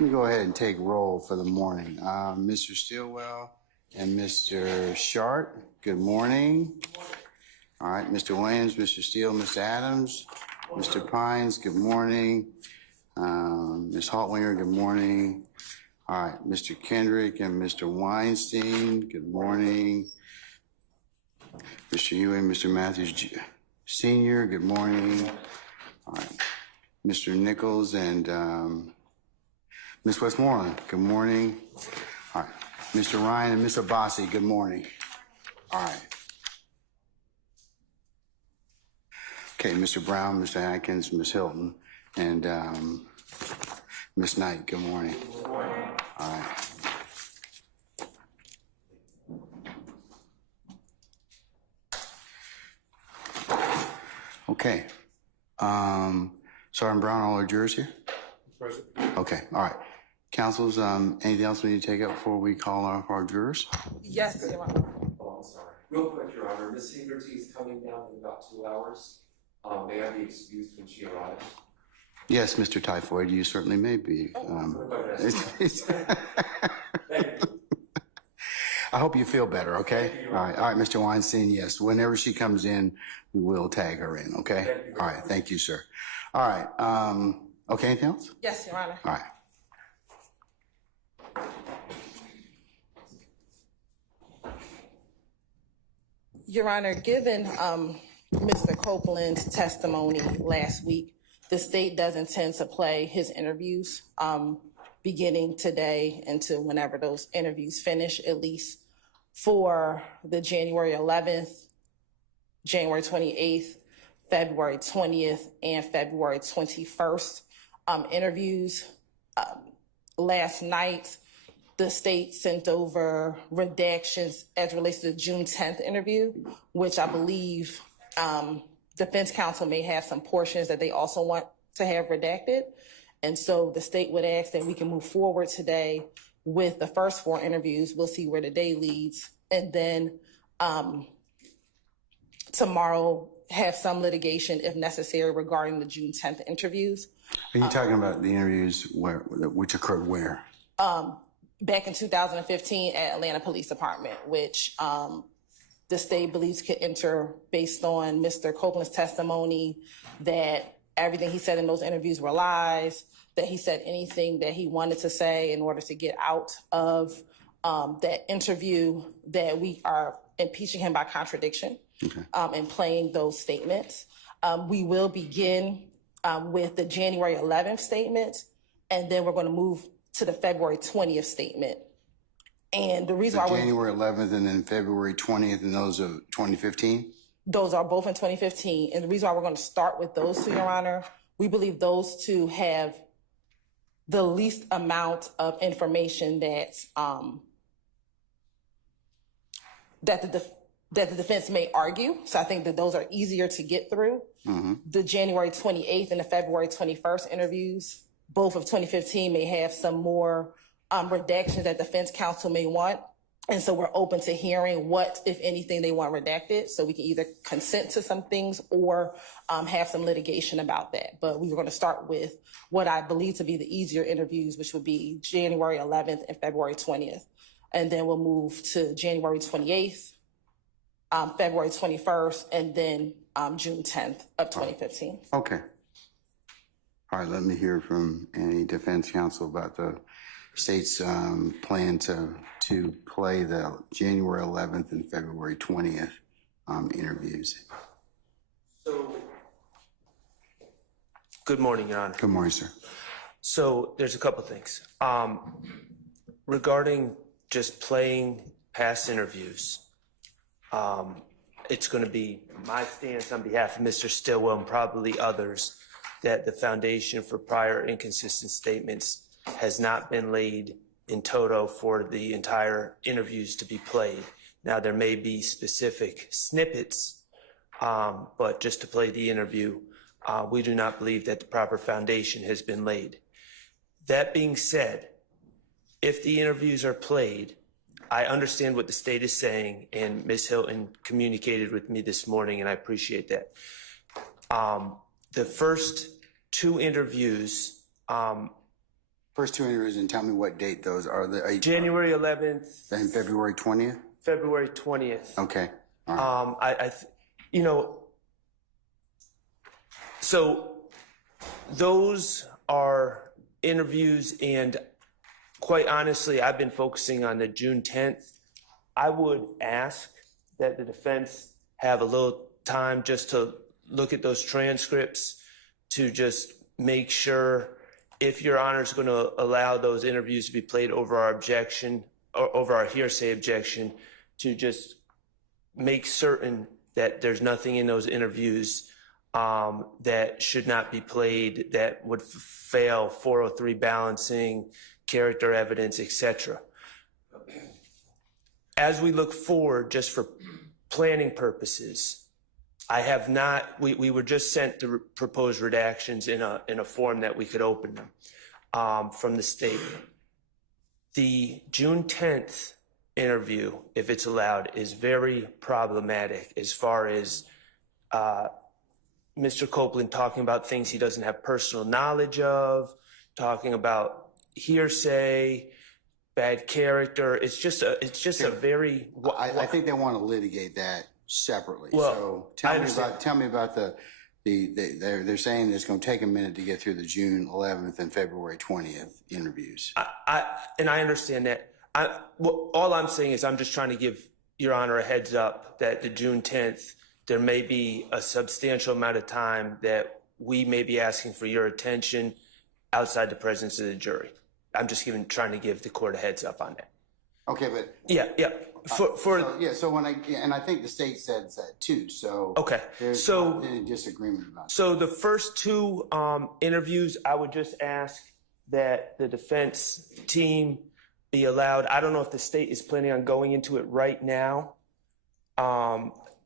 Let me go ahead and take roll for the morning. Mr. Stilwell and Mr. Sharp, good morning. All right, Mr. Williams, Mr. Steele, Mr. Adams, Mr. Pines, good morning. Ms. Haltwinger, good morning. All right, Mr. Kendrick and Mr. Weinstein, good morning. Mr. Ewing, Mr. Matthews Sr., good morning. All right, Mr. Nichols and Ms. Westmoreland, good morning. All right, Mr. Ryan and Ms. Abbasi, good morning. All right. Okay, Mr. Brown, Mr. Atkins, Ms. Hilton, and Ms. Knight, good morning. Good morning. All right. Okay. Sergeant Brown, all our jurors here? Present. Okay, all right. Counsels, anything else we need to take up before we call our jurors? Yes, Your Honor. Oh, I'm sorry. Real quick, Your Honor. Ms. Singleton is coming down in about 2 hours. May I be excused when she arrives? Yes, Mr. Typhoid, you certainly may be. I hope you feel better, okay? All right, Mr. Weinstein, yes. Whenever she comes in, we will tag her in, okay? All right, thank you, sir. All right, okay, anything else? Yes, Your Honor. All right. Your Honor, given Mr. Copeland's testimony last week, the state does intend to play his interviews beginning today until whenever those interviews finish, at least for the January 11th, January 28th, February 20th, and February 21st interviews. Last night, the state sent over redactions as relates to the June 10th interview, which I believe defense counsel may have some portions that they also want to have redacted. And so the state would ask that we can move forward today with the first 4 interviews. We'll see where the day leads. And then tomorrow have some litigation if necessary regarding the June 10th interviews. Are you talking about the interviews which occurred where? Back in 2015 at Atlanta Police Department, which the state believes could enter based on Mr. Copeland's testimony that everything he said in those interviews were lies, that he said anything that he wanted to say in order to get out of that interview, that we are impeaching him by contradiction. Okay. And playing those statements. We will begin with the January 11th statement, and then we're going to move to the February 20th statement. And the reason why January 11th and then February 20th, and those of 2015? Those are both in 2015. And the reason why we're going to start with those two, Your Honor, we believe those two have the least amount of information that the defense may argue. So I think that those are easier to get through. Mm-hmm. The January 28th and the February 21st interviews, both of 2015, may have some more redactions that defense counsel may want. And so we're open to hearing what, if anything, they want redacted. So we can either consent to some things or have some litigation about that. But we were going to start with what I believe to be the easier interviews, which would be January 11th and February 20th. And then we'll move to January 28th, February 21st, and then June 10th of 2015. Okay. All right, let me hear from any defense counsel about the state's plan to play the January 11th and February 20th interviews. So, good morning, Your Honor. Good morning, sir. So there's a couple things. Regarding just playing past interviews, it's going to be my stance on behalf of Mr. Stilwell and probably others that the foundation for prior inconsistent statements has not been laid in toto for the entire interviews to be played. Now, there may be specific snippets, but just to play the interview, we do not believe that the proper foundation has been laid. That being said, if the interviews are played, I understand what the state is saying, and Ms. Hilton communicated with me this morning, and I appreciate that. The first 2 interviews First two interviews, and tell me what date those are. January 11th. And February 20th? February 20th. Okay. All right. So those are interviews, and quite honestly, I've been focusing on the June 10th. I would ask that the defense have a little time just to look at those transcripts to just make sure if Your Honor is going to allow those interviews to be played over our objection or over our hearsay objection, to just make certain that there's nothing in those interviews that should not be played, that would fail 403 balancing, character evidence, etc. As we look forward, just for planning purposes, I have not, we were just sent the proposed redactions in a form that we could open them from the state. The June 10th interview, if it's allowed, is very problematic as far as Mr. Copeland talking about things he doesn't have personal knowledge of, talking about hearsay, bad character. It's just a very. I think they want to litigate that separately. Well, so tell me about they're saying it's going to take a minute to get through the June 11th and February 20th interviews. I understand that. All I'm saying is I'm just trying to give Your Honor a heads up that the June 10th, there may be a substantial amount of time that we may be asking for your attention outside the presence of the jury. I'm just trying to give the court a heads up on that. Okay, but yeah. So I think the state said that too. So okay, there's not any disagreement about that. So the first two interviews, I would just ask that the defense team be allowed. I don't know if the state is planning on going into it right now.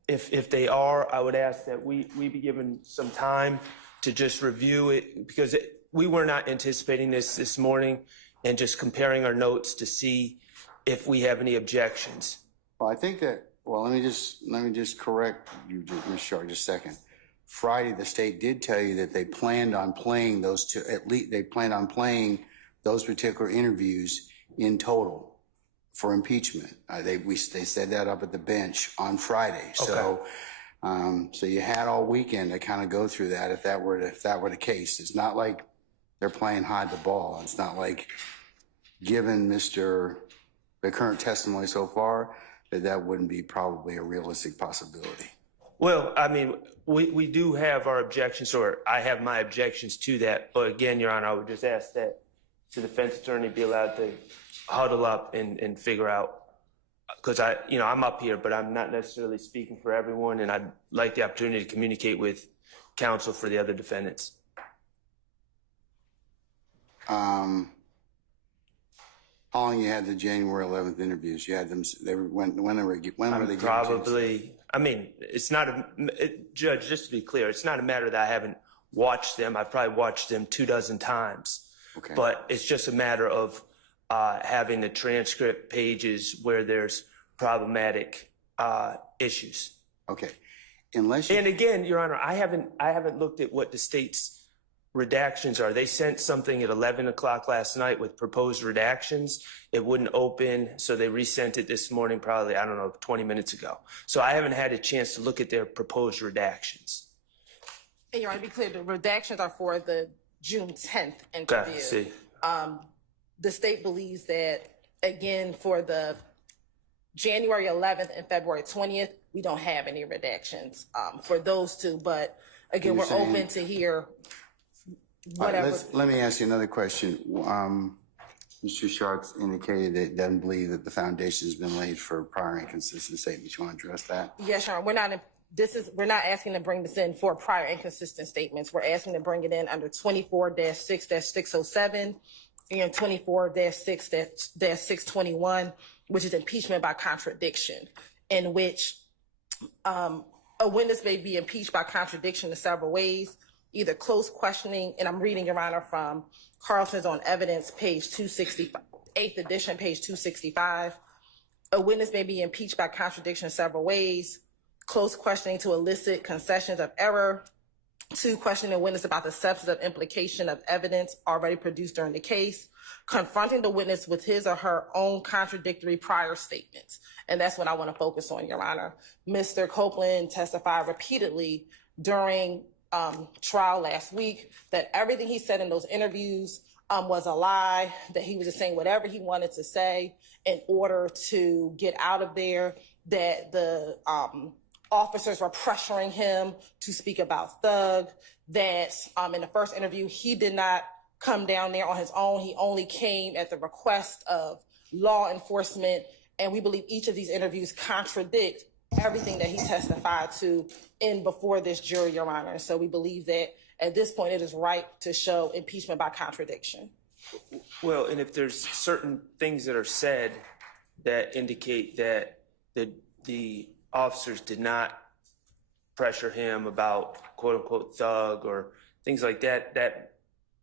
If they are, I would ask that we be given some time to just review it, because we were not anticipating this morning, and just comparing our notes to see if we have any objections. Well, I think that. Well, let me just correct you, Ms. Sharp, just a second. Friday, the state did tell you that they planned on playing those two. At least they planned on playing those particular interviews in total for impeachment. They said that up at the bench on Friday. Okay. So you had all weekend to kind of go through that. If that were the case, it's not like they're playing hide the ball. It's not like, given the current testimony so far, that wouldn't be probably a realistic possibility. Well, I mean, we do have our objections, or I have my objections to that. But again, Your Honor, I would just ask that the defense attorney be allowed to huddle up and figure out, because I'm up here, but I'm not necessarily speaking for everyone, and I'd like the opportunity to communicate with counsel for the other defendants. How long you had the January 11th interviews? You had them. When were they? Probably. I mean, it's not Judge. Just to be clear, it's not a matter that I haven't watched them. I've probably watched them 24 times. Okay. But it's just a matter of having the transcript pages where there's problematic issues. Okay. Unless you. And again, Your Honor, I haven't looked at what the state's redactions are. They sent something at 11 o'clock last night with proposed redactions. It wouldn't open, so they resent it this morning, probably, 20 minutes ago. So I haven't had a chance to look at their proposed redactions. And Your Honor, to be clear, the redactions are for the June 10th interview. Okay, see. The state believes that, again, for the January 11th and February 20th, we don't have any redactions for those two. But again, we're open to hear whatever. Right, let me ask you another question. Mr. Sharp indicated that it doesn't believe that the foundation has been laid for prior inconsistent statements. You want to address that? Yes, Your Honor. We're not asking to bring this in for prior inconsistent statements. We're asking to bring it in under 24-6-607 and 24-6-621, which is impeachment by contradiction, in which a witness may be impeached by contradiction in several ways, either close questioning, and I'm reading, Your Honor, from Carlson's on Evidence, page 265, 8th edition, page 265. A witness may be impeached by contradiction in several ways, close questioning to elicit concessions of error, 2, questioning a witness about the substantive implication of evidence already produced during the case, confronting the witness with his or her own contradictory prior statements. And that's what I want to focus on, Your Honor. Mr. Copeland testified repeatedly during trial last week that everything he said in those interviews was a lie, that he was just saying whatever he wanted to say in order to get out of there, that the officers were pressuring him to speak about Thug, that in the first interview, he did not come down there on his own. He only came at the request of law enforcement. And we believe each of these interviews contradict everything that he testified to in before this jury, Your Honor. So we believe that at this point, it is right to show impeachment by contradiction. Well, and if there's certain things that are said that indicate that the officers did not pressure him about quote unquote thug or things like that, that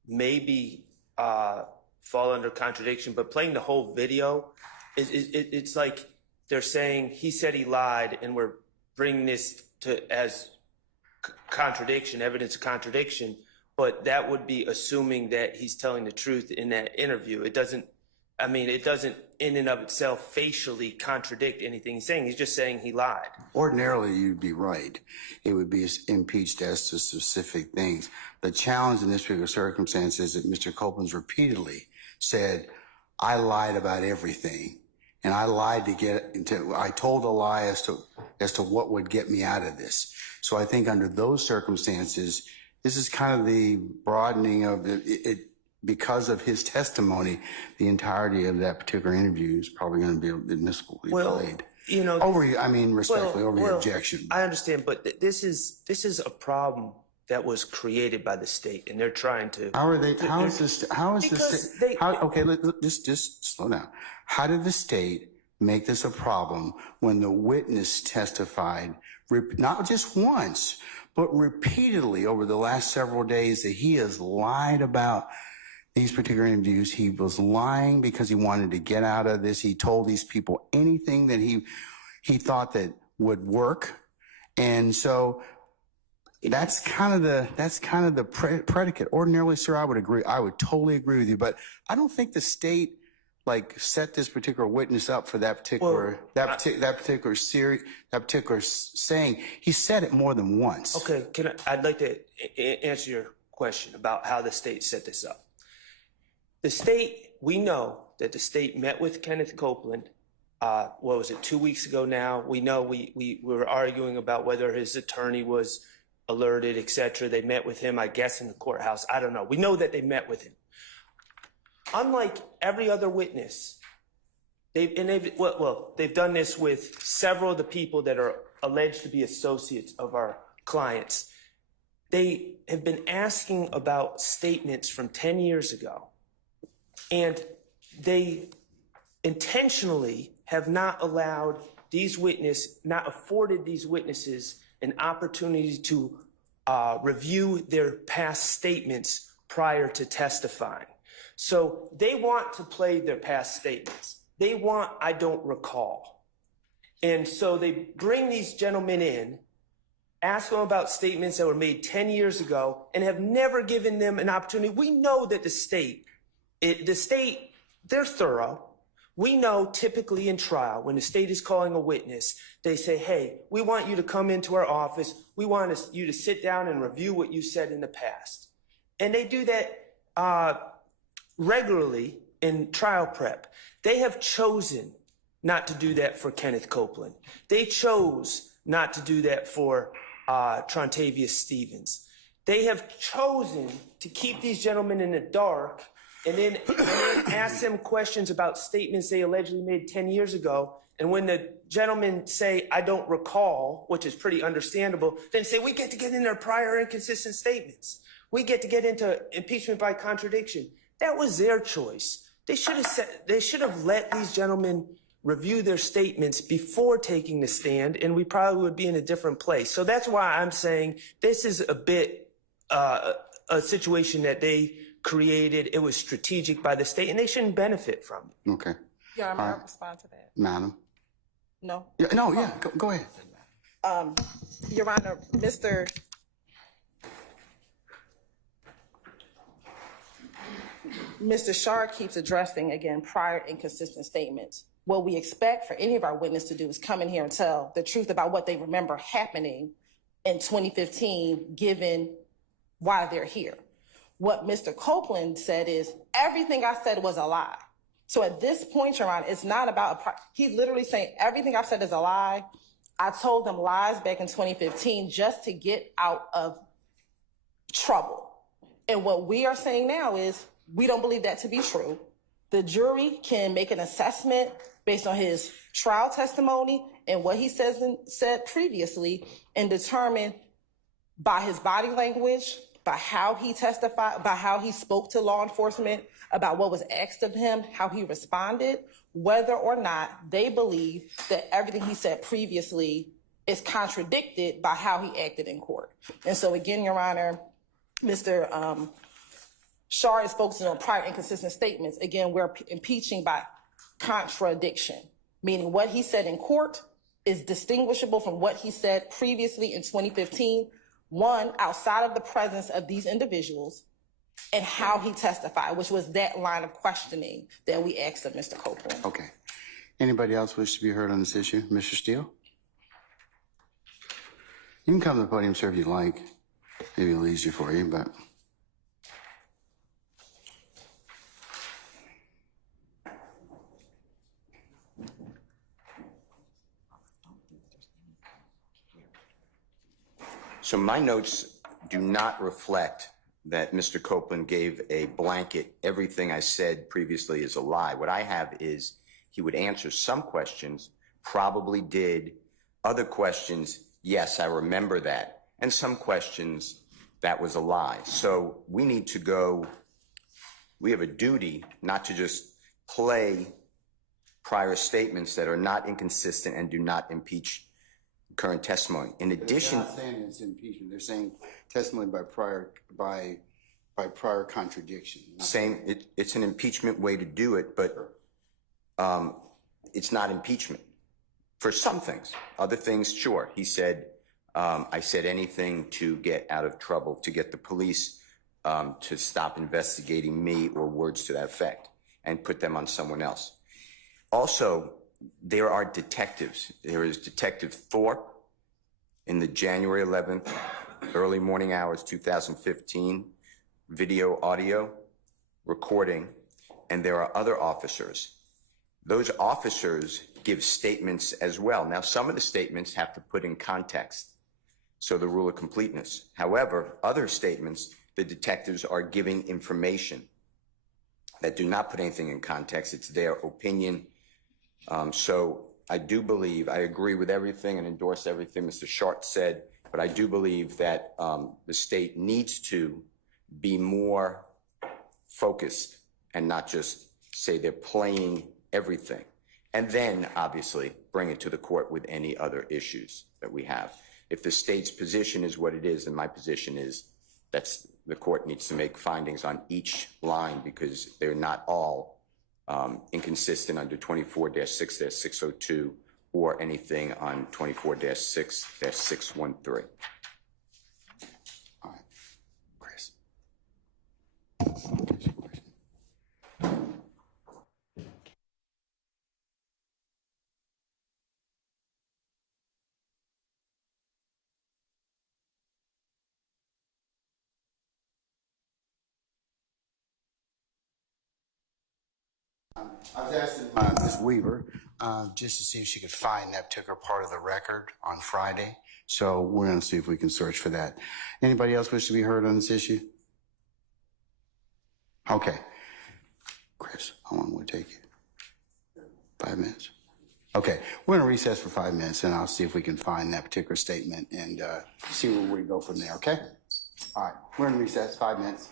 maybe fall under contradiction. But playing the whole video, it's like they're saying he said he lied, and we're bringing this to as contradiction, evidence of contradiction. But that would be assuming that he's telling the truth in that interview. It doesn't, I mean, it doesn't in and of itself facially contradict anything he's saying. He's just saying he lied. Ordinarily, you'd be right. It would be impeached as to specific things. The challenge in this particular circumstance is that Mr. Copeland's repeatedly said, I lied about everything. And I lied to get into, I told a lie as to what would get me out of this. So I think under those circumstances, this is kind of the broadening of it because of his testimony. The entirety of that particular interview is probably going to be admissibly played. You know, respectfully, over your objection. I understand, but this is a problem that was created by the state, and they're trying to. How are they? How is this? How is this? Okay, just slow down. How did the state make this a problem when the witness testified, not just once, but repeatedly over the last several days, that he has lied about these particular interviews? He was lying because he wanted to get out of this. He told these people anything that he thought that would work, and so that's kind of the predicate. Ordinarily, sir, I would agree. I would totally agree with you, but I don't think the state set this particular witness up for that particular saying. He said it more than once. Okay, I'd like to answer your question about how the state set this up. The state, we know that the state met with Kenneth Copeland. What was it, 2 weeks ago now? We know we were arguing about whether his attorney was alerted, etc. They met with him, I guess, in the courthouse. I don't know. We know that they met with him. Unlike every other witness, they've done this with several of the people that are alleged to be associates of our clients. They have been asking about statements from 10 years ago, and they intentionally have not allowed not afforded these witnesses an opportunity to review their past statements prior to testifying. So they want to play their past statements. They want, I don't recall. And so they bring these gentlemen in, ask them about statements that were made 10 years ago, and have never given them an opportunity. We know that the state, they're thorough. We know typically in trial, when the state is calling a witness, they say, hey, we want you to come into our office. We want you to sit down and review what you said in the past. And they do that regularly in trial prep. They have chosen not to do that for Kenneth Copeland. They chose not to do that for Trontavious Stevens. They have chosen to keep these gentlemen in the dark and then ask them questions about statements they allegedly made 10 years ago. And when the gentlemen say, I don't recall, which is pretty understandable, then say, we get to get in their prior inconsistent statements. We get to get into impeachment by contradiction. That was their choice. They should have let these gentlemen review their statements before taking the stand, and we probably would be in a different place. So that's why I'm saying this is a bit a situation that they created. It was strategic by the state, and they shouldn't benefit from it. Okay. Yeah, I'm going to respond to that. Madam? No? Yeah, go ahead. Your Honor, Mr. Mr. Shard keeps addressing, again, prior inconsistent statements. What we expect for any of our witnesses to do is come in here and tell the truth about what they remember happening in 2015, given why they're here. What Mr. Copeland said is, everything I said was a lie. So at this point, Your Honor, it's not about, he's literally saying everything I've said is a lie. I told them lies back in 2015 just to get out of trouble. And what we are saying now is we don't believe that to be true. The jury can make an assessment based on his trial testimony and what he said previously and determine by his body language, by how he testified, by how he spoke to law enforcement, about what was asked of him, how he responded, whether or not they believe that everything he said previously is contradicted by how he acted in court. And so again, Your Honor, Mr. Shar is focusing on prior inconsistent statements. Again, we're impeaching by contradiction, meaning what he said in court is distinguishable from what he said previously in 2015, one, outside of the presence of these individuals, and how he testified, which was that line of questioning that we asked of Mr. Copeland. Okay. Anybody else wish to be heard on this issue? Mr. Steele? You can come to the podium, sir, if you'd like. Maybe it'll be easier for you, but... So my notes do not reflect that Mr. Copeland gave a blanket, everything I said previously is a lie. What I have is he would answer some questions, probably did. Other questions, yes, I remember that. And some questions, that was a lie. So we need to go, we have a duty not to just play prior statements that are not inconsistent and do not impeach current testimony. In addition, they're not saying it's impeachment. They're saying testimony by prior contradiction. it's an impeachment way to do it, but it's not impeachment for some things. Other things, sure. He said, I said anything to get out of trouble, to get the police to stop investigating me, or words to that effect, and put them on someone else. Also, there are detectives. There is Detective Thorpe in the January 11th, early morning hours, 2015, video, audio, recording, and there are other officers. Those officers give statements as well. Now, some of the statements have to put in context, so the rule of completeness. However, other statements, the detectives are giving information that do not put anything in context. It's their opinion. So I do believe, I agree with everything and endorse everything Mr. Shart said, but I do believe that the state needs to be more focused and not just say they're playing everything. And then, obviously, bring it to the court with any other issues that we have. If the state's position is what it is, then my position is that's the court needs to make findings on each line, because they're not all inconsistent under 24-6-602 or anything on 24-6-613. All right. Chris. I was asking Ms. Weaver just to see if she could find that particular part of the record on Friday. So we're going to see if we can search for that. Anybody else wish to be heard on this issue? Okay. Chris, how long will it take you? 5 minutes? Okay. We're going to recess for 5 minutes, and I'll see if we can find that particular statement and see where we go from there, okay? All right. We're in recess, 5 minutes.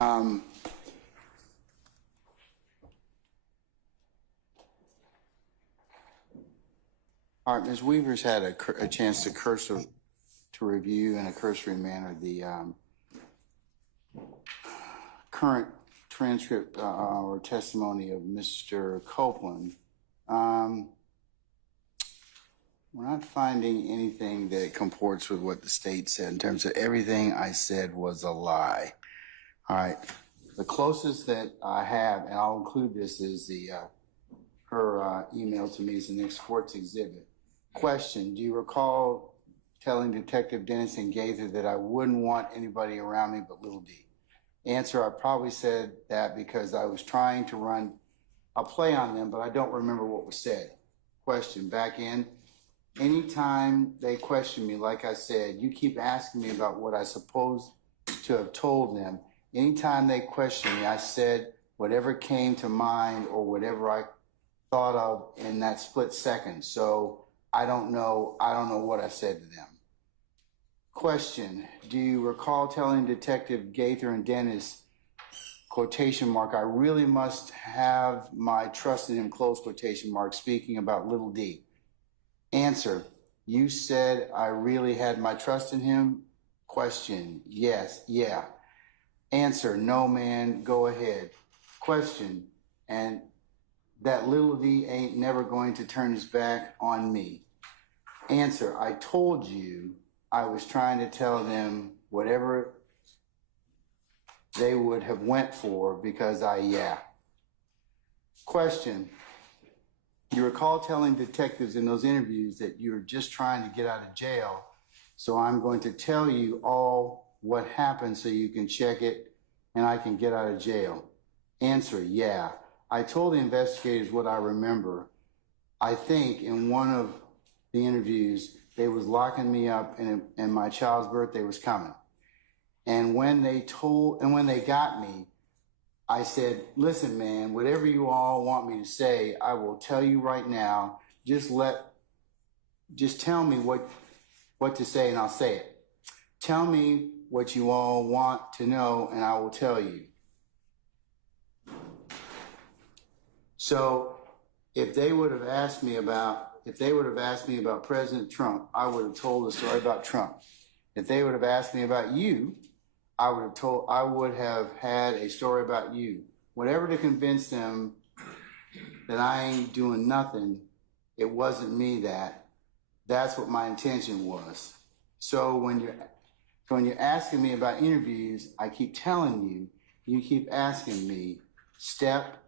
All right, Ms. Weaver's had a chance to review in a cursory manner the current transcript or testimony of Mr. Copeland. We're not finding anything that comports with what the state said in terms of everything I said was a lie. All right, the closest that I have, and I'll include this, is her email to me as the next court's exhibit. Question, do you recall telling Detective Dennis and Gaither that I wouldn't want anybody around me but Little D? Answer, I probably said that because I was trying to run a play on them, but I don't remember what was said. Question, back in. Anytime they question me, like I said, you keep asking me about what I supposed to have told them. Anytime they question me, I said whatever came to mind or whatever I thought of in that split second. So I don't know what I said to them. Question, do you recall telling Detective Gaither and Dennis, quotation mark, I really must have my trust in him, close quotation mark, speaking about Little D? Answer, you said I really had my trust in him? Question, yes, yeah. Answer, no man, go ahead. Question, and that Little D ain't never going to turn his back on me. Answer, I told you I was trying to tell them whatever they would have went for because yeah. Question, you recall telling detectives in those interviews that you were just trying to get out of jail, so I'm going to tell you all what happened so you can check it and I can get out of jail. Answer, yeah. I told the investigators what I remember. I think in one of the interviews, they was locking me up and my child's birthday was coming. And when they got me, I said, listen, man, whatever you all want me to say, I will tell you right now. Just tell me what to say and I'll say it. Tell me what you all want to know and I will tell you. So if they would have asked me about President Trump, I would have told a story about Trump. If they would have asked me about you, I would have had a story about you. Whatever to convince them that I ain't doing nothing, it wasn't me that's what my intention was. So when you're asking me about interviews, I keep telling you, you keep asking me step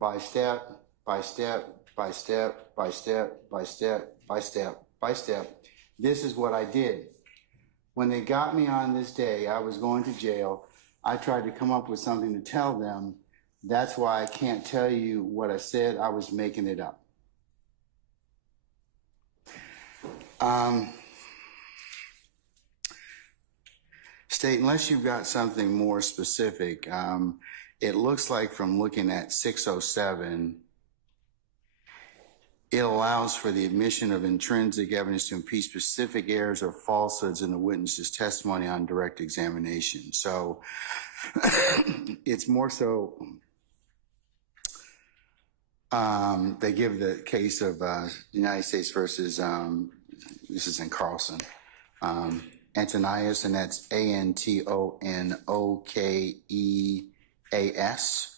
by step, by step, by step, by step, by step, by step, by step. This is what I did. When they got me on this day, I was going to jail. I tried to come up with something to tell them. That's why I can't tell you what I said. I was making it up. State, unless you've got something more specific, it looks like from looking at 607, it allows for the admission of intrinsic evidence to impeach specific errors or falsehoods in the witness's testimony on direct examination. So it's more so, they give the case of United States versus, this is in Carlson, Antonius, and that's Antonokeas.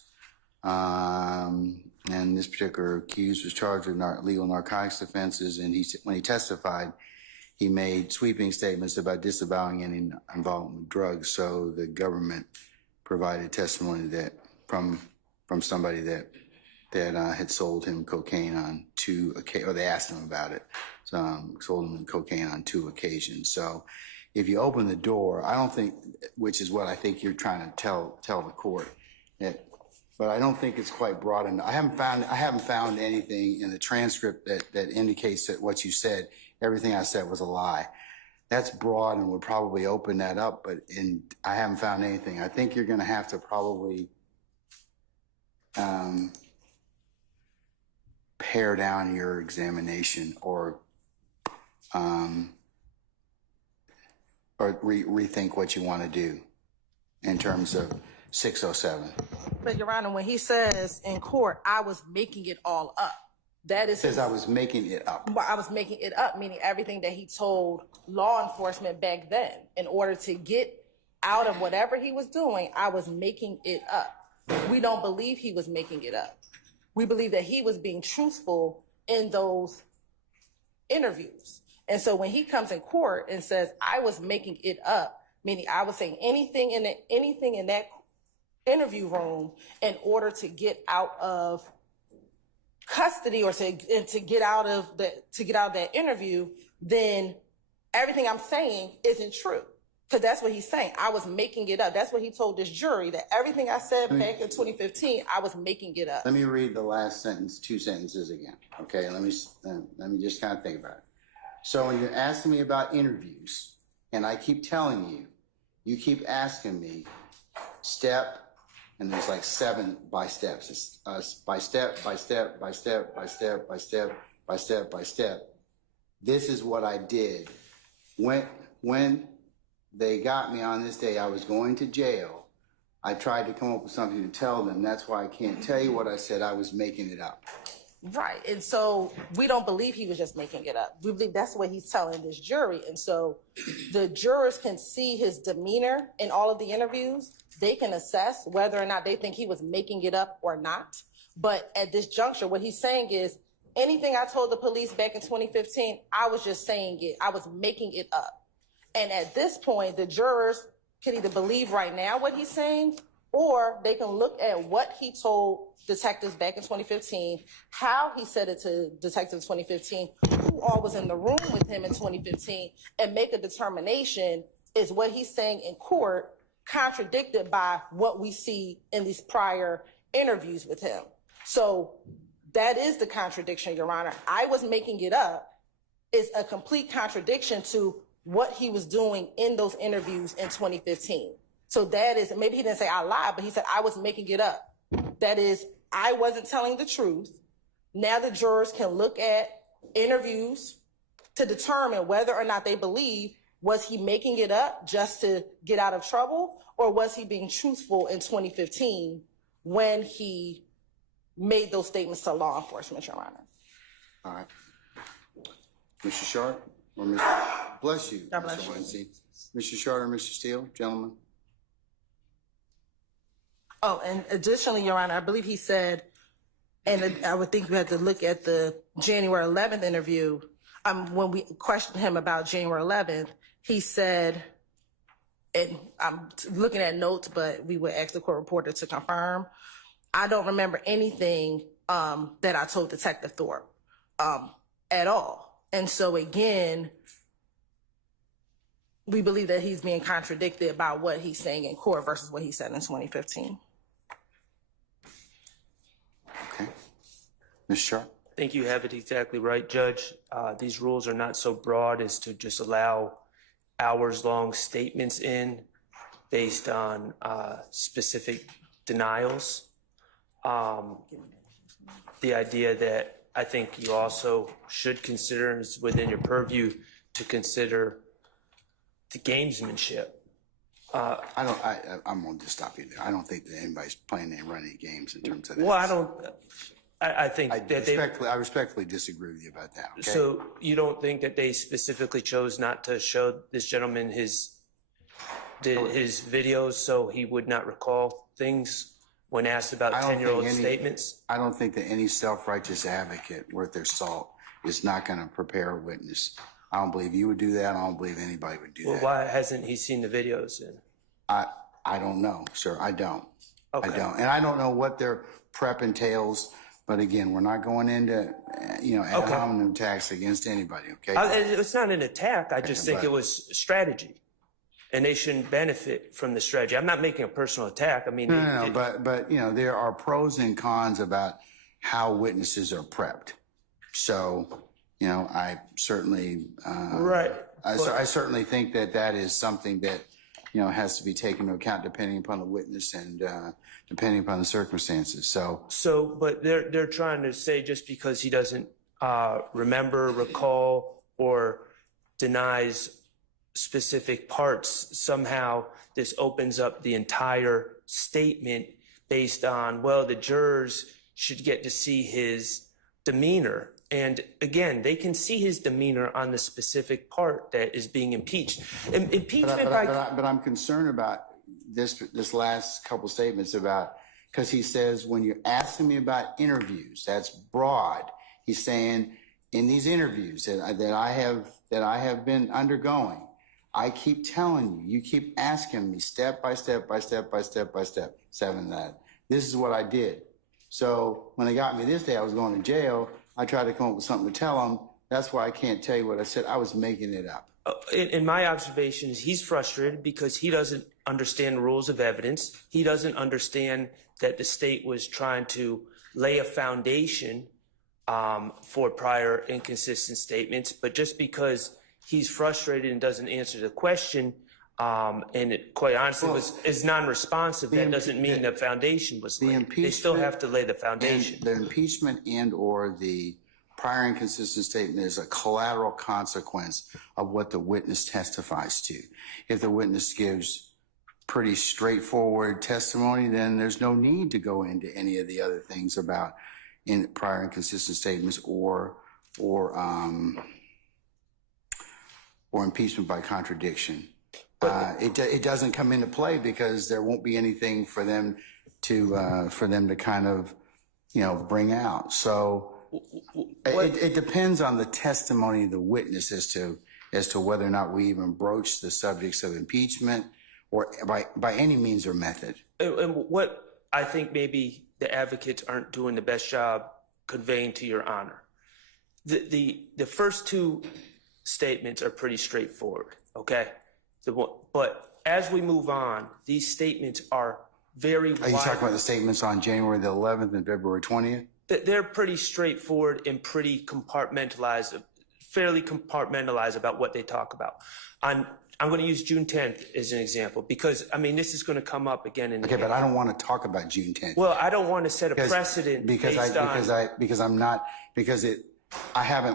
And this particular accused was charged with illegal narcotics offenses, and when he testified, he made sweeping statements about disavowing any involvement with drugs. So the government provided testimony that from somebody that had sold him cocaine on two occasions, or they asked him about it. Sold him cocaine on 2 occasions. So if you open the door, I don't think, which is what I think you're trying to tell the court, but I don't think it's quite broad enough. I haven't found anything in the transcript that indicates that what you said, everything I said was a lie. That's broad and would probably open that up, but I haven't found anything. I think you're going to have to probably pare down your examination or rethink what you want to do in terms of 607. But Your Honor, when he says in court, I was making it all up, that is It says I was making it up. I was making it up, meaning everything that he told law enforcement back then in order to get out of whatever he was doing, I was making it up. We don't believe he was making it up. We believe that he was being truthful in those interviews. And so when he comes in court and says, I was making it up, meaning I was saying anything in that interview room in order to get out of custody or to get out of that interview, then everything I'm saying isn't true. Because that's what he's saying. I was making it up. That's what he told this jury, that everything I said back in 2015, I was making it up. Let me read the last sentence, 2 sentences again. Okay, let me just kind of think about it. So when you're asking me about interviews, and I keep telling you, you keep asking me step, and there's like 7 by steps. It's by step, by step, by step, by step, by step, by step, by step. This is what I did. When they got me on this day, I was going to jail. I tried to come up with something to tell them. That's why I can't tell you what I said. I was making it up. Right. And so we don't believe he was just making it up. We believe that's what he's telling this jury. And so the jurors can see his demeanor in all of the interviews. They can assess whether or not they think he was making it up or not. But at this juncture, what he's saying is anything I told the police back in 2015, I was just saying it. I was making it up. And at this point, the jurors can either believe right now what he's saying, or they can look at what he told detectives back in 2015, how he said it to detectives in 2015, who all was in the room with him in 2015, and make a determination, is what he's saying in court contradicted by what we see in these prior interviews with him. So that is the contradiction, Your Honor. I was making it up is a complete contradiction to what he was doing in those interviews in 2015. So that is, maybe he didn't say I lied, but he said I was making it up. That is, I wasn't telling the truth. Now the jurors can look at interviews to determine whether or not they believe, was he making it up just to get out of trouble, or was he being truthful in 2015 when he made those statements to law enforcement, Your Honor? All right. Mr. Sharp or Mr. Bless you, God bless Mr. you. Weinstein. Mr. Sharp or Mr. Steele, gentlemen. Oh, and additionally, Your Honor, I believe he said, and I would think you had to look at the January 11th interview. When we questioned him about January 11th, he said, and I'm looking at notes, but we would ask the court reporter to confirm, I don't remember anything that I told Detective Thorpe at all. And so again, we believe that he's being contradicted by what he's saying in court versus what he said in 2015. Okay. Ms. Sharp? I think you have it exactly right, Judge. These rules are not so broad as to just allow hours-long statements in based on specific denials. The idea that I think you also should consider is within your purview to consider the gamesmanship. I'm going to stop you there. I don't think that anybody's playing and running games in terms of that. Well, I think I respectfully disagree with you about that. Okay? So you don't think that they specifically chose not to show this gentleman his videos so he would not recall things when asked about 10-year-old statements? I don't think that any self-righteous advocate worth their salt is not going to prepare a witness. I don't believe you would do that. I don't believe anybody would do that. Well, why hasn't he seen the videos then? I don't know, sir. I don't. Okay. I don't. And I don't know what their prep entails. But again, we're not going into, ad hominem attacks against anybody, okay? It's not an attack. I just think it was strategy. And they shouldn't benefit from the strategy. I'm not making a personal attack. I mean, No, but there are pros and cons about how witnesses are prepped. So, I certainly, right. I certainly think that is something that, has to be taken into account depending upon the witness and depending upon the circumstances. But they're trying to say just because he doesn't remember, recall, or denies specific parts, somehow this opens up the entire statement based on, well, the jurors should get to see his demeanor. And again, they can see his demeanor on the specific part that is being impeached. But I'm concerned about this last couple statements about, because he says when you're asking me about interviews, that's broad. He's saying in these interviews that I have been undergoing, I keep telling you, you keep asking me step by step by step by step by step, that this is what I did. So when they got me this day, I was going to jail. I tried to come up with something to tell them. That's why I can't tell you what I said. I was making it up. In my observations, he's frustrated because he doesn't understand the rules of evidence. He doesn't understand that the state was trying to lay a foundation for prior inconsistent statements. But just because he's frustrated and doesn't answer the question, and it, quite honestly, is non-responsive, that doesn't mean the foundation was laid. They still have to lay the foundation. The impeachment and or the prior inconsistent statement is a collateral consequence of what the witness testifies to. If the witness gives pretty straightforward testimony, then there's no need to go into any of the other things about in prior inconsistent statements or impeachment by contradiction. It doesn't come into play because there won't be anything for them to kind of, bring out. So it depends on the testimony of the witness as to whether or not we even broach the subjects of impeachment or by any means or method. And what I think maybe the advocates aren't doing the best job conveying to Your Honor. The first two statements are pretty straightforward, okay? But as we move on, these statements are very wide. Are you talking about the statements on January the 11th and February 20th? They're pretty straightforward and pretty compartmentalized, fairly compartmentalized about what they talk about. I'm going to use June 10th as an example because, this is going to come up again and again. Okay, but I don't want to talk about June 10th. Well, I don't want to set a precedent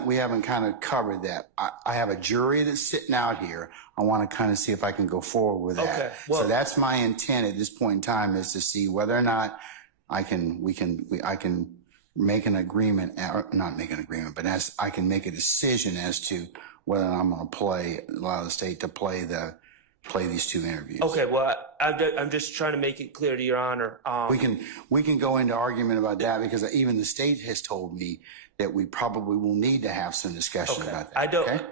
we haven't kind of covered that. I have a jury that's sitting out here. I want to kind of see if I can go forward with that. Okay, well, so that's my intent at this point in time is to see whether or not I can make an agreement, or not make an agreement, but I can make a decision as to whether I'm going to allow the state to play these two interviews. Okay, well, I'm just trying to make it clear to Your Honor. We can go into argument about that because even the state has told me that we probably will need to have some discussion about that. I don't,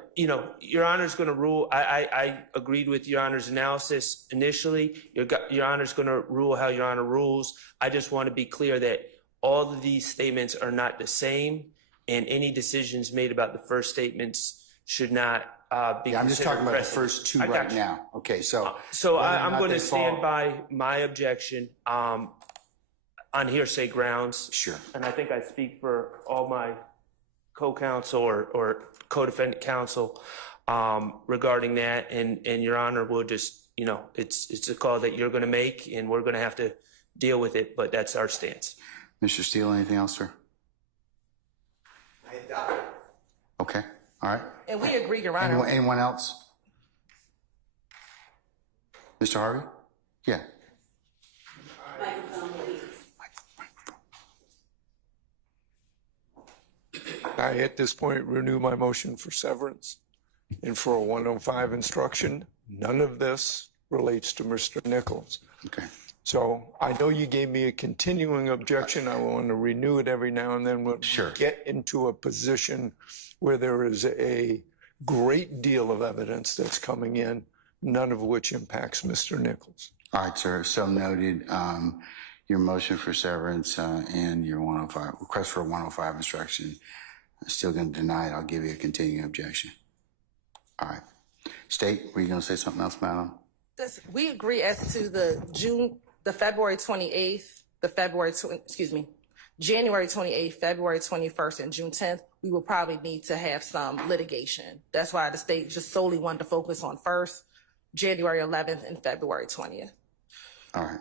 Your Honor's going to rule. I agreed with Your Honor's analysis initially. Your Honor's going to rule how Your Honor rules. I just want to be clear that all of these statements are not the same, and any decisions made about the first statements should not be. I'm just talking about the first two right now. Okay, so I'm going to stand by my objection on hearsay grounds. Sure. And I think I speak for all my co-counsel or co-defendant counsel regarding that. And Your Honor will just, it's a call that you're going to make, and we're going to have to deal with it. But that's our stance. Mr. Steele, anything else, sir? Okay. All right. And we agree, Your Honor. Anyone else? Mr. Harvey? Yeah. I, at this point, renew my motion for severance and for a 105 instruction. None of this relates to Mr. Nichols. Okay. So I know you gave me a continuing objection. I want to renew it every now and then. When we get into a position where there is a great deal of evidence that's coming in, none of which impacts Mr. Nichols. All right, sir. So noted. Your motion for severance and your 105 request for a 105 instruction. I'm still going to deny it. I'll give you a continuing objection. All right. State, were you going to say something else, madam? We agree as to the February 28th, January 28th, February 21st, and June 10th. We will probably need to have some litigation. That's why the state just solely wanted to focus on first, January 11th, and February 20th. All right.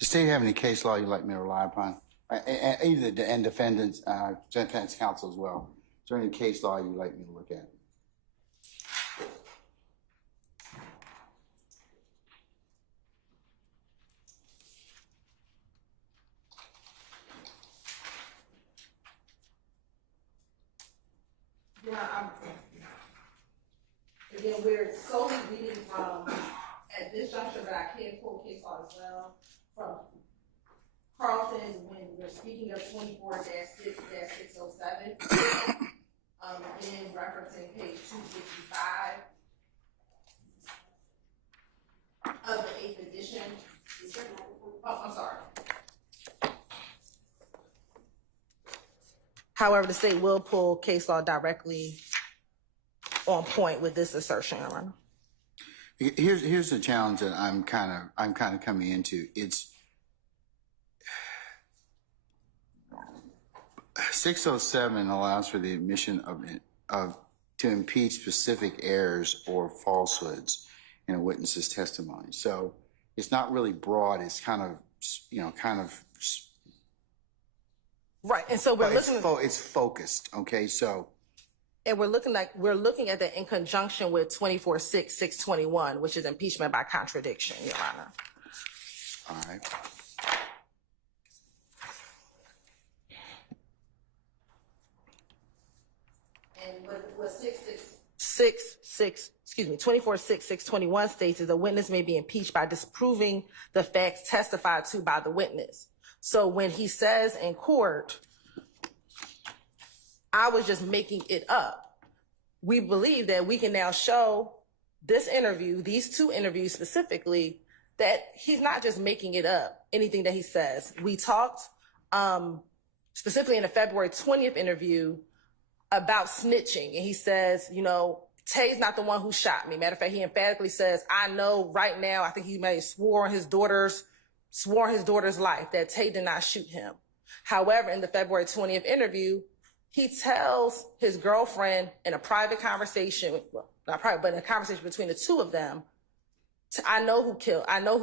the state have any case law you'd like me to rely upon? Either the and defendants, defense counsel as well. Is there any case law you'd like me to look at? Again, we're solely reading from, at this juncture, but I can pull case law as well, from Carlton when we're speaking of 24-6-607. Again, referencing page 265 of the 8th edition. Oh, I'm sorry. However, the state will pull case law directly on point with this assertion, Your Honor. Here's the challenge that I'm kind of coming into. It's 607 allows for the admission of to impeach specific errors or falsehoods in a witness's testimony. So it's not really broad. It's kind of right. And so we're looking. It's focused. Okay, so. And we're looking at that in conjunction with 24-6-621, which is impeachment by contradiction, Your Honor. All right. And what 24-6-621 states is a witness may be impeached by disproving the facts testified to by the witness. So when he says in court, I was just making it up, we believe that we can now show this interview, these two interviews specifically, that he's not just making it up, anything that he says. We talked specifically in the February 20th interview about snitching. And he says, you know, Tay's not the one who shot me. Matter of fact, he emphatically says, I know right now, I think he may have sworn his daughter's life that Tay did not shoot him. However, in the February 20th interview, he tells his girlfriend in a private conversation, well, not private, but in a conversation between the two of them, I know who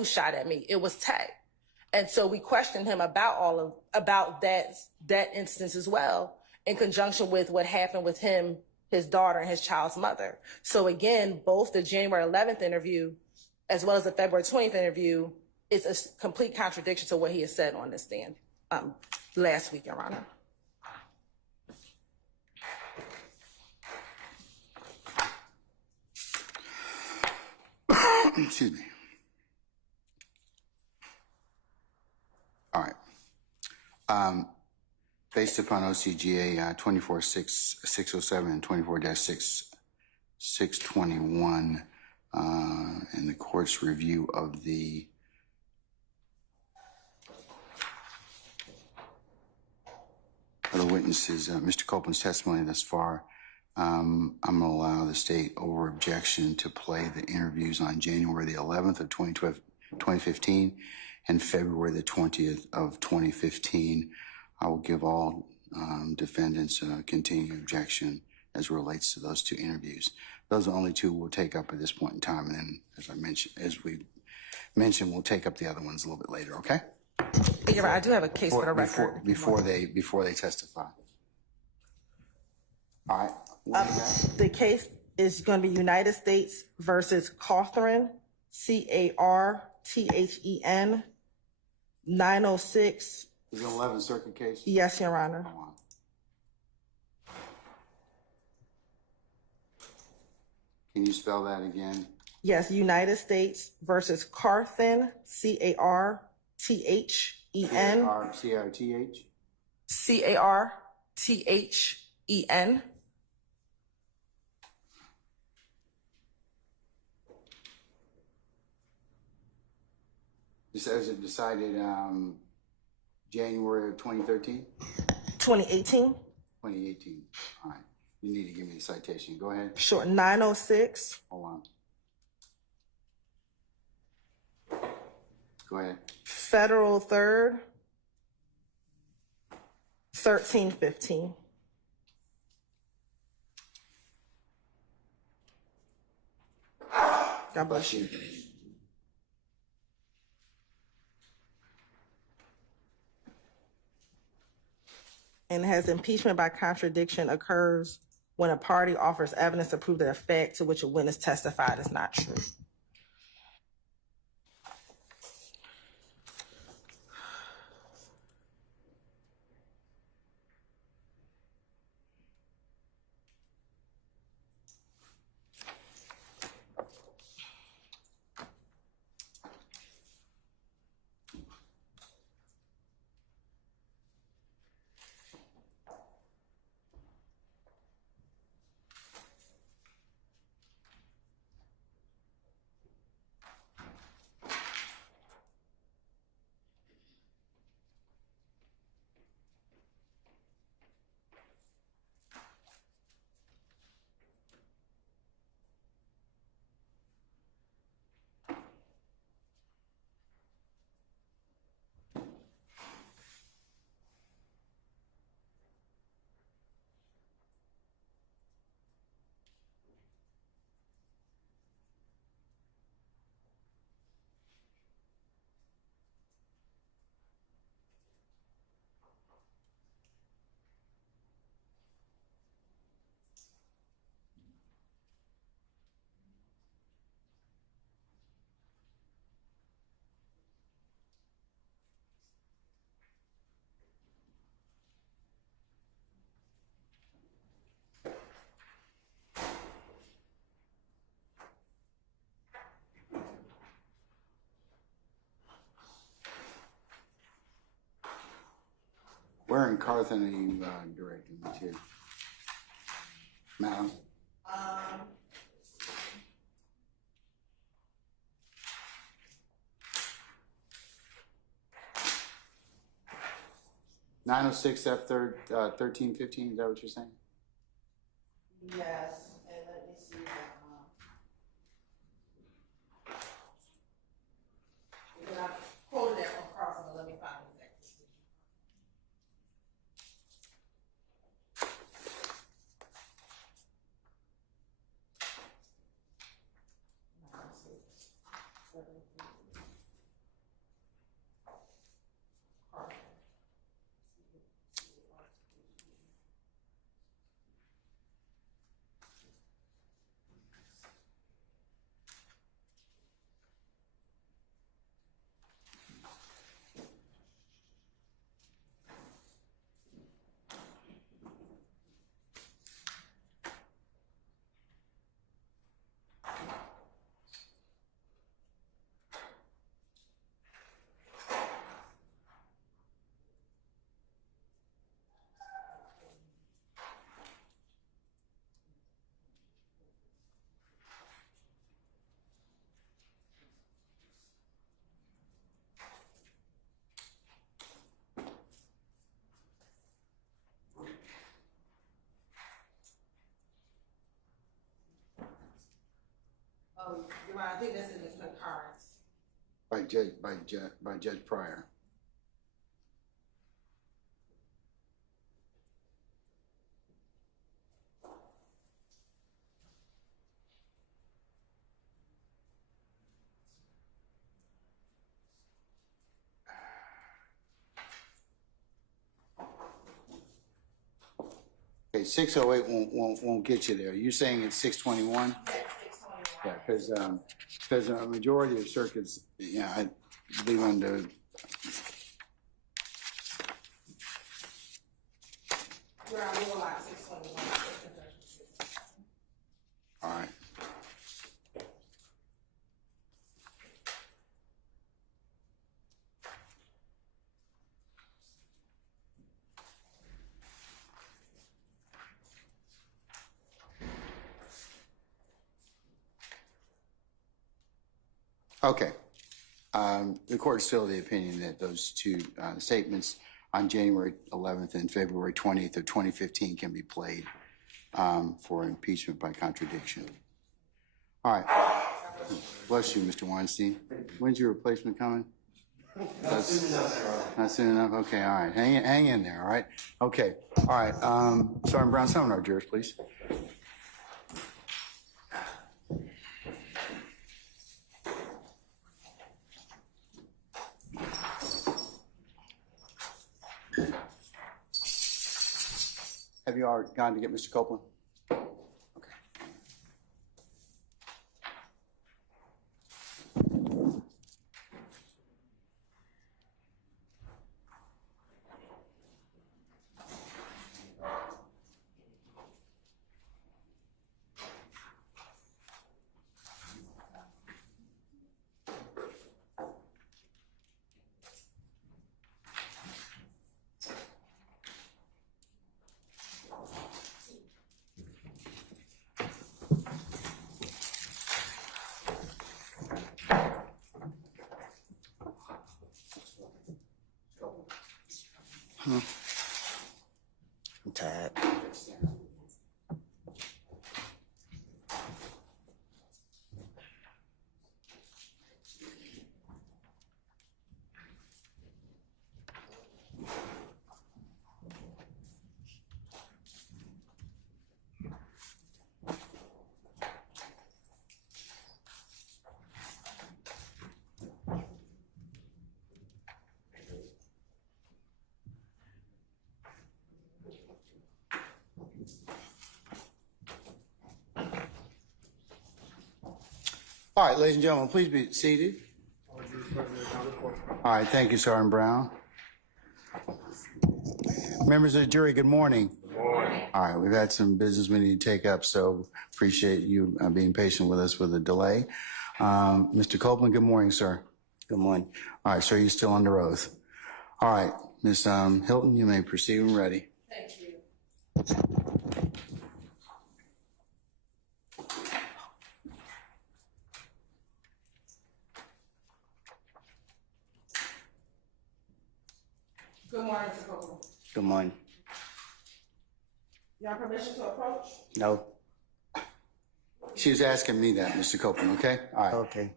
shot at me. It was Tay. And so we questioned him about that instance as well, in conjunction with what happened with him, his daughter, and his child's mother. So again, both the January 11th interview, as well as the February 20th interview, is a complete contradiction to what he has said on this stand last week, Your Honor. Excuse me. All right. Based upon OCGA 24-6-607 and 24-6-621, and the court's review of the witnesses, Mr. Copeland's testimony thus far, I'm going to allow the state over objection to play the interviews on January the 11th of 2015 and February the 20th of 2015. I will give all defendants a continuing objection as relates to those two interviews. Those are the only two we'll take up at this point in time, and then, as we mentioned, we'll take up the other ones a little bit later. Okay? You're right. I do have a case for the record before they testify. All right. The case is going to be United States versus Courtroom, Carthen, 906. Is it an 11th Circuit case? Yes, Your Honor. Come on. Can you spell that again? Yes, United States versus Carthen, Carthen. C-A-R-T-H? Carthen. It says it decided January of 2013? 2018. 2018. All right. You need to give me the citation. Go ahead. Sure. 906. Hold on. Go ahead. Federal 3rd, 1315. God bless you. And it has impeachment by contradiction occurs when a party offers evidence to prove that a fact to which a witness testified is not true. Where in Carthon are you directing me to? Madam? 906 F 1315, is that what you're saying? Yes, and let me see that. Because I quoted that on Carson, but let me find the exact decision. Oh, you're right. I think that's in the concurrence. By Judge Pryor. Okay, 608 won't get you there. You're saying it's 621? Yeah, because a majority of circuits, yeah, I believe under. We're on rule lot 621. All right. Okay. The court is still of the opinion that those two statements on January 11th and February 20th of 2015 can be played for impeachment by contradiction. All right. Bless you, Mr. Weinstein. When's your replacement coming? Not soon enough. Not soon enough? Okay, all right. Hang in there, all right? Okay, all right. Sergeant Brown, summon our jurors, please. Have you already gone to get Mr. Copeland? I'm tired. All right, ladies and gentlemen, please be seated. All right, thank you, Sergeant Brown. Members of the jury, good morning. Good morning. All right, we've had some business we need to take up, so appreciate you being patient with us with the delay. Mr. Copeland, good morning, sir. Good morning. All right, sir, you're still under oath. All right, Ms. Hilton, you may proceed when ready. Thank you. Good morning, Mr. Copeland. Good morning. You have permission to approach? No. She was asking me that, Mr. Copeland, okay? All right. Okay.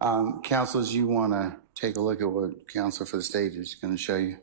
Councilors, you want to take a look at what counsel for the stage is going to show you?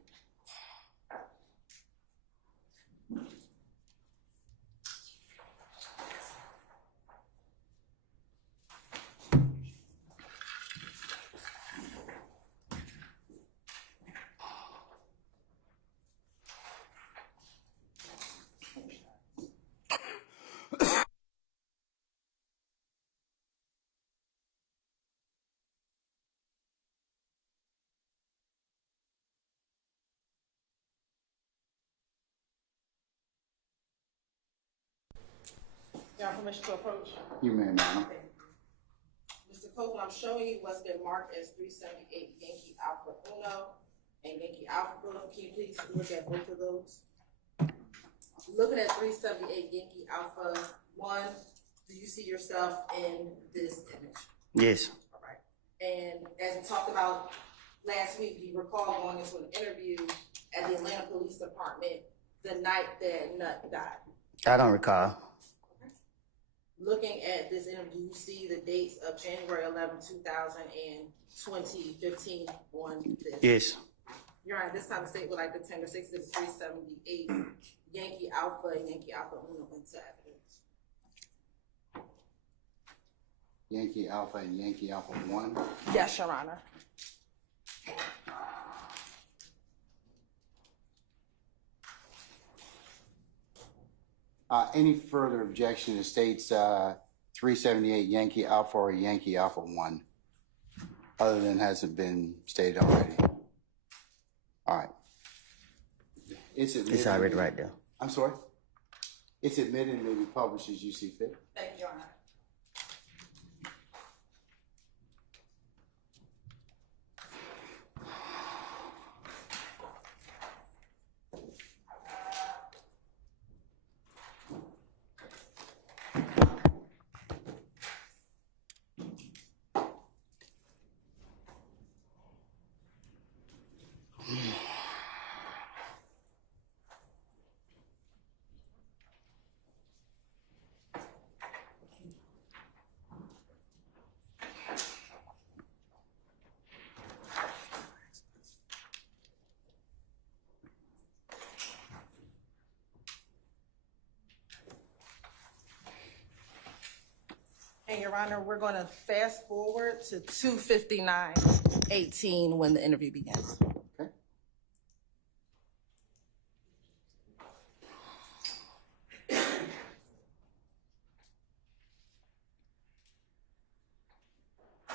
You have permission to approach? You may, ma'am. Mr. Copeland, I'm showing you what's been marked as 378 Yankee Alpha Uno and Yankee Alpha Uno. Can you please look at both of those? Looking at 378 Yankee Alpha 1, do you see yourself in this image? Yes. All right. And as we talked about last week, do you recall going into an interview at the Atlanta Police Department the night that Nutt died? I don't recall. Looking at this interview, you see the dates of January 11, 2000 and 2015 on this. Yes. Your Honor, this time the state would like to tender 6378 Yankee Alpha and Yankee Alpha Uno into evidence. Yankee Alpha and Yankee Alpha 1. Yes, Your Honor. Any further objection to states 378 Yankee Alpha or Yankee Alpha 1, other than hasn't been stated already? All right. It's already right there. I'm sorry? It's admitted and may be published as you see fit. Thank you, Your Honor. And Your Honor, we're going to fast forward to 2:59:18 when the interview begins. Okay.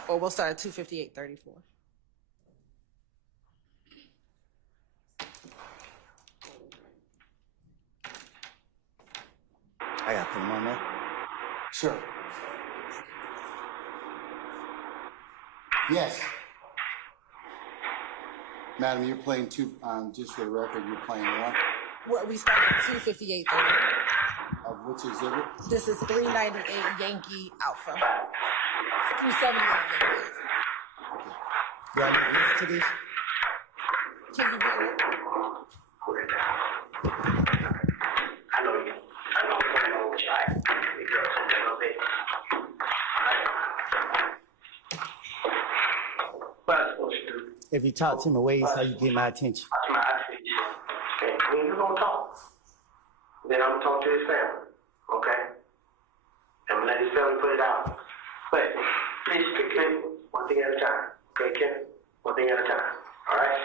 Or we'll start at 258:34. I got to put them on there. Sure. Yes. Madam, you're playing two, just for the record, you're playing what? Well, we start at 258:34. Of which exhibit? This is 398 Yankee Alpha. 378 Yankee Alpha. Do I need to listen to this? Can you hear it? I know you. I know you're playing over side. You got something up there. What am I supposed to do? If you talk to me ways, how you get my attention? That's my attitude. Okay, when you're gonna talk, then I'm gonna talk to his family. Okay? I'm gonna let his family put it out. But please pick one thing at a time. Okay, Ken? One thing at a time. All right?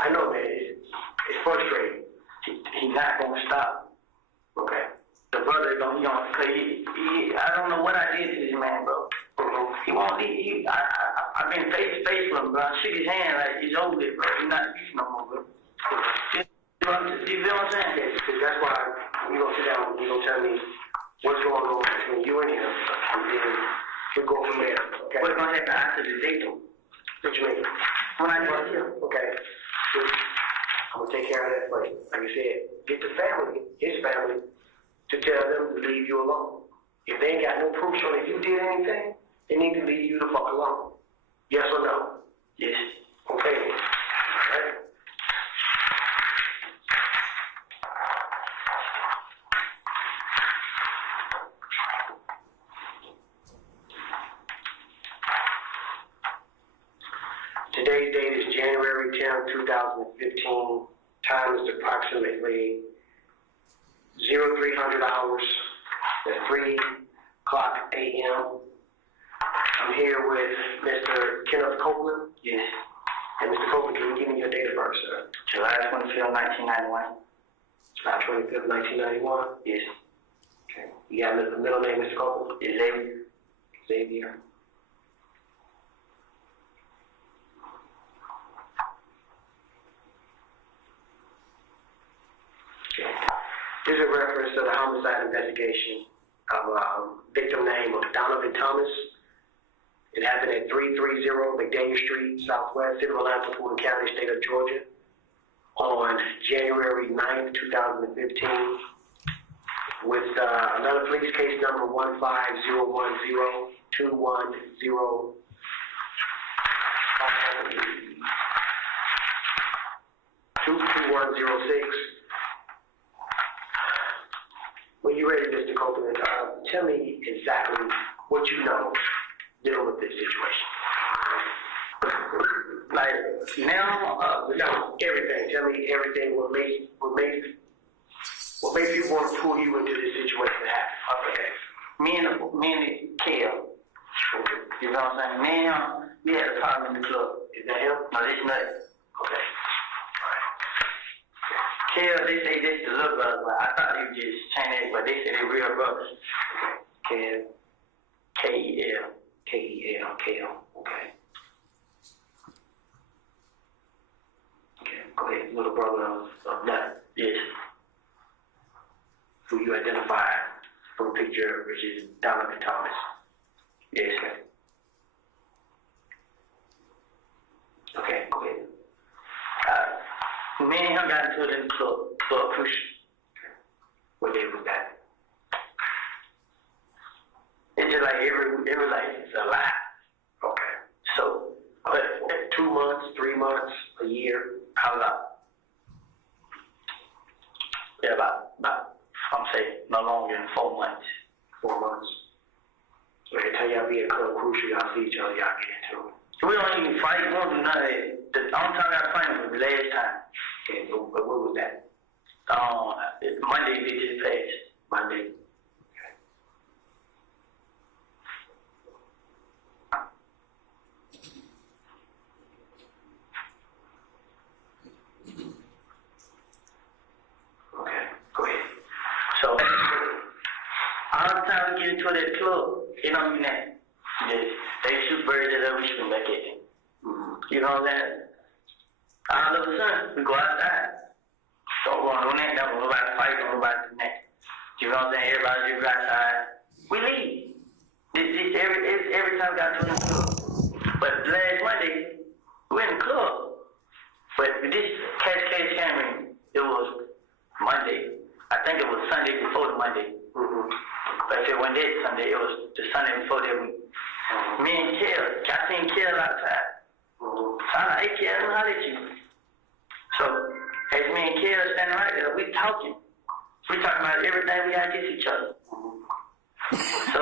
I know, man. It's frustrating. He's not gonna stop. Okay? The brother don't, cause I don't know what I did to this man, bro. He won't. I've been face to face with him, bro. I shook his hand like he's over it, bro. He's not beast no more, bro. You feel what I'm saying? Yes, because that's why we gonna sit down and you gonna tell me what's going on between you and him, and then we'll go from there. Okay? What's gonna happen after the date? What you mean? When I talk to him, okay? So, I'm gonna take care of that for you. Like you said, get the family, his family, to tell them to leave you alone. If they ain't got no proof showing that you did anything, they need to leave you the fuck alone. Yes or no? Yes. Okay. All right. Today's date is January 10th, 2015. Time is approximately 0300 hours at 3 o'clock a.m. I'm here with Mr. Kenneth Copeland. Yes. And Mr. Copeland, can you give me your date of birth, sir? July 25th, 1991. July 25th, 1991? Yes. Okay. You got the middle name, Mr. Copeland? Xavier. Xavier. This is a reference to the homicide investigation of victim name of Donovan Thomas. It happened at 330 McDaniel Street, Southwest, City of Atlanta, Fulton County, State of Georgia, on January 9th, 2015, with another police case number 15010 22106. When you're ready, Mr. Copeland, tell me exactly what you know dealing with this situation. Like now, no, everything. Tell me everything. What made you want to pull you into this situation to happen? Okay. Me and Kale. You know what I'm saying? Me and him, we had a problem in the club. Is that him? No, this nothing. Okay. Kale, they say this the little brother, but I thought they would just change it, but they say they're real brothers. Kale. K-E-L. K-E-L. Kale. Okay. Okay, go ahead. Little brother of nothing. Yes. Who you identified from a picture, which is Donovan Thomas. Yes, sir. Okay, go ahead. Me and him got into it in the club push. What day was that? It's just like every like it's a lot. Okay. So, but 2 months, 3 months, a year, how about? Yeah, about I'm saying no longer than 4 months. 4 months. So every time y'all be at Club Crucial, y'all see each other, y'all get into it. We don't even fight, we don't do none of that. The only time I fight was the last time. Okay, so what was that? Monday we just passed. Monday. Okay, go ahead. So all the time we get into that club, it don't mean that. They shoot birds at us, we shoot them back at them. You know what I'm saying? All of a sudden, we go outside. Don't go on no neck, don't nobody fight, don't nobody do that. You know what I'm saying? Everybody just go outside. We leave. Every time we got to the club. But last Monday, we in the club. But this case came in, it was Monday. I think it was Sunday before the Monday. But if it wasn't that Sunday, it was the Sunday before that week. Me and Kel, I seen Kel outside. So I'm like, hey Kel, let me holler at you. So as me and Kel standing right there, we talking. We talking about everything we got against each other. So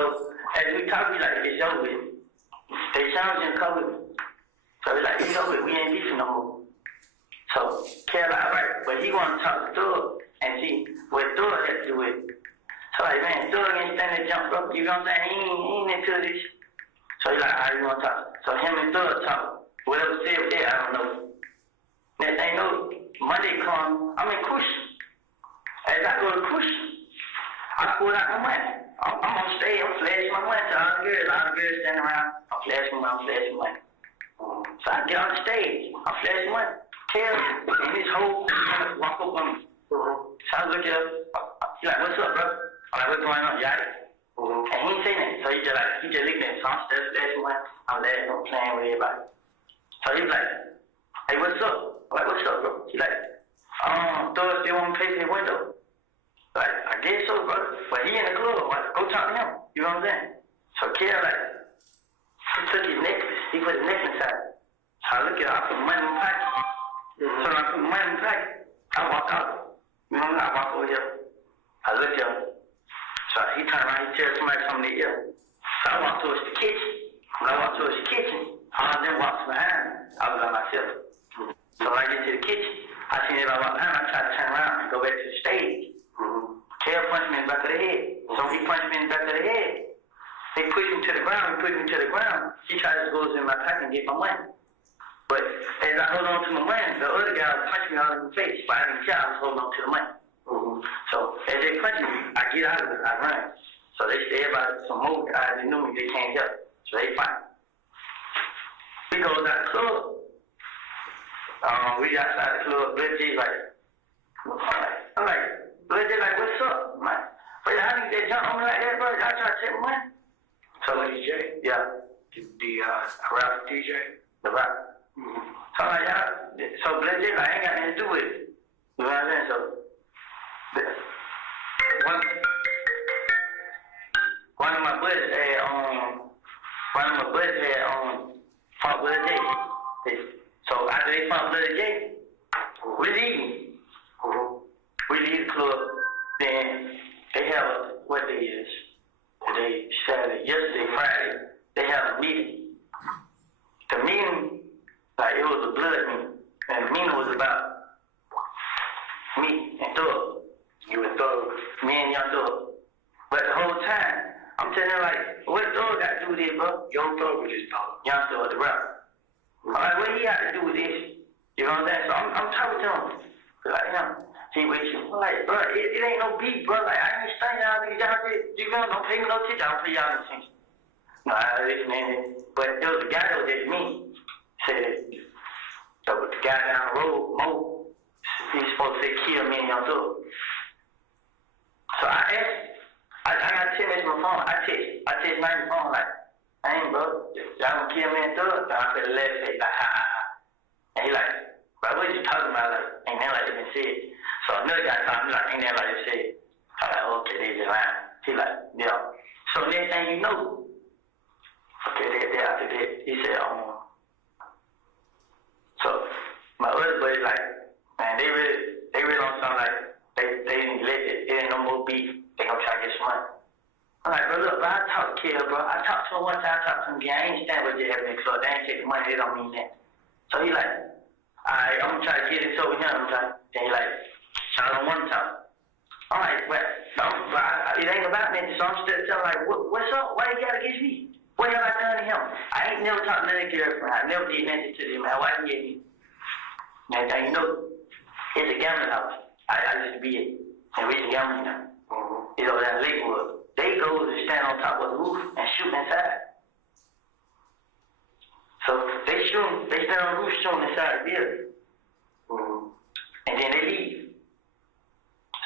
as we talk, we like, it's over with. They challenging cover me. So we like, it's over with, we ain't beefing no more. So Kel, all right, but he want to talk to Thug and see what Thug has to do with it. So like, man, Thug ain't standing there jump up, you know what I'm saying? He ain't into this. So he like, how you want to talk? So him and Thug talk. Whatever said with that, I don't know. Next thing you know, Monday come, I'm in Cushion. As I go to Cushion, I pull out my money. I'm on stage, I'm flashing my money to all the girls standing around. I'm flashing money. So I get on the stage, I'm flashing money. Kel, and this whole walk up on me. So I look at him, he's like, what's up, bro? I'm like, what's going on, y'all? And he ain't saying that, so he just looked at me, so I'm still flashing money. I'm laughing, I'm playing with everybody. So he was like, hey, what's up? I'm like, what's up, bro? He's like, Thug still want to pay for the window. Like, I guess so, bro. But he in the club, like, go talk to him. You know what I'm saying? So Kel, like, he took his necklace, he put his necklace inside. So I look at him, I put money in my pocket. So when I put money in my pocket, I walk out. You know what I mean? I walk over here. I look at him. So he turned around, he tells somebody something in the ear. So I walk towards the kitchen. When I walk towards the kitchen, all of them walks behind me. I was by myself. So when I get to the kitchen, I see everybody walk behind me. I try to turn around and go back to the stage. Kel punched me in the back of the head. So he punched me in the back of the head. They pushed me to the ground. He tried to go in my pocket and get my money. But as I hold on to my money, the other guy punched me all in the face. But I didn't care. I was holding on to the money. So as they punched me, I get out of it. I run. So they say everybody, some more guys, they knew me. They can't help. So they fight. He goes out the club. We outside the club. Blood J's like, I'm like, Blood J like, what's up? I'm like, but how do you get jump on me like that, bro? I try to take money. So DJ? Yeah. The rap DJ? The rap. So I'm like, y'all, so Blood J like, I ain't got nothing to do with it. You know what I'm saying? So, one of my buddies had fought Blood J. So after they fought Blood J, we leave the club, then they have what day is? Today, Saturday, yesterday, Friday, they have a meeting. The meeting, like it was a blood meeting, and the meeting was about me and Thug. You and Thug? Me and Young Thug. But the whole time, I'm telling them like, what Thug got to do with this, bro? Young Thug was just talking. Young Thug, the rapper. I'm like, what he got to do with this? You know what I'm saying? So I'm talking to him. Like, he with you. I'm like, bro, it ain't no beef, bro. Like, I ain't saying y'all niggas, y'all just, you know, don't pay me no attention. I don't pay y'all no attention. No, I listen, man. But there was a guy that was at me. Said, so the guy down the road, Mo, he's supposed to say, kill me and Young Thug. So I asked, I got 10 minutes on my phone. I text my phone, like, I ain't, bro. Y'all gonna kill me and Thug? And I said, let's say, like, ha, ha, ha. And he like, bro, what you talking about? Like, ain't that like it been said? So another guy talking, like, ain't that like it said? I'm like, okay, they just lying. He like, yeah. So next thing you know, okay, after that, he said, so my other buddy like, man, they really on something like, they didn't let it ain't no more beef. They gonna try to get some money. I'm like, bro, look, bro, I talked to Kel, bro. I talked to him one time, I talked to him again. I ain't stand with you having it, so they ain't take the money, they don't mean that. So he like, alright, I'm gonna try to get it over him. Then he like, I don't want to talk. I'm like, but it ain't about me, so I'm still telling like, what's up? Why you got against me? What have I done to him? I ain't never talked to another girlfriend. I never did nothing to him, man. Why he get me? Next thing you know, it's a gambling house. I used to be it. And we used to gamble now. It's over there in Lakewood. They go to stand on top of the roof and shoot inside. So they stand on the roof shooting inside the building. And then they leave.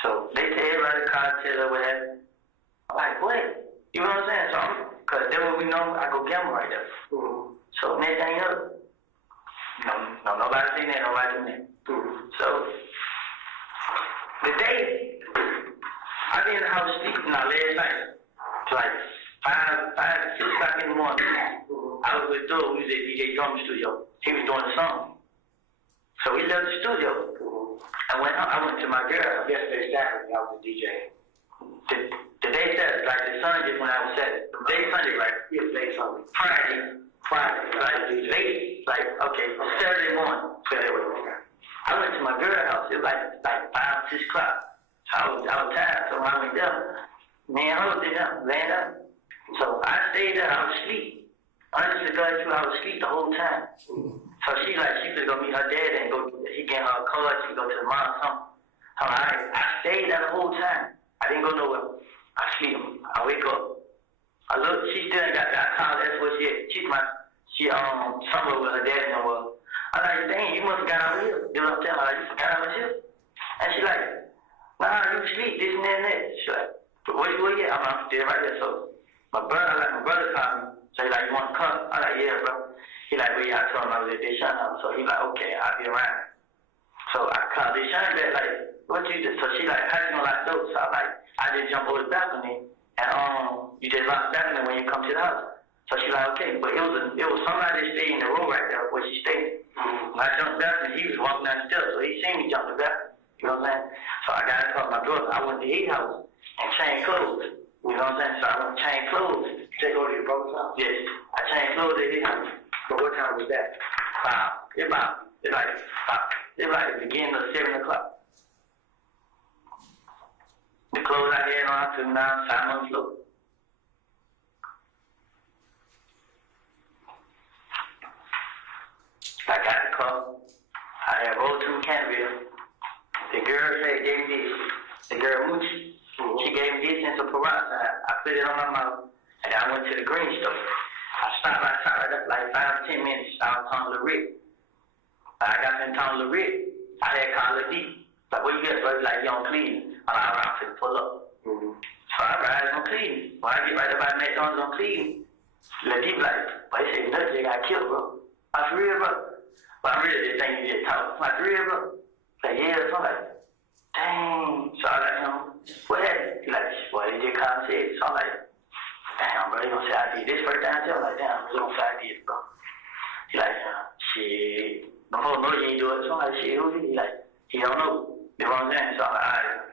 So they tell everybody the car, tell her what happened. I'm like, what? You know what I'm saying? So cause that's what we know, I go gamble right there. So next thing you know, nobody seen that, nobody seen that. So the day I been in the house sleeping now last night, to like 5 to 6 o'clock in the morning. I was with Doug, we was at DJ Drum Studio. He was doing the song. So we left the studio. And I went to my girl. Yesterday Saturday, I was a DJ. The day Saturday, like the Sunday when I was Saturday. The day Sunday, right? Yesterday Sunday. Friday, like late, like, okay, Saturday morning. I went to my girl's house. It was like 5, 6 o'clock. So I was tired, so when I went there, me and her was there, laying up. So I stayed there, I was asleep. Honestly, God, I was asleep the whole time. So she could go meet her dad and he gave her a card, she go to the mom or something. So I stayed there the whole time. I didn't go nowhere. I sleep. I wake up. I look, she still ain't got that. I called, that's what she is. She somewhere with her dad and was. I like, dang, you must have got out here. You know what I'm saying? Like, you forgot I was here. And she like, nah, you sleep, this and that and that. She like, where you at? I'm still right there. So my brother called me. So he like, you want to come? I like, yeah, bro. He like, well, yeah, I told him I was at Deshaun house. So he like, okay, I'll be around. So I called Deshaun back, like, what you do? So she like, how you gonna lock the door? So I like, I just jump over the balcony and you just lock the balcony when you come to the house. So she like, okay, but it was somebody that stayed in the room right there where she stayed. When I jumped the balcony, he was walking down the steps, so he seen me jump the balcony. You know what I'm saying? So I got to call my brother. I went to his house and changed clothes. You know what I'm saying? So I went to change clothes. Take over to your brother's house? Yes. I changed clothes at his house. But what time was that? It's like the beginning of 7 o'clock. The clothes I had on, I took them down, sat on the floor. I got the car. I had rolled to Canterville. The girl said, gave me this. The girl Moochie. She gave me this and some peroxide. I put it on my mouth, and I went to the green store. I stopped outside like 5 to 10 minutes. I was talking to Rick. I got in town to Rick. I had called D. Like, what you get, bro? He's like, you on Cleveland. I'm like, I'm finna pull up. So I ride on Cleveland. When I get right up by McDonald's on Cleveland, Lil D like, but he said, nothing, they got killed, bro. I'm for real, bro. But I really just think you just talk. I'm like, for real, bro? Like, yeah, so I'm like, dang. So I like, what happened? He like, well, he just called and said. So I'm like, damn, bro, he gonna say I did this first time too? I'm like, damn, he gonna say I did, bro. He like, shit. Before no, you ain't do it. So I'm like, shit, who is he? He like, he don't know. You know what I'm saying? So I'm like, all right.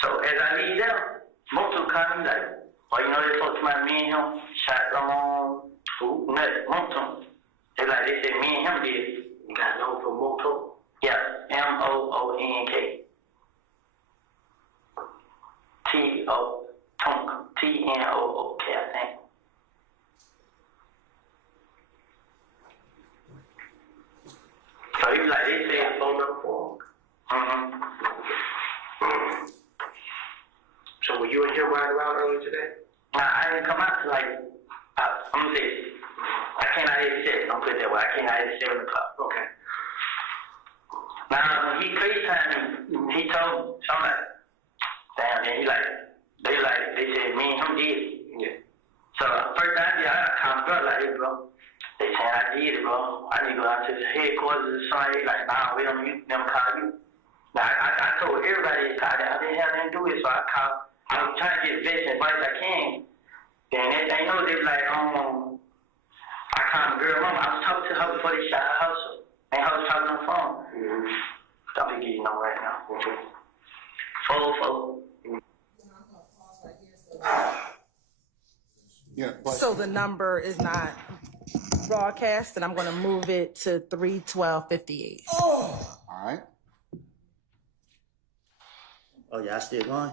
So as I leave there, Motu come like, well, you know, they talked to my me and him, shot Motu. They like, they said me and him did. You got known for Moto? Yeah, MOONK. TNOOK, I think. So he was like, they said phone number for him. So were you and him riding around earlier today? Nah, I didn't come out to like, I'm gonna say, I came out at 7, don't put it that way, I came out at 7 o'clock. Okay. Now, when he FaceTimed me, he told me, so I'm like, damn, man, they said me and him did. Yeah. So, first time I did, I called bro like, hey, bro. They said I did it, bro. I need to go out to the headquarters or something. Like, nah, we don't never call you. Now, I told everybody I didn't have nothing to do with it, so I called. I was trying to get the best advice I can. Then next thing you know, they was like, I called my girl mama. I was talking to her before they shot her house up. And I was talking on the phone. Don't be getting on right now. 404. Yeah, but So the number is not broadcast, and I'm going to move it to 31258. all right. Oh, y'all still going?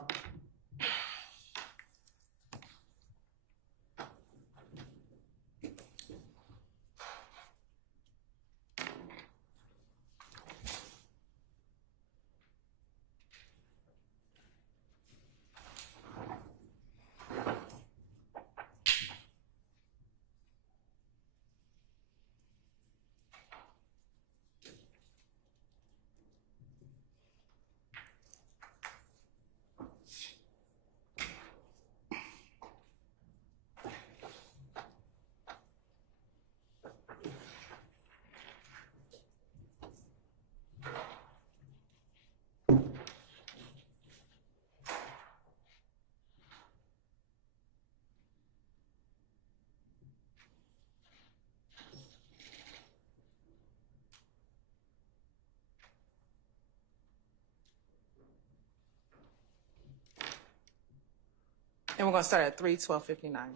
And we're going to start at 3:12:59, Your Honor.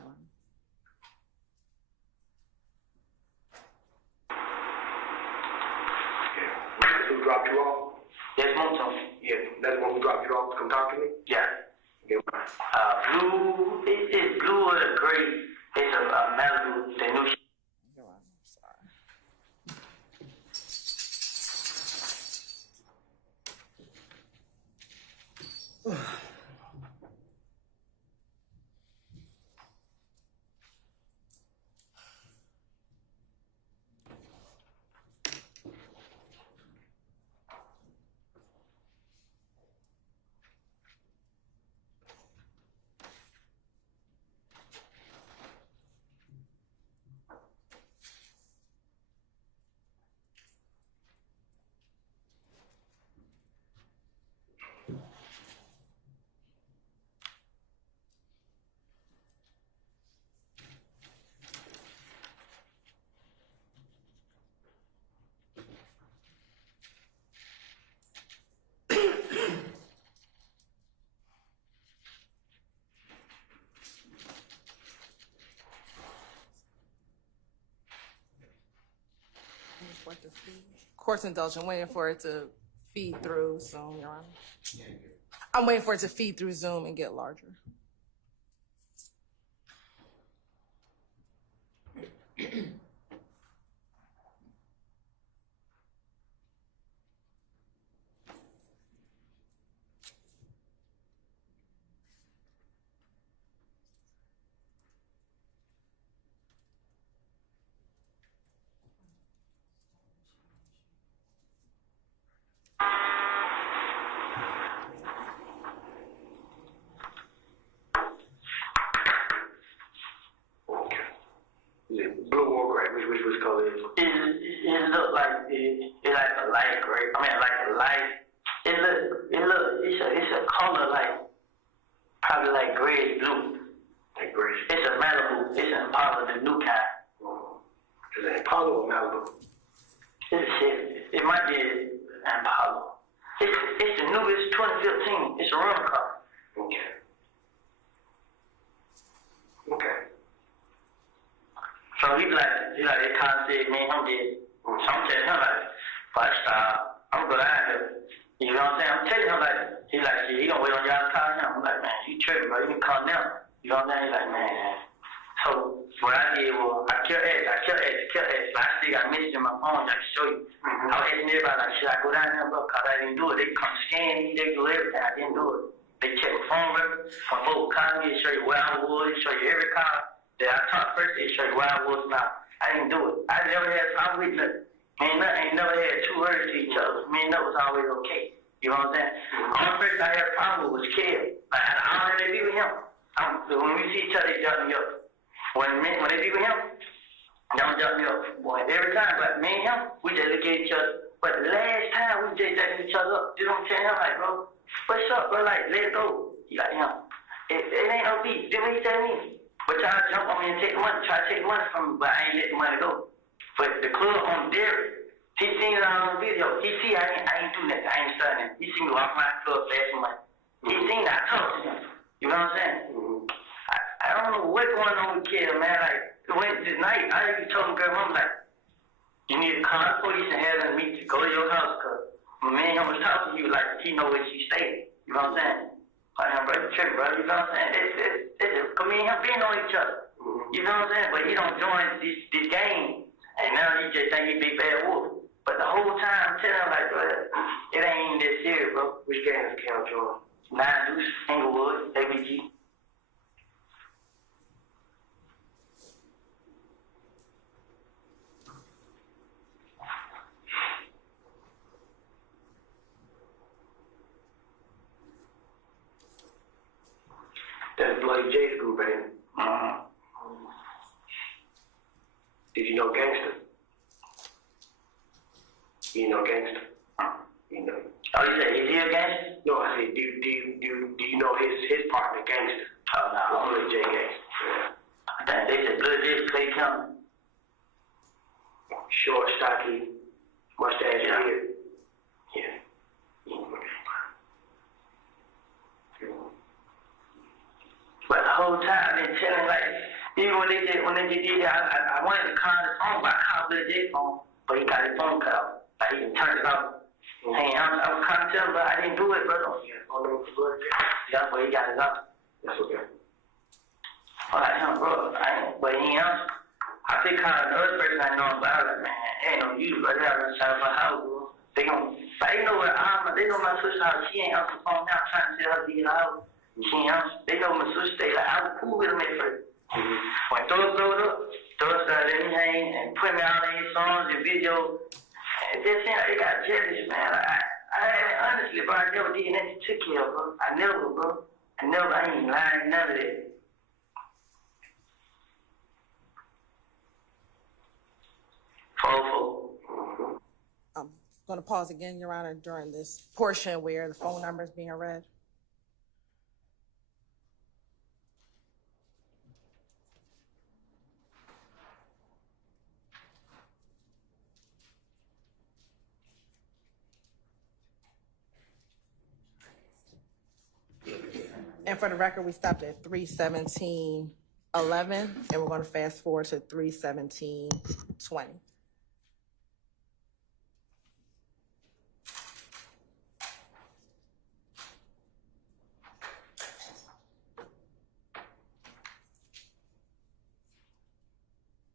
Who dropped you off? There's more to Yeah, that's the one who dropped you off to come talk to me? Yeah. Yeah. Blue, it's blue or the gray. It's a Malibu, the new Your Honor, I'm sorry. Court's indulgent, waiting for it to feed through Zoom, Your Honor. I'm waiting for it to feed through Zoom and get larger. Blue or gray? Which color is it? It look like it's like a light gray. I mean, like a light. It's a color like probably like gray blue. Like gray. It's a Malibu. It's an Impala, the new kind. Is it Impala or Malibu? It's a Chevy. It might be an Impala. It's the newest 2015. It's a rental car. Okay. Okay. So he they contact me, I'm dead. So I'm telling him like, 5 star, I'm gonna go down here. You know what I'm saying? I'm telling him like, he gonna wait on y'all to call him. I'm like, man, you tripping, bro, you can call now. You know what I'm saying? He's like, man. So what I did was, I kept asking. I still got messages in my phone, I can show you. I was asking everybody like, should I go down there, bro? Cause I didn't do it. They come scan me, they do everything. I didn't do it. They check my phone record. When folks call me, they show you where I was, they show you every call. I talked first, they show you where I was now. I didn't do it. I never had a problem with nothing. Ain't never had 2 words to each other. Me and that was always okay. You know what I'm saying? The only person I had a problem with was Kev. Like, I don't really be with him. When we see each other, they jump me up. When they be with him, they don't jump me up. Boy, every time, but me and him, we just look at each other. But the last time, we just jacking each other up. You know what I'm saying? I'm like, bro, what's up, bro? Like, let it go. You like him. It ain't no beef. Then what he tell me? But y'all jump on me and take the money, try to take the money from me, but I ain't let the money go. But the club on Derek, he seen it on the video. He see I ain't do nothing. I ain't starting. He see me walk my club flashing money. He seen that. I talked to him. You know what I'm saying? I don't know what's going on with Kid, man. Like, when this night, I even told him, girl, I'm like, you need to call the police and have them meet to go to your house, cause my man was talking to you like he know where she stayed. You know what I'm saying? Like, bro, you tripping, bro. You know what I'm saying? Cause me and him been on each other. You know what I'm saying? But he don't join this game. And now he just think he big bad wolf. But the whole time I'm telling him like, bro, it ain't that serious, bro. Which game is Count John? 9 Deuce, Inglewood, ABG. That's Bloody J's group, ain't it? Did you know Gangster? You know Gangster? You know. Oh, you said, is he a gangster? No, I said, do you know his partner, Gangster? Oh, no. Bloody J Gangster. I think they said Bloody J Clay County. Short, stocky, mustache, beard. Yeah. But the whole time I've been telling, like, even when they did that, I wanted to call his phone, but I called Bill J's phone, but he got his phone cut off. Like, he turned it off. Hey, I was kind of telling him, but I didn't do it, bro. Yeah, but he got it up. That's okay. Well, I know, bro. But he ain't answer. I think kind of the other person I know, but I was like, man, ain't no use, but they haven't shot my house, bro. They know where they know my sister's house. She ain't answer the phone now, trying to tell her to get out. She ain't answer. They know my sister stay like, I was cool with them at first. When Thor blowed up, Thor started letting me hang and put me all in his songs and videos. It just seemed like they got jealous, man. Honestly, bro, I never did nothing to kill, bro. I never, bro. I ain't lying, none of that. I'm going to pause again, Your Honor, during this portion where the phone number is being read. And for the record, we stopped at 3:17:11, and we're going to fast forward to 3:17:20.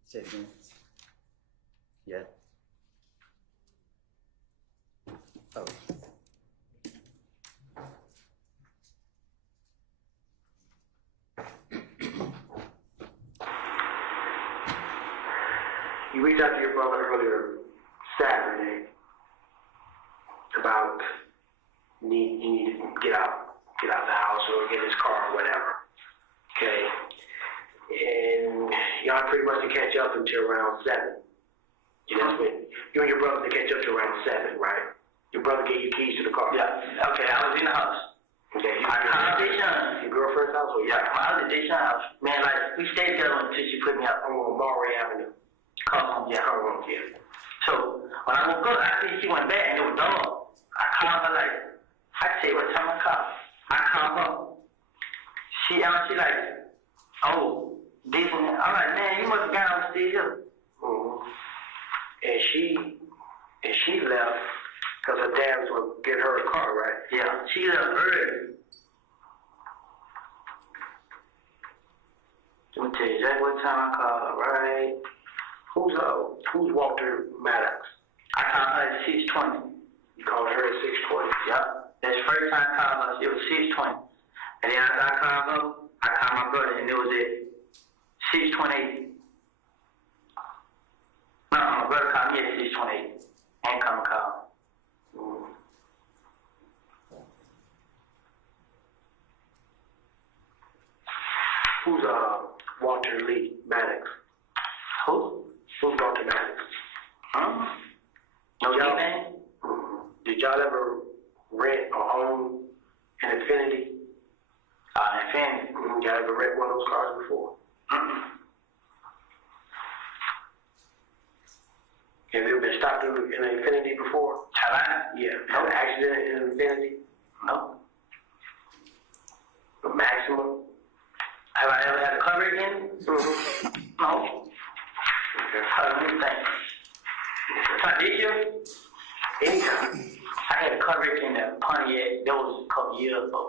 Say it again. Yeah. Oh. You reached out to your brother earlier Saturday about you need to get out the house or get in his car or whatever. Okay. And y'all pretty much didn't catch up until around 7. You know, you and your brother didn't catch up till around 7, right? Your brother gave you keys to the car. Yeah. Okay, I was in the house. Okay. I called Deshaun. Your girlfriend's house? Or Yeah, I was at Deshaun's house. Man, like, we stayed together until she put me up on Maury Avenue. Courtroom, yeah. So when I woke up, I see she went back and it was dark. I called her like, I tell you what time I called. I called her. She like, oh, this and that. I'm like, man, you must have got on still here. Mm-hmm. And she left because her dad was going to get her a car, right? Yeah, she left early. Let me tell you exactly what time I called her, right? Who's Walter Maddox? I called her at 6:20. You called her at 6:20? Yep. That's the first time I called her. It was 6:20. And then after I called her, I called my brother, and it was at 6:28. No, my brother called me at 6:28. Ain't come and call. Who's Walter Lee Maddox? Who? Who's Walter Maddox? No, y'all name? Did y'all ever rent or own an Infinity? Infinity. Y'all ever rent one of those cars before? Have you ever been stopped in an Infinity before? Have I? Yeah. No accident in an Infinity? No. The maximum? Have I ever had a cover again? No. Let me think. Did you? Anytime. I had a coverage in the Pontiac. That was a couple years ago.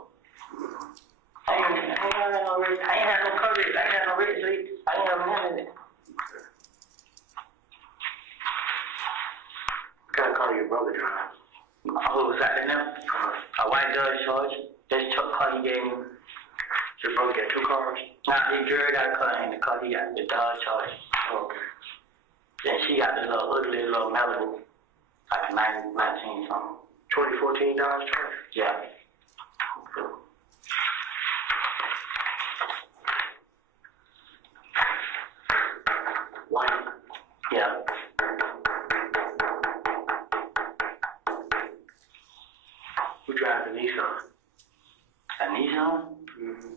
I ain't had no coverage. I ain't had no red sleep. I ain't have none of it. What kind of car your brother drives? Who was that in there? A white Dodge Charger. That's the car he gave me. Your brother got 2 cars? Nah, he Jerry got a car in the car. He got the Dodge Charger. Okay. Then she got the little ugly little Malibu, like a 19 something. 2014 Dodge Charger? Yeah. White? Yeah. Who drives a Nissan? A Nissan? Mm-hmm.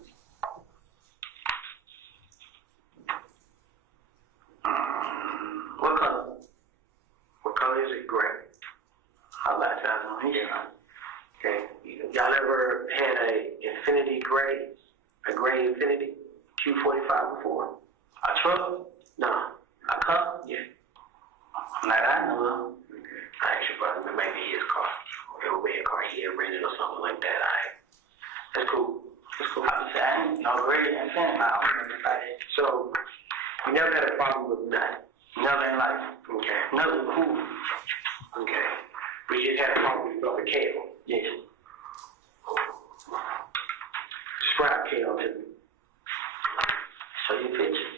What color? What color is it? Gray. I like that one. Yeah. Okay. Y'all ever had a Infinity Gray? A gray Infinity? Q45 before? A truck? No. A car? Yeah. Like I know of. I asked your brother, it may be his car. Or it would be a car he had rented or something like that. That's cool. That's cool. I say I ain't no really in my own. So, you never had a problem with that? Never in life. Okay. Never cool. Okay. But you just had a problem with your brother Kale? Yes. Describe Kale to me. Show you a picture.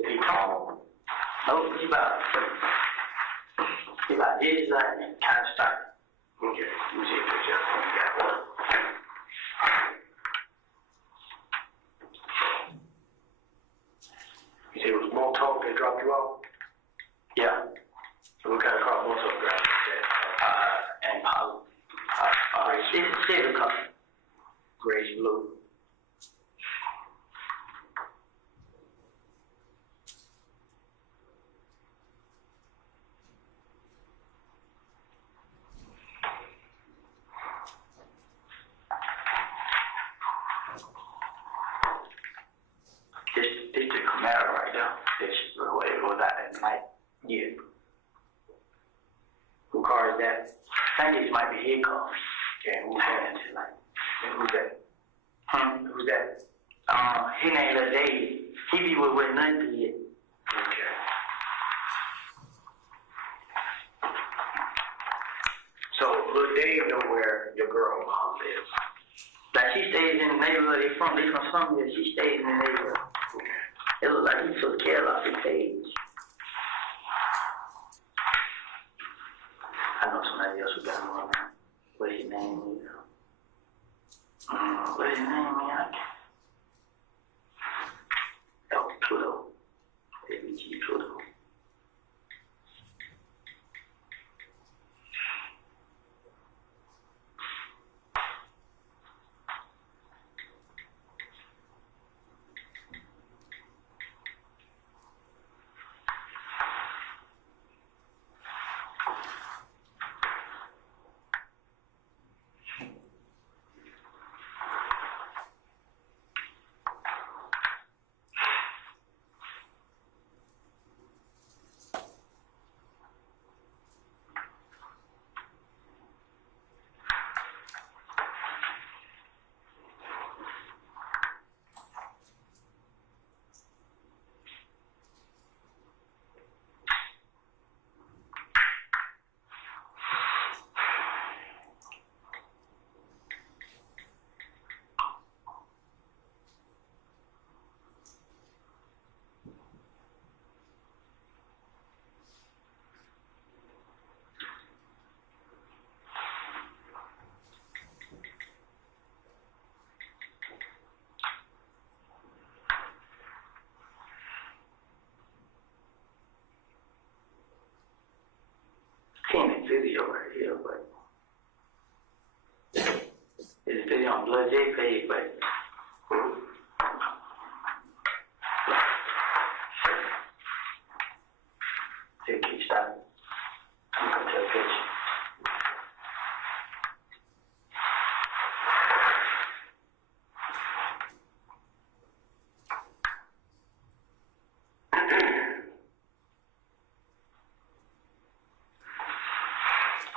Is he tall? Nope, he about this like kind of stark. Okay. Let me see a picture. You got one. You said it was Motor that dropped you off? Yeah. What kind of car Motor dropped you off? And Impala. It's a Civic car. Grayish blue. This the Camaro right there. This the way it was out at night. Yeah. Who car is that? I think this might be his car. Yeah, who's that? And who's that? Who's that? His name is Dave. He be with nothing yet. Okay. So, little Dave know where your girl mom lives. Like she stays in the neighborhood. They from somewhere. She stays in the neighborhood. Okay. It look like he took care of his page. I know somebody else who got him on there. What his name is? What his name is? Oh, Pluto. ABG Pluto. Can't video right here, but it's video on Blood J page, but it keeps stopping. I'm gonna take a picture.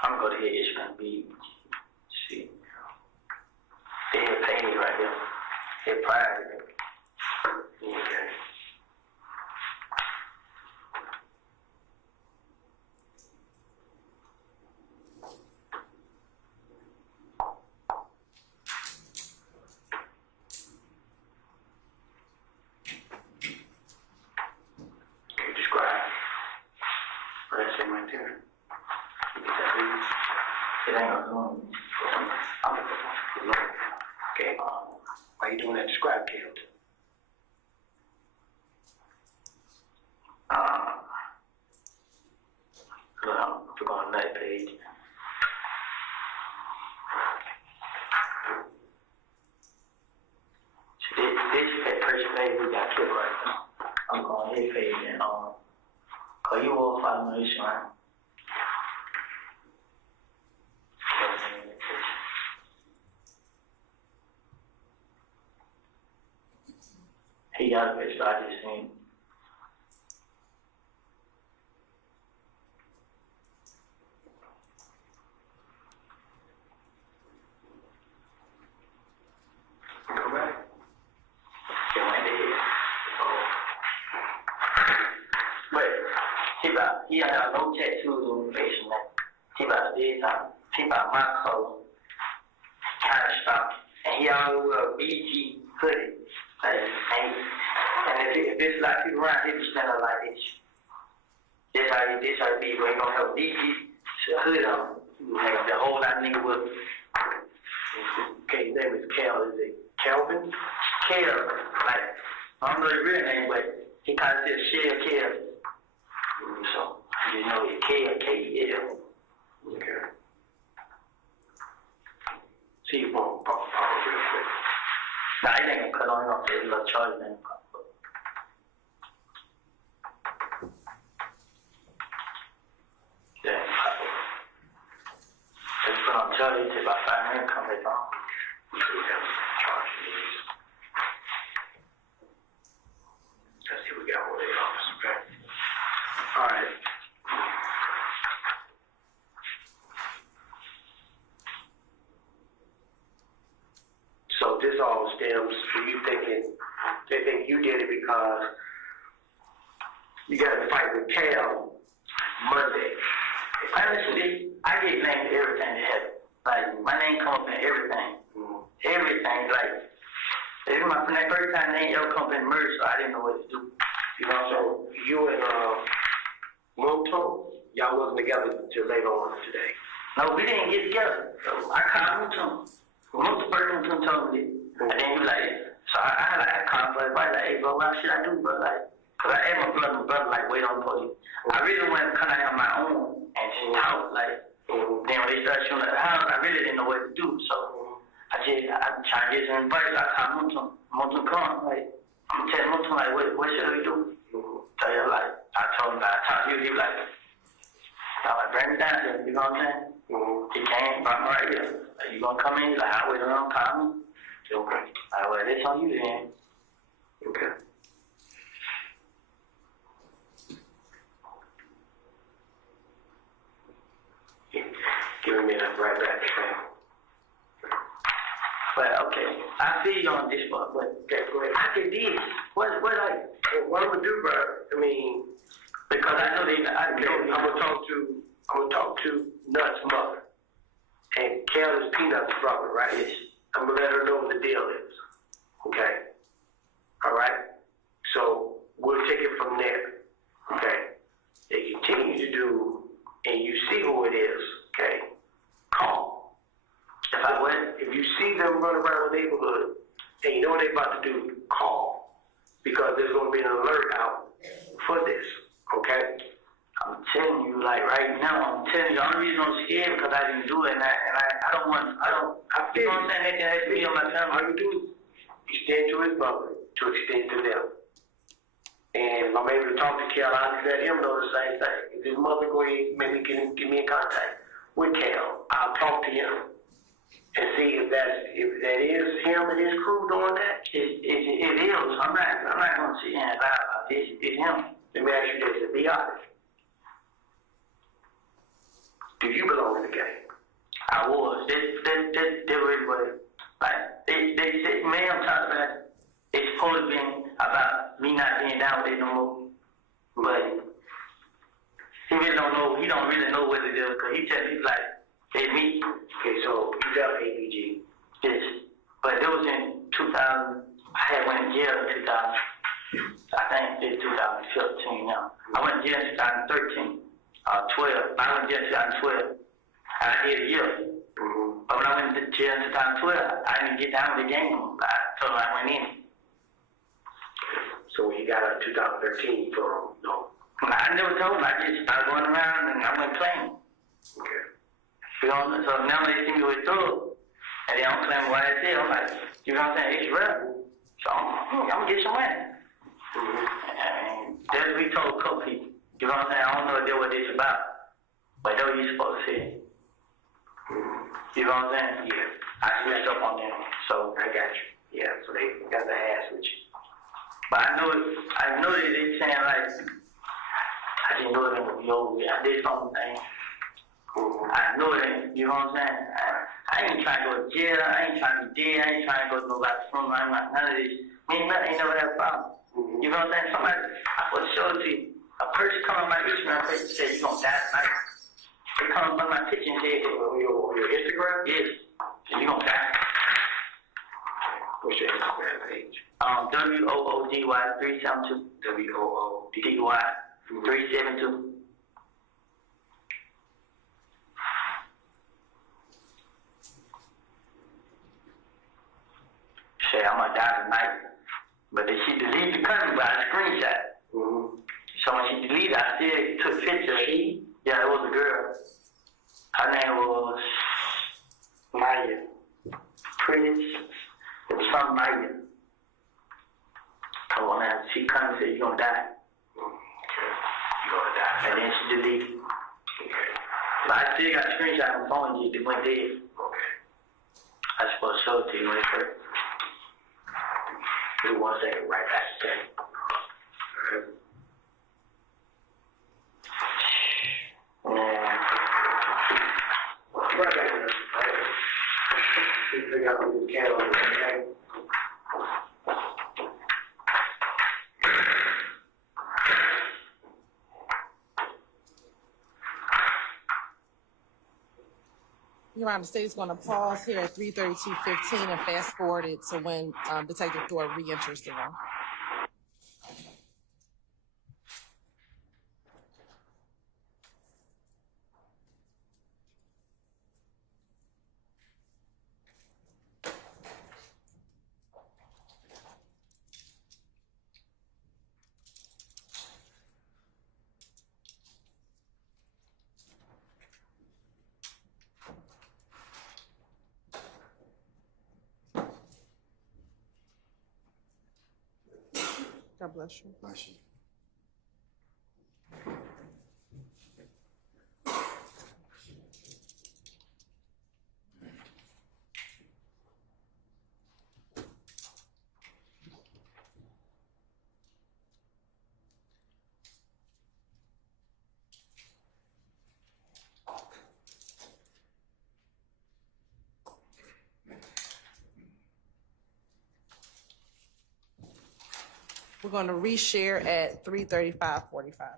I'm gonna go to his HVAC. See. They had paid right here. Hit prior. Okay. Can you describe? What I say right there? It ain't gonna go. Okay, why you doing that describe Caleb? If we're going to that page. See, this first page we got clip right now. I'm going to his page and cause you all follow my issue, right? He got a picture I just seen. Come back. But he had no tattoos on his face, man. He about this time. He about my color. Kind of stuff. And he always wear a BG hoodie. And if it's like people around, he be standing like this. This how it be. But he gonna have a BG hood on. The whole lot of nigga with. Okay, his name is Cal. Is it Calvin? Kel. Like, I don't know his real name, but he kind of said Shell Kel. So, you know it's K-E-L. Okay. See you phone pop real quick. Nah, he ain't gonna cut on him off his little charge, man. Yeah, just put on charge till about 5 minutes, come back on. Let's see what we got over there, officer. Okay. All right. So this all stems from you thinking they think you did it because you got to fight with Cal Monday. Honestly, I get blamed for everything that happened. Like, my name comes up in everything. Everything, like, even from that first time, they ain't ever come up in murder, so I didn't know what to do. You know, so you and Moto, y'all wasn't together until later on today. No, we didn't get together. So I called him to him. Most of the person told me this. And then he was like, so I called for advice, like, hey, bro, what should I do, bro? Like, because I asked my brother, like, wait on the police. I really wanted to come out on my own and just talk, like, then when they started shooting at the house, I really didn't know what to do. So I tried to get some advice. I called Moto come, like, I'm telling Moto, like, what should we do? So he was like, I told him, like, I talked to you, he was like, I was like, bring me down here, you know what I'm saying? He came, brought me right here. Like, you gonna come in? He's like, I'll wait around, call me. Okay. Like, well, it's on you then. Okay. Give me a minute, right back. But okay, I feel you on this part, but I can do this. What like? What I'm gonna do, bro? I mean, Because I know they, I'm gonna talk to Nut's mother, and Cal is Peanut's brother, right? Yes. I'm gonna let her know what the deal is. Okay. All right. So we'll take it from there. Okay. They continue to do, and you see who it is. Okay. Call. If you see them run around the neighborhood and you know what they're about to do, call, because there's gonna be an alert out for this. Okay. I'm telling you, like right now, the only reason I'm scared because I didn't do it, and I don't want, I feel, you know what I'm saying, that has to be on my family. All you do is extend to his mother to extend to them. And if I'm able to talk to Cal, I'll let him know the same thing. If his mother go ahead, maybe get me in contact with Cal, I'll talk to him and see if that is him and his crew doing that. It is. I'm not gonna sit here and lie about this. It's him. Let me ask you this, to be honest. Do you belong in the game? I was. They really was. Like, they said, man, I'm talking about it's supposed to be about me not being down with it no more. But he really don't know, he don't really know what it is, because he said he's like, it's me. Okay, so you got ABG. Yes. But it was in 2000, I had went to jail in 2000, I think it's 2015 now. I went to jail in 2013. 12. I went to jail in 2012. I did a year. But when I went to jail in 2012, I didn't get down with the game. I told him I went in. So when you got out in 2013, you told him no? I never told him. I just started going around and I went playing. Okay. You know, so now they see me with drugs, and they don't claim YSL. I'm like, you know what I'm saying? It's real. So I'm gonna get some money. And that's what we told a couple people. You know what I'm saying? I don't know what this about, but that's what you're supposed to say. You know what I'm saying? Yeah. I switched up on them, so I got you. Yeah, so they got the ass with you. But I know that they saying like, I didn't know it ain't gonna be over with. I did something. I know it ain't, you know what I'm saying? I ain't trying to go to jail, I ain't trying to be dead, I ain't trying to go to nobody's funeral, I'm not, none of this. Ain't never had a problem. You know what I'm saying? Somebody, I will show it to you. A person come on my Instagram page and say, you gonna die tonight. They come on my picture and say, on your Instagram? Yes. And you gonna die. What's your Instagram page? WOODY372. WOODY372. Say I'm gonna die tonight. But then she deleted the country by a screenshot. So when she deleted, I still took pictures. She? Yeah, it was a girl. Her name was Maya. Pretty. It was some Maya. Come on now, she come and said, you're gonna die. Okay. You're gonna die. And then she deleted. Okay. But I still got a screenshot on my phone, it went dead. Okay. I was supposed to show it to you when it first. Give me 1 second, right back, okay? Right back there, right? Figure out who the candle is, okay? Your Honor, the state is going to pause here at 3:32:15 and fast forward it to when Detective Thor re-enters the room. God bless you. Bless you. We're going to reshare at 3:35:45.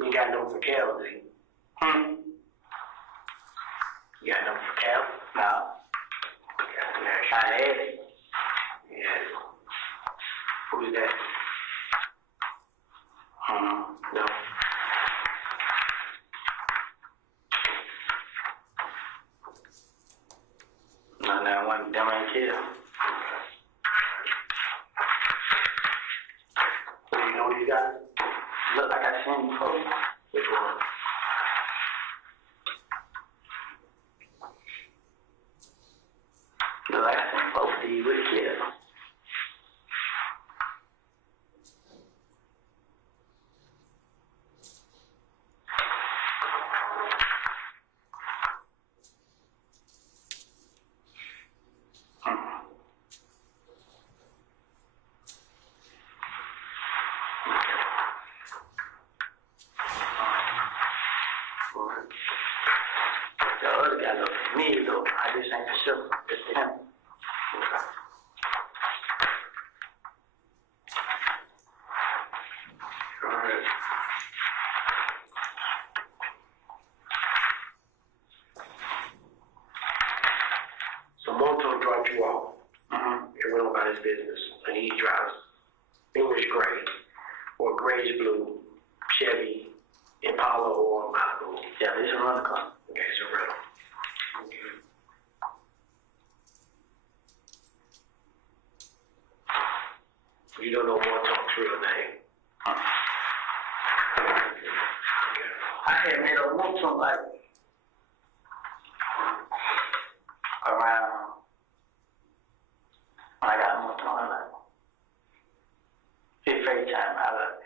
You got no for Cal, do you? You got no for Cal? No. I had it. Yeah. Who's that? No. No, one them ain't here. Do you know these guys? Look like I seen before. Which one? Look like I seen both of you with the kids. The other guy looked at me though. I just ain't for sure. It's him. Alright. So Moto dropped you off. and went on about his business. And he drives English gray or grayish blue Chevy Impala or Malibu. Yeah, this is a rental car. Okay, it's a rental. Okay. You don't know Montauk's real name. I had made a move to him like around when I got moved to him like he FaceTime.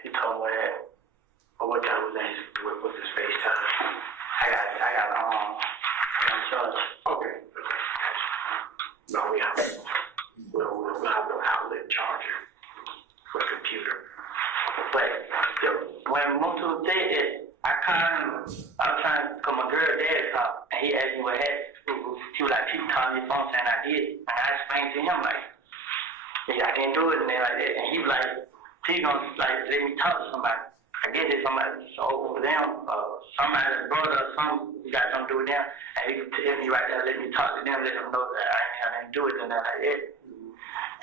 He told me that. Or what time was that? What's his FaceTime? I got I'm charged. Okay. No, we have no outlet charger for the computer. But when Mutu did it, I called him. I was trying to, cause my girl dad called, and he asked me what happened. He was like, people calling your phone saying I did. And I explained to him like, yeah, I can't do it and then like that. And he was like, please don't like let me talk to somebody. I get it, somebody over them, somebody's brother or something, you got something to do with them. And he could tell me right there, let me talk to them, let them know that I ain't have nothing to do with them and like that.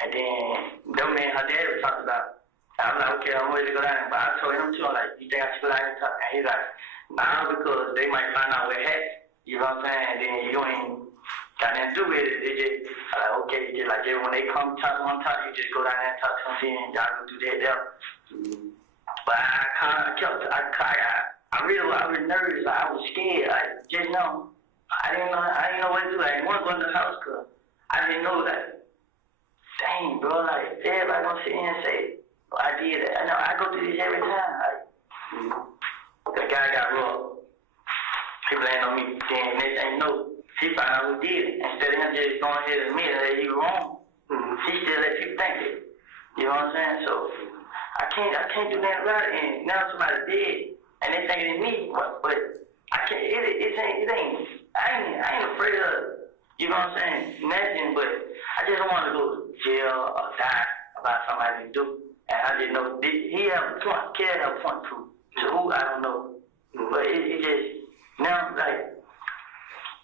And then them and her dad was talking about. I'm like, okay, I'm ready to go down. But I told him too, I'm like, you think I should go down and talk? And he's like, nah, because they might find out we're hacked. You know what I'm saying? And then you ain't got nothing to do with it. They just, I'm like, okay, just like when they come talk, you just go down there and talk to them, and y'all go do that there. But I was nervous. Like, I was scared. Like, just know, I didn't know what to do. I didn't want to go in the house because I didn't know that. Dang, bro, like, everybody gonna sit here and say, oh, I did it. I know, I go through this every time. Like, the guy got robbed. He blamed on me. Then next thing you know, he found out who did it. Instead of him just going ahead and admit that he was wrong, he still let people think it. You know what I'm saying? So, I can't do nothing about it. And now somebody's dead, and they thinking it's me. But I can't. It ain't. I ain't afraid of. You know what I'm saying? Nothing. But I just don't want to go to jail or die about somebody to do. And I just know he have a point. Kid have a point to who I don't know. But it just now like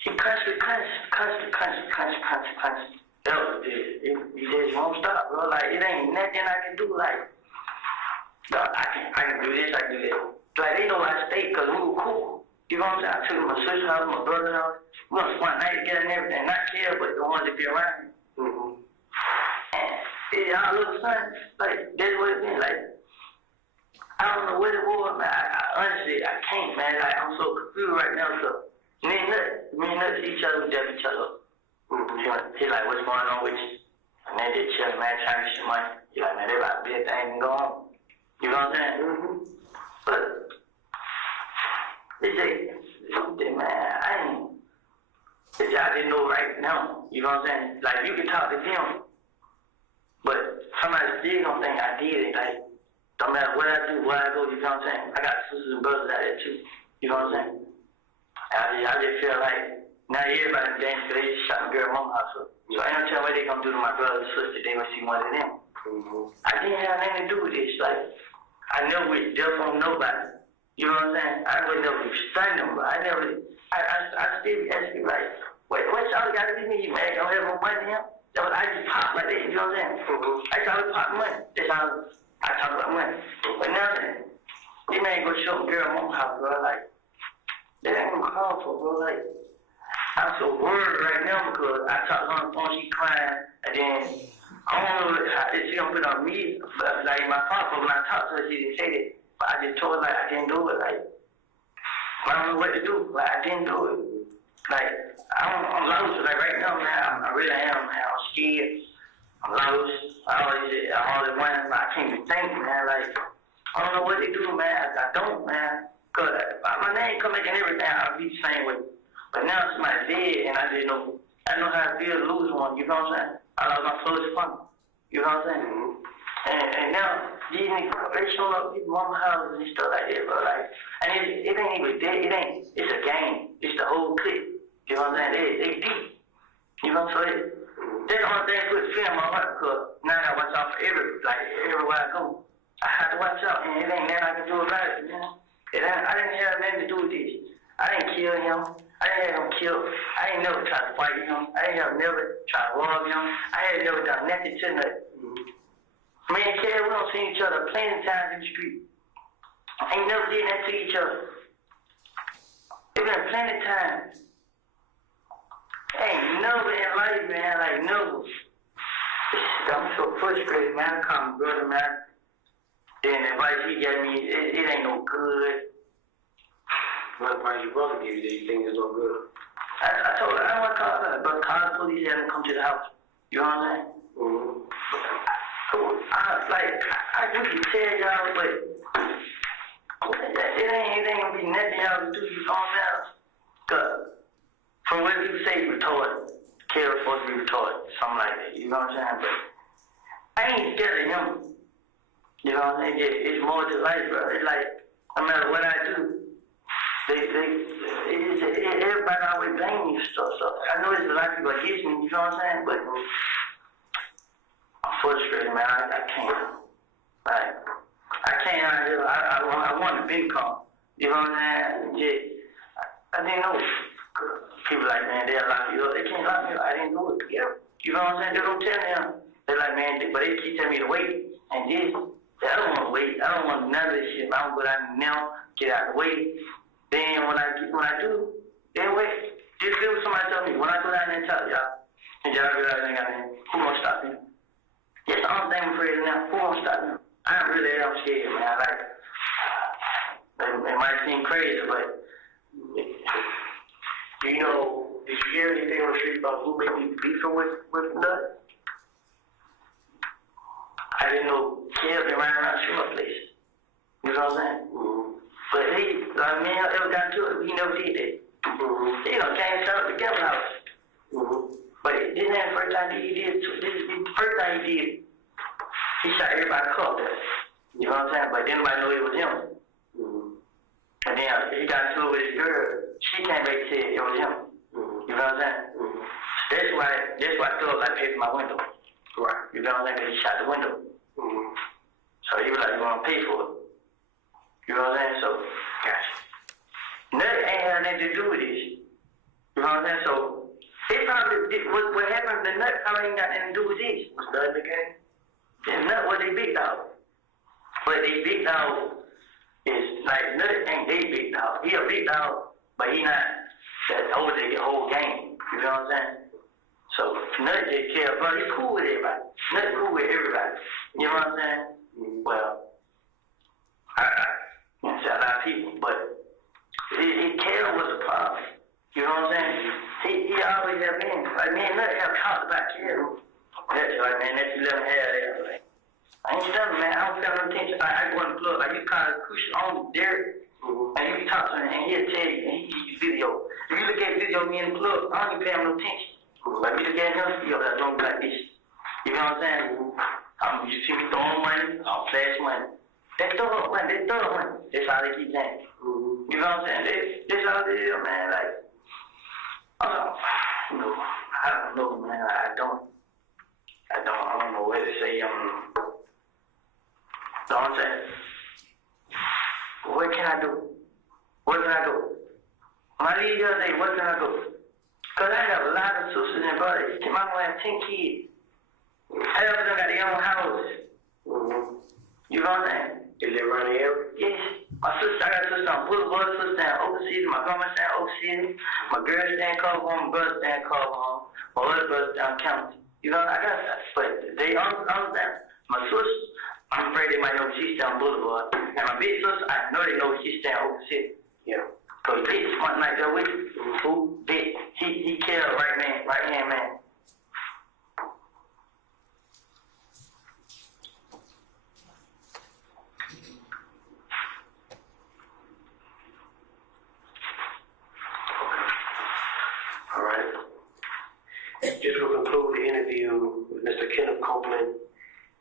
he constantly. He just won't stop, bro. Like it ain't nothing I can do. Like. I can do this, I can do that. Like, they know I stayed because we were cool. You know what I'm saying? I took my sister's house, my brother's house. We gonna spend night together and everything. Not care, but the ones that be around me. And all of a sudden, like, that's what it been. Like, I don't know what it was, man. I honestly, I can't, man. Like, I'm so confused right now. So, me and Nut each other, we judge each other. He's like, what's going on with you? And they just chill, man, trying to get some money. He's like, man, they about to be a thing and go on. You know what I'm saying? But it's just, man, I didn't know right now. You know what I'm saying? Like, you can talk to them, but somebody still gonna think I did it. Like, don't matter what I do, where I go, you know what I'm saying? I got sisters and brothers out there too. You know what I'm saying? I just feel like now everybody's dangerous because they just shot my girl mama house up. So I ain't no telling what they gonna do to my brother and sister. They gonna see one of them. I didn't have nothing to do with this. Like, I never was just on nobody. You know what I'm saying? I would never stun them, but I still be asking, like, wait, what y'all got to be me, man? Don't have no money here? I just pop like that, you know what I'm saying? I thought we pop money. That's how I talk about money. But now, this man go show girl mom house, bro. Like, that ain't gonna call for, bro. Like, I'm so worried right now because I talk on the phone, she crying, and then I don't know how she gonna put on me. But, like, my father, when I talked to her, she didn't say that. But I just told her, like, I didn't do it. Like, I don't know what to do. Like, I didn't do it. Like, I'm lost. Like, right now, man, I really am, man. I'm scared. I'm lost. I always wondering, but I can't even think, man. Like, I don't know what to do, man. I don't, man. Because my name come back and everything, I'll be the same way. But now somebody's dead, and I just know, I know how it feels to lose one, you know what I'm saying? I lost my closest friend, you know what I'm saying? And now, these niggas, they showing up people's mama houses and stuff like that, bro. Like, and it ain't even dead, it's a game. It's the whole clip, you know what I'm saying? They deep, you know what I'm saying? That's the only thing that puts fear in my heart, because now I gotta watch out for everywhere I go. I have to watch out, and it ain't nothing I can do about it, you know? I didn't have nothing to do with this. I didn't kill him. I didn't have him killed. I ain't never tried to fight him. I ain't never tried to rob him. I ain't never done nothing to nothing. Me and Kelly, we don't see each other plenty of times in the street. I ain't never did that to each other. It's been plenty of times. Ain't never in life, man, like never. I'm so frustrated, man. I call my brother, man. Then the advice he gave me, it ain't no good. What advice your brother gave you that you think is no good? I told her, I don't want to call her, but call the police and come to the house. You know what I'm saying? Mm-hmm. So, I can tell y'all, but it ain't gonna be nothing y'all to do, you know what I'm saying? Cause from what people say, retarded. Carol supposed to be retarded, something like that, you know what I'm saying? But I ain't scared of him. You know what I'm saying? It's more to life, bro. It's like, no matter what I do, everybody always blame me for stuff. So I know there's a lot of people against me, you know what I'm saying? But I'm frustrated, man. I can't. Like, I can't out here. I want the income. You know what I'm saying? I didn't know. People like, man, they'll lock you up. They can't lock me up. I didn't do it. Yeah. You know what I'm saying? They don't tell them. They're like, man, but they keep telling me to wait. And this, I don't want to wait. I don't want none of this shit. I don't go out now, get out of the way. Then when I do, then wait. Just do what somebody tell me. When I go down there and tell y'all, and y'all realize I ain't got anything, who gonna stop me? That's the only thing I'm afraid of now. Who gonna stop me? I'm scared, man. Like, it might seem crazy, but Do you know, did you hear anything on the street about who may be beefing with Nut? I didn't know Kev been running around shooting up places. You know what I'm saying? Mm-hmm. But he, like, me and ever got to it, he never did that. Mm-hmm. He done came and set up the Gavin house. Mm-hmm. But this ain't the first time he did. This is the first time he did. He shot everybody up there. You know what I'm saying? But then nobody knew it was him. Mm-hmm. And then he got to it with his girl. She came back and said it was him. Mm-hmm. You know what I'm saying? Mm-hmm. That's why Philip like paid for my window. Right. You know what I'm saying? Because he shot the window. Mm-hmm. So he was like, you want to pay for it. You know what I'm saying? So, gotcha. Nothing ain't had nothing to do with this. You know what I'm saying? So, it probably, what happened, the nut probably ain't got nothing to do with this. Was Nut in the game? The nut was their big dog. But their big dog is, like, Nut ain't their big dog. He a big dog, but he not that over the whole game. You know what I'm saying? So, Nut just care, but he cool with everybody. Nut cool with everybody. You know what I'm saying? Mm-hmm. Well, I say a lot of people, but Kel was the problem. You know what I'm saying? He always have been. Like, me and Nut have talked about Kel. That's right, man. That's 11 hair there. Like, I ain't studying, man. I don't pay no attention. I go in the club. Like, you kind of push on Derek, and you talk to him, and he'll tell you, and he give you video. If you look at video of me in the club, I don't even pay him no attention. Like, you look at him, you're doing like this. You know what I'm saying? You see me throwing money, I'll flash money. They throw up money. That's how they keep saying. You know what I'm saying? That's all it is, man. Like, I don't know, man. I don't know what to say. You know what I'm saying? What can I do? When I leave the other day, what can I do? Because I have a lot of sisters and brothers. My mom has 10 kids. Half of them got their own houses. You know what I'm saying? They live around the area? Yes. I got a sister on Boulevard, sister in Oak City, my grandma stay in Oak City, my girl stay in Courtroom, my brother stay in Courtroom, my other brother stay in County. You know, I got that. But they understand. My sister, I'm afraid they might know she stay on Boulevard. And my big sister, I know they know she stay in Oak City. Yeah. Because Big smart like that with who? Big. He killed right hand man. Just to conclude the interview with Mr. Kenneth Copeland,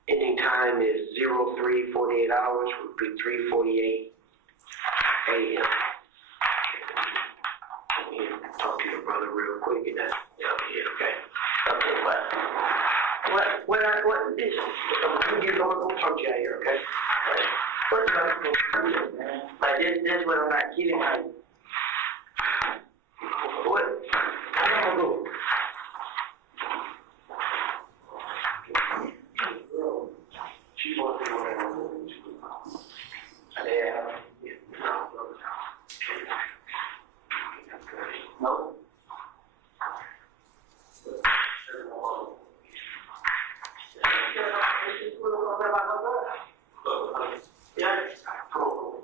ending time is 03:48 hours, would be 3:48 a.m. Talk to your brother real quick and that's okay. Okay, what is I'm talk to you out here, okay? what's my man? Like this what I'm not getting, like about her brother. Yeah, come on.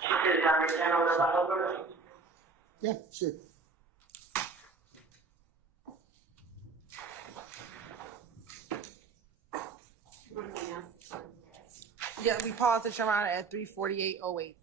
She said, y'all need to tell her about her brother. Yeah, sure. Yeah, we paused it, Your Honor, at 3:48:08.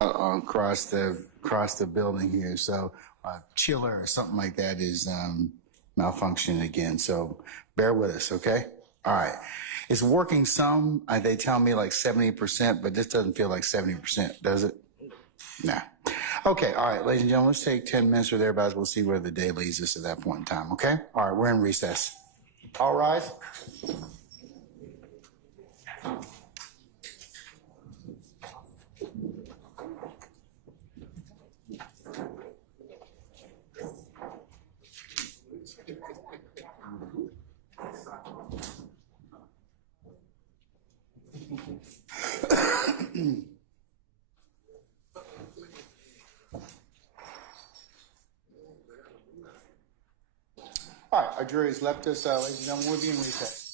Across the building here. So chiller or something like that is malfunctioning again. So bear with us, okay? All right. It's working some. They tell me like 70%, but this doesn't feel like 70%, does it? Nah. Okay, all right, ladies and gentlemen, let's take 10 minutes or thereabouts. We'll see where the day leads us at that point in time, okay? All right, we're in recess. All rise. All right, our jury has left us, ladies and gentlemen, we'll be in recess.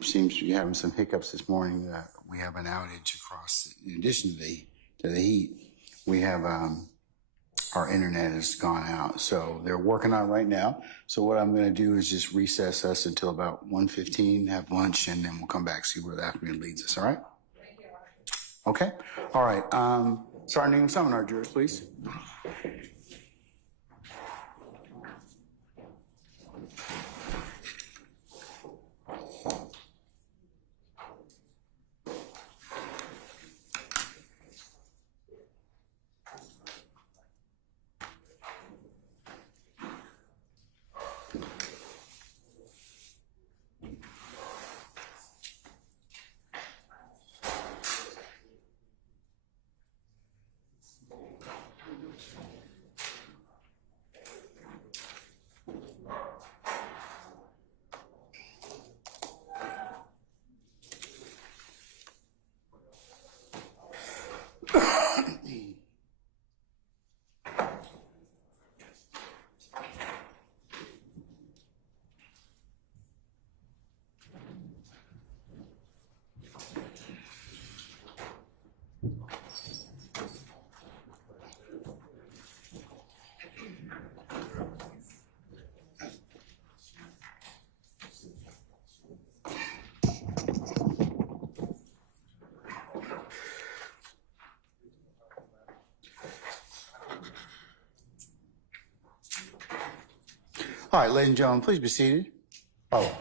Seems to be having some hiccups this morning. We have an outage across, in addition to the heat, we have our internet has gone out. So they're working on it right now. So what I'm going to do is just recess us until about 1:15, have lunch, and then we'll come back, see where the afternoon leads us. All right? Okay. All right. Sergeant, summon our jurors, please. All right, ladies and gentlemen, please be seated. Oh.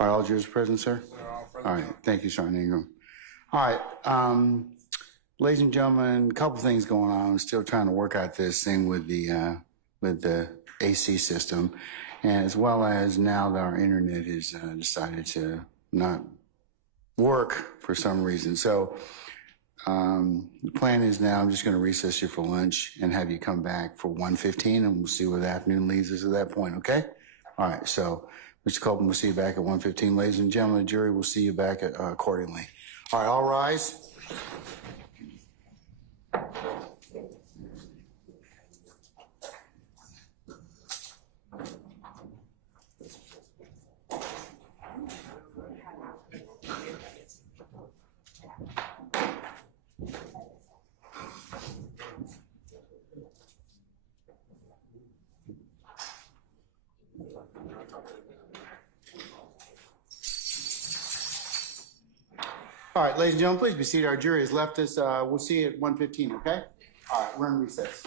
Are all jurors present, sir? All right, thank you, Sergeant Ingram. All right, ladies and gentlemen, a couple things going on. I'm still trying to work out this thing with the AC system, and as well as now that our internet has decided to not work for some reason. So the plan is now I'm just going to recess you for lunch and have you come back for 1:15, and we'll see where the afternoon leads us at that point, okay? All right, so Mr. Copeland, we'll see you back at 1:15. Ladies and gentlemen, the jury will see you back accordingly. All right, all rise. All right, ladies and gentlemen, please be seated. Our jury has left us. We'll see you at 1:15, okay? All right, we're in recess.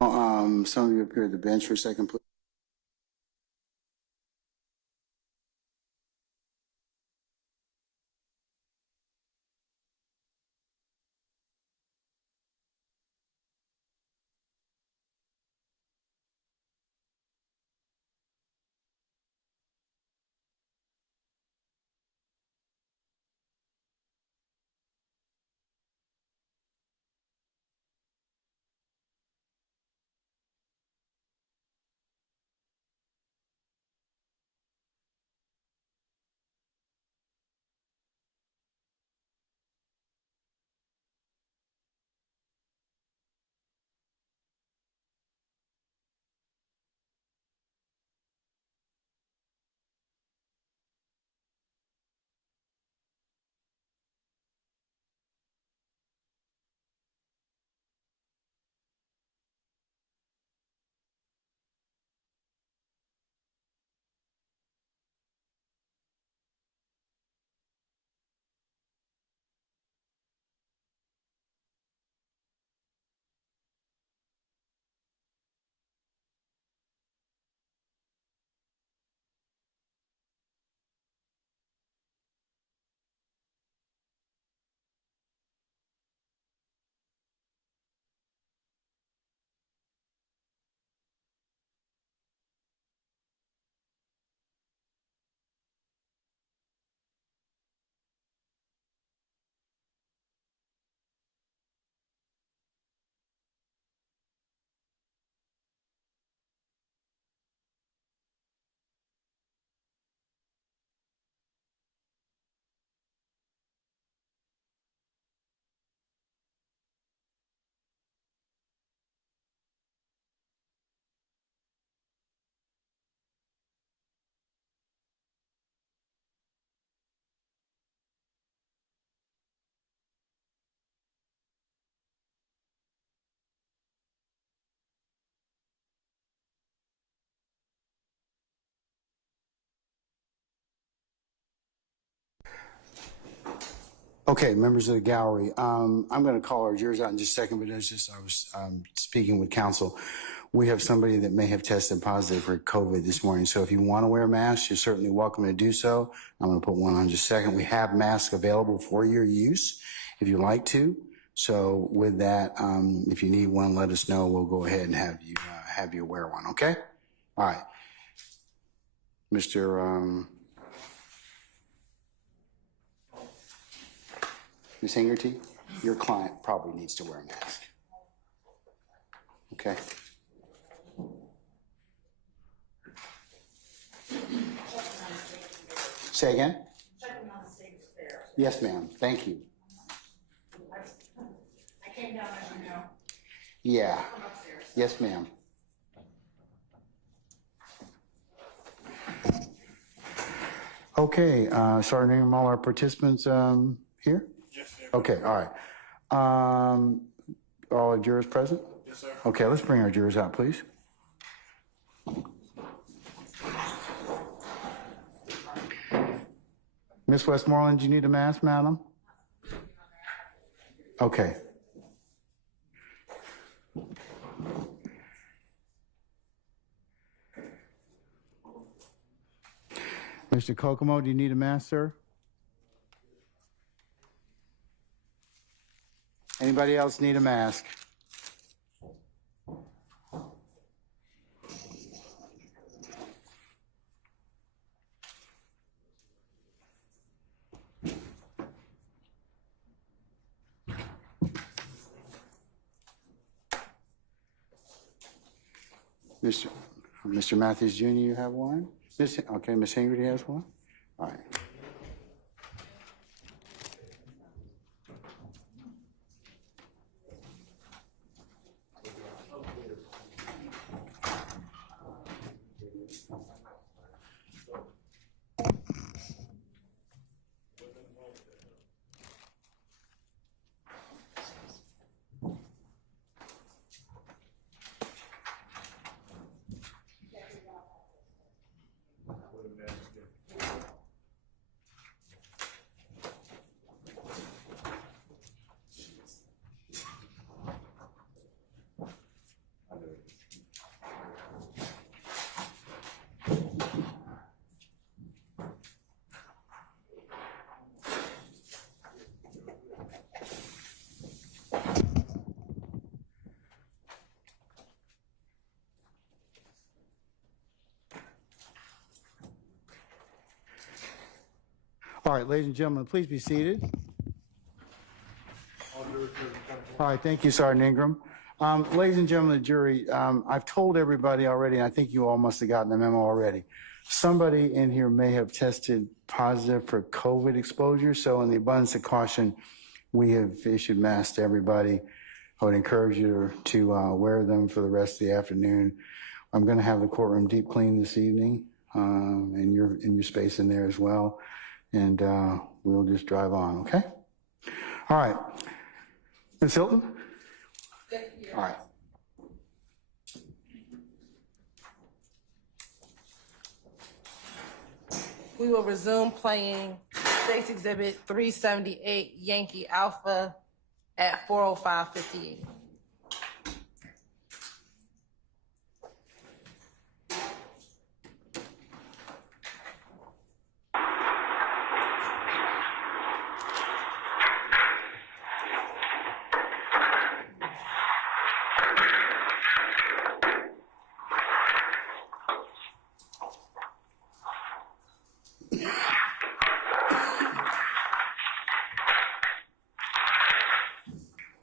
Some of you appear at the bench for a second, please. Okay, members of the gallery, I'm going to call our jurors out in just a second, but it's just I was speaking with counsel. We have somebody that may have tested positive for COVID this morning, so if you want to wear a mask, you're certainly welcome to do so. I'm going to put one on just a second. We have masks available for your use if you like to. So with that, if you need one, let us know. We'll go ahead and have you wear one, okay? All right. Mr. Ms. Hingerty, your client probably needs to wear a mask. Okay? Say again? Checking on the state of affairs. Yes, ma'am. Thank you. I came down, as you know. Yeah. Yes, ma'am. Okay, starting to name all our participants here? Yes, sir. Okay, all right. All the jurors present? Yes, sir. Okay, let's bring our jurors out, please. Miss Westmoreland, do you need a mask, madam? Okay. Mr. Kokomo, do you need a mask, sir? Anybody else need a mask? Mr. Matthews Jr., you have one? Okay, Ms. Hingerty has one? All right. All right, ladies and gentlemen, please be seated. All right, thank you, Sergeant Ingram. Ladies and gentlemen of the jury, I've told everybody already, and I think you all must have gotten the memo already. Somebody in here may have tested positive for COVID exposure, so in the abundance of caution, we have issued masks to everybody. I would encourage you to wear them for the rest of the afternoon. I'm going to have the courtroom deep clean this evening, and your space in there as well, and we'll just drive on, okay? All right. Ms. Hilton? All right. We will resume playing State's Exhibit 378 Yankee Alpha at 4:05:58.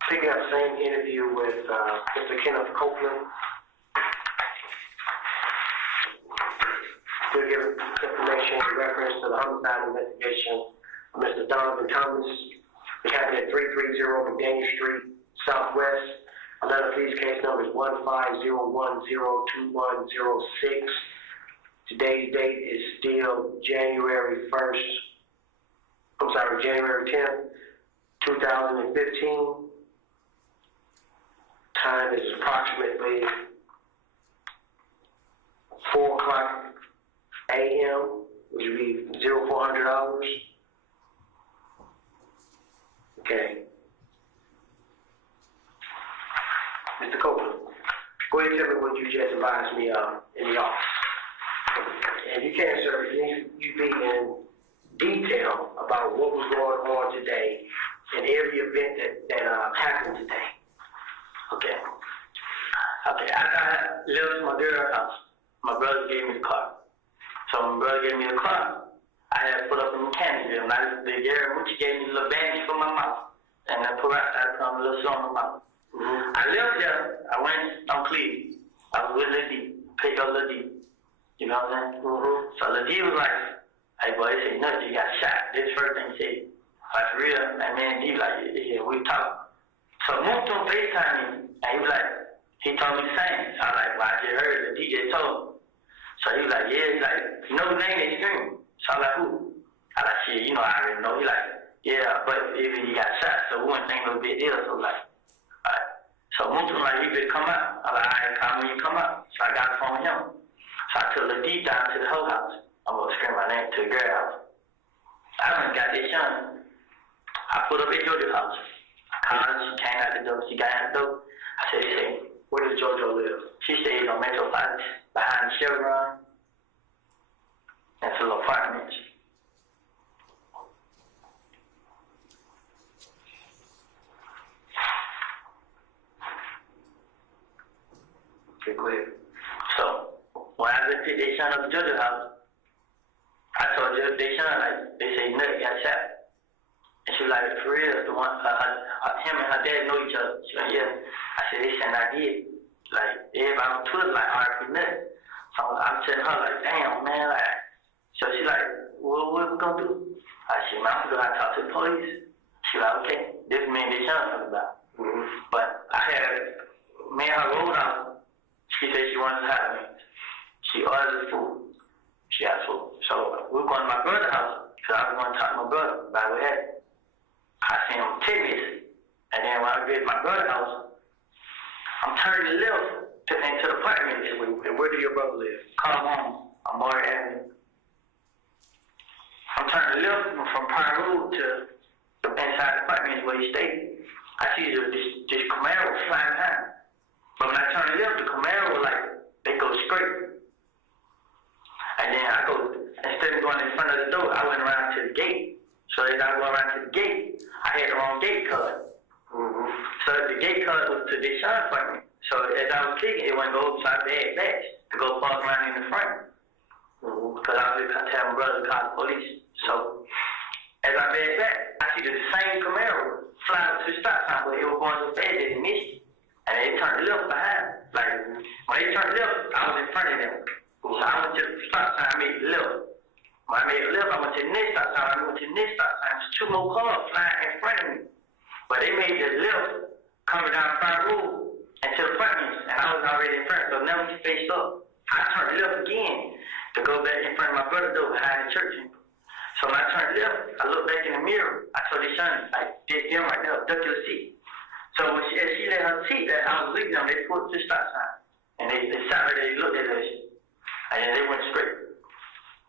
Picking up the same interview with Mr. Kenneth Copeland. We'll give information in reference to the homicide investigation of Mr. Donovan Thomas. We have it at 330 McDaniel Street, Southwest. Atlanta Police case number is 150102106. Today's date is still January 10th, 2015. Time is approximately 4:00 a.m., which would be 0400 hours. Okay. Mr. Copeland, go ahead and tell me what you just advised me in the office. And you can, sir, you be in detail about what was going on today and every event that happened today. Okay. I lived in my girl's house. My brother gave me the car. So when my brother gave me the car, I had to put up in Candyville. And the girl, when she gave me a little bandage for my mouth, and I put a little song on my mouth. I lived there. I went on Cleveland. I was with Lil D. Pick up Lil D. You know what I'm saying? So Lil D was like, "Hey boy, they say nothing. You got shot." This first thing he said, "That's real." And man, D like, "Yeah, we talk." So I moved to him FaceTime me, and he was like, he told me the same. I was like, "Well, I just heard the DJ told me." So he was like, "Yeah." He's like, "You know the name they screaming?" So I was like, "Who?" I was like, "Shit, you know, I already know." He like, "Yeah, but even you got shot, so we wouldn't think it was a big deal." So like, all right. So moved to him like, "You better come out." I was like, "All right, call when you come out." So I got the phone with him. So I took the deep down to the whole house. I'm gonna scream my name to the girl house. I done got this young. I put up at Georgia's house. I called her, she came out the door, she got out the door. I said, "Hey, where does JoJo live?" She stays on Metro 5 behind the Chevron. That's a little apartment. Okay, go ahead. So, when I looked at they shot up the Georgia house, I told Judge they shot like, they say Nut got shot. And she was like, "For real, the one, him and her dad know each other." She went, "Yeah." I said, "They said I did." Like, everybody on Twitter like, "RP Nut." So I'm telling her like, "Damn, man." Like, so she like, "What we gonna do?" I said, "Man, I'm gonna go out and talk to the police." She like, "Okay, this man they shot something about." But I had me and her rolled out. She said she wanted to have me. She ordered the food. She asked for. So we were going to my brother's house because I was going to talk to my brother about what happened. I seen him 10 minutes. And then when I get to my brother's house, I'm turning left into the apartment. Where do your brother live? Come home. I'm Maury Avenue. I'm turning left from Pine Road to the inside the apartment where he stayed. I see this Camaro flying behind. But when I turn left, the Camaro like they go straight. And then I go, instead of going in front of the door, I went around to the gate. So as I go around to the gate, I had the wrong gate card. So the gate card was to this shot apartment. So as I was kicking, it went go, so I had back to go park around in the front. Because I was going to tell my brother to call the police. So As I backed back, I see the same Camaro fly up to the stop sign, but it was going so fast that it missed it. And they turned left behind. Like, when they turned left, I was in front of them. So I went to the stop sign, I made the left. When I made the left, I went to the next stop sign. I went to the next stop sign. There's two more cars flying in front of me. But they made the left coming down the front road and to the front of me. And I was already in front, so now we faced up. I turned left again to go back in front of my brother door behind the church. So when I turned left, I looked back in the mirror. I told his son, like, them right there, duck your seat. So when as she let her seat that I was leaving them, they pulled to the stop sign. And they stopped right there, they looked at us. And then they went straight.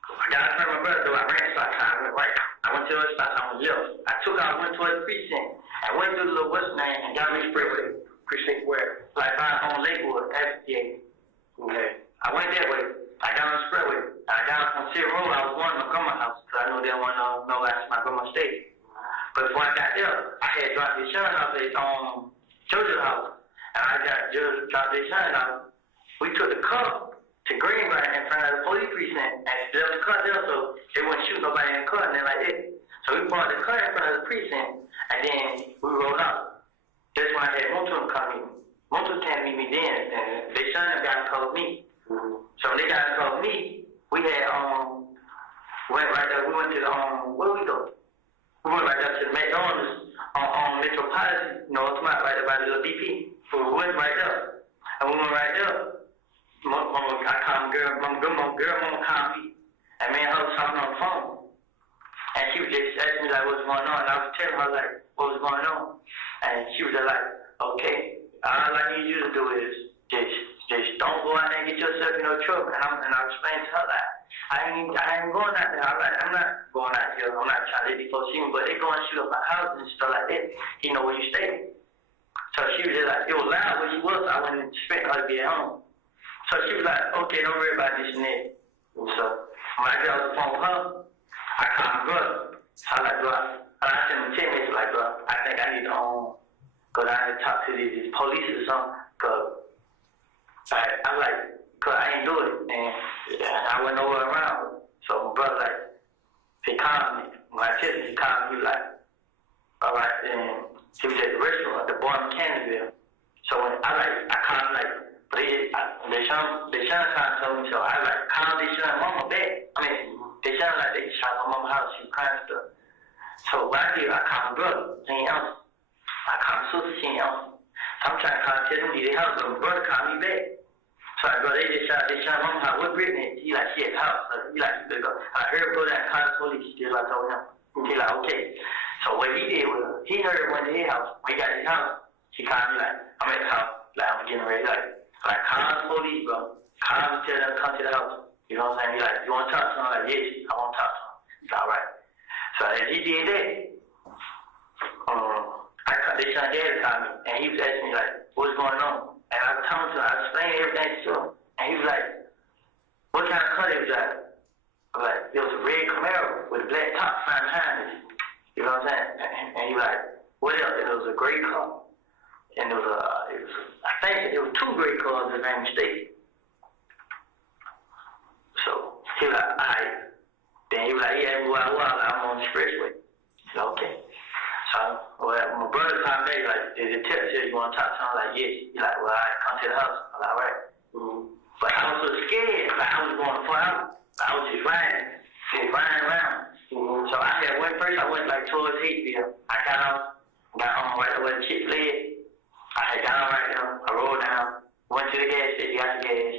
I got in front of my brother door, I ran the stop sign, I went right. I went to the stop sign, I went left. I took out, went towards the precinct. I went through the little western name and got me expressway. Precinct where? Like on Lakewood, FBA. Okay. I went that way. I got on the expressway. I got on from City Road. I was going to my grandma's house because I knew they didn't want to know that's my grandma's state. But before I got there, I had dropped the insurance off at Judge's house. And I got just dropped the insurance off. We took the car to Greenbrier in front of the police precinct and left the car there so they wouldn't shoot nobody in the car and then like that. So we parked the car in front of the precinct and then we rolled out. That's when I had Montun come meet me. Montun can't meet me then and they son them got to call me. So when they got to call me, we had went right there, we went to the where we go? We went right there to the McDonald's on Metropolitan, it's not right there by the little BP. So we went right there. And we went right there. I called my girl, mama called me. And me and her was talking on the phone. And she was just asking me like what's going on. And I was telling her like what was going on. And she was just like, okay, all I need you to do is just don't go out there and get yourself in no trouble. And I explained to her like, I ain't going out there. I'm not going out here. I'm not trying to let these folks see me, but they go and shoot up my house and stuff like that. You know where you stay. So she was just like, it was loud where she was. So I wouldn't expect her to be at home. So she was like, okay, don't worry about this and that. And so when I got off the phone with her, I called my brother. So I like, bro, I sent him 10 minutes like, bro, I think I need to go down and talk to these police or something, cause I'm like, cause I ain't do it, and I went nowhere around. So my brother like, he called me. When I texted him, he called me. He was like, all right, and he was at the restaurant, the bar in Canterville. So when I called him like, but they shot told me, so I like called they shot mama back. I mean, they shot like they shot my mama's house. She was crying and stuff. So what I did, I called my brother. He ain't answer. I called my sister. She ain't answer. So I'm trying to call tell them to their house, but my brother called me back. So I go, they shot mama's house. What Brittany? He like, she at the house. So he like, you better go. I heard her go down and call the police. Just like I told him. He like, okay. So what he did was, he heard her went to his house. When he got to his house, he called me like, I'm at the house. Like, I'm getting ready. Like, call the police, bro. Call them and tell them to come to the house. You know what I'm saying? He like, you want to talk to him? I'm like, yes, I want to talk to him. He's all right. So as he did that, they shot dad called me, and he was asking me like, what's going on? And I was telling him, I explained everything to him, and he was like, what kind of car it was that? I was like, it was a red Camaro with a black top sign behind it. You know what I'm saying? And he was like, what else? And it was a gray car. And I think it was two gray cars if I'm not mistaken. So he was like, all right. Then he was like, yeah, I'm on the expressway. I said, okay. So my brother called me like, did the text here, you want to talk to him? I'm like, yes. He's like, well, all right, come to the house. I'm like, all right. But I was so scared, like I was going far out. I was just riding around. So I went like towards Hateville. I got on right where the chick led. I got on right there. I rolled down, went to the gas station, got the gas,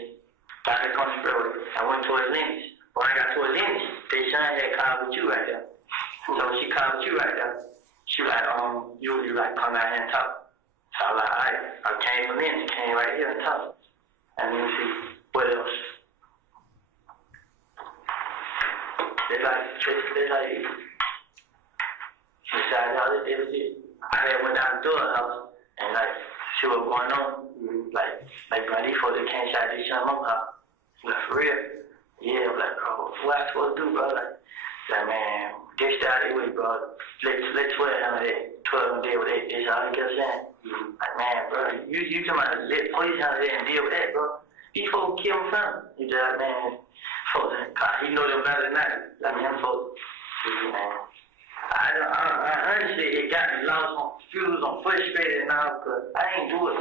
got the country road. I went towards Lennox. When I got towards Lennox, they shine had called with you right there. So she called with you right there. She was like, you like come out here and talk. So I was like, all right. I came from Lennox, came right here and talk. And let me see what else. They like, besides all this, it was it. I had went down to the house and like, see what going on. Like, bro, these folks that can't shot this shit on my house. Like, for real? Yeah, I'm like, bro, what I supposed to do, bro? Like, man, get out of the way, bro. Let 12 handle that. 12 and deal with that. That's all he kept saying. Like, man, bro, you talking about let police handle that and deal with that, bro. These folks kill him from. He just like, man, folks, he know them better than that. Like, them folks, man. I honestly, it got me lost on confused, on frustrated now, because I ain't do it.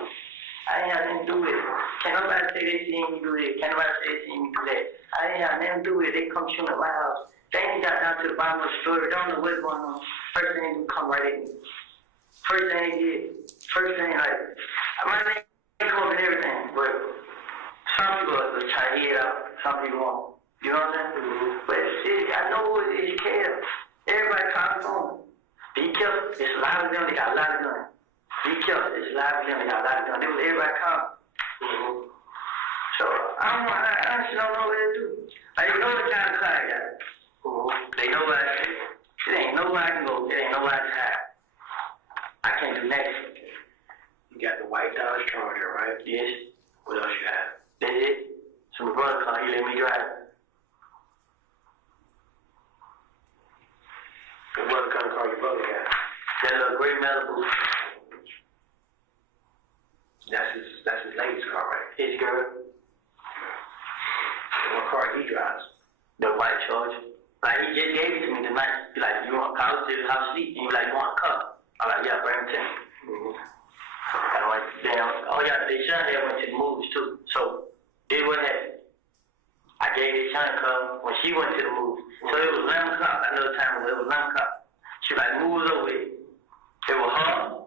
I ain't have nothing to do with it. Can't nobody say they seen me do this. Can't nobody say they seen me do that. I ain't have nothing to do with it. They come shooting at my house. They ain't got down to the bottom of the story. They don't know what's going on. First thing they do, come right at me. First thing they did, like, my name come up and everything, but some people will try to hear it out. Some people won't. You know what I'm saying? Mm-hmm. But see, I know it is care. Everybody calls on. Be careful. It's a lot of them. They got a lot of guns. Be careful. It's a lot of them. They got a lot of guns. They was everybody calling. Mm-hmm. So I don't know. I honestly don't know what to do. Like, you know what kind of car I got. Mm-hmm. They know what I say. It ain't nowhere I can go. It ain't nowhere I can hide. I can't do nothing. You got the white Dodge Charger, right? Yes. What else you have? That's it. So my brother car, he let me drive. And what kind of car your brother got? That little gray Malibu. That's his lady's car, right? His girl. And what car he drives? The white Charger. Like, he just gave it to me tonight. He like, you want a car? I was in the house sleep. And he like, you want a car? I'm like, yeah, bring it to me. Mm-hmm. I went, damn, oh yeah, they shot there went to the movies too. So, it was that. I gave this young car when she went to the movies. So it was 11 o'clock. I know the time it was 11 o'clock. She like, moves over it. It was her,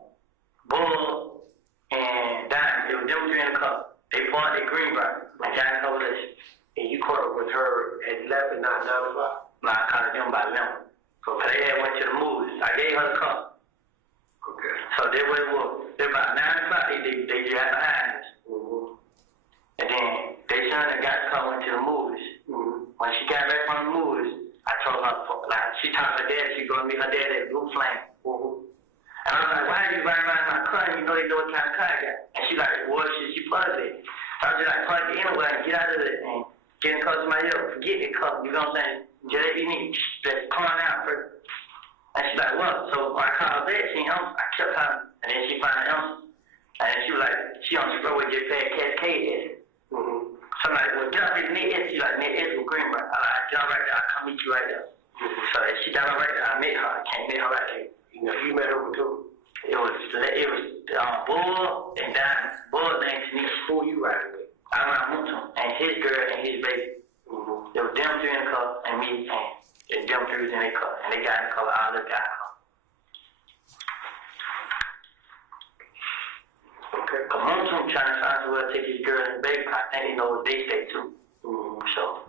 Bull, and Diamond. It was them three in the car. They parked at Greenbrier. And got in coalition. And you caught up with her at 11, not 9 o'clock? No, I caught them by 11. So they had went to the movies. I gave her the car. Okay. So they were they're about 9 o'clock. They just got behind us. Mm-hmm. And then they son that got the car went to the movies. Mm-hmm. When she got back from the movies, I told her, like, she talked to her dad, she go meet her dad at Blue Flame. Mm-hmm. And I was like, why are you riding around my car? You know they know what kind of car I got. And she like, well, she plugged it. So I was just like, plug it anywhere and get out of it and get in close to my ear. Forget it, car. You know what I'm saying? Just you need to just calm out first. And she like, what? So when I called back, she answered. I kept calling. And then she finally answered. And then she was like, she on the road just past Cascade at it. Mm-hmm. So I'm like, well, get up at Net S. She like, Net S with Greenbrier. I'm like, get up right there. I'll come meet you right there. Mm-hmm. So she got up right there. I met her. I can't meet her right there. You know, you met her with who? It was Bull and Diamond. Bull named Tanisha. Who you riding with? I ran with him and his girl and his baby. Mm-hmm. There was them three in the car and me and them three was in their car. And they got in the car, all of them got in the car. Okay. Cause one of them trying to find somewhere to take his girl and baby. I think they know they stay too. Mm-hmm. So,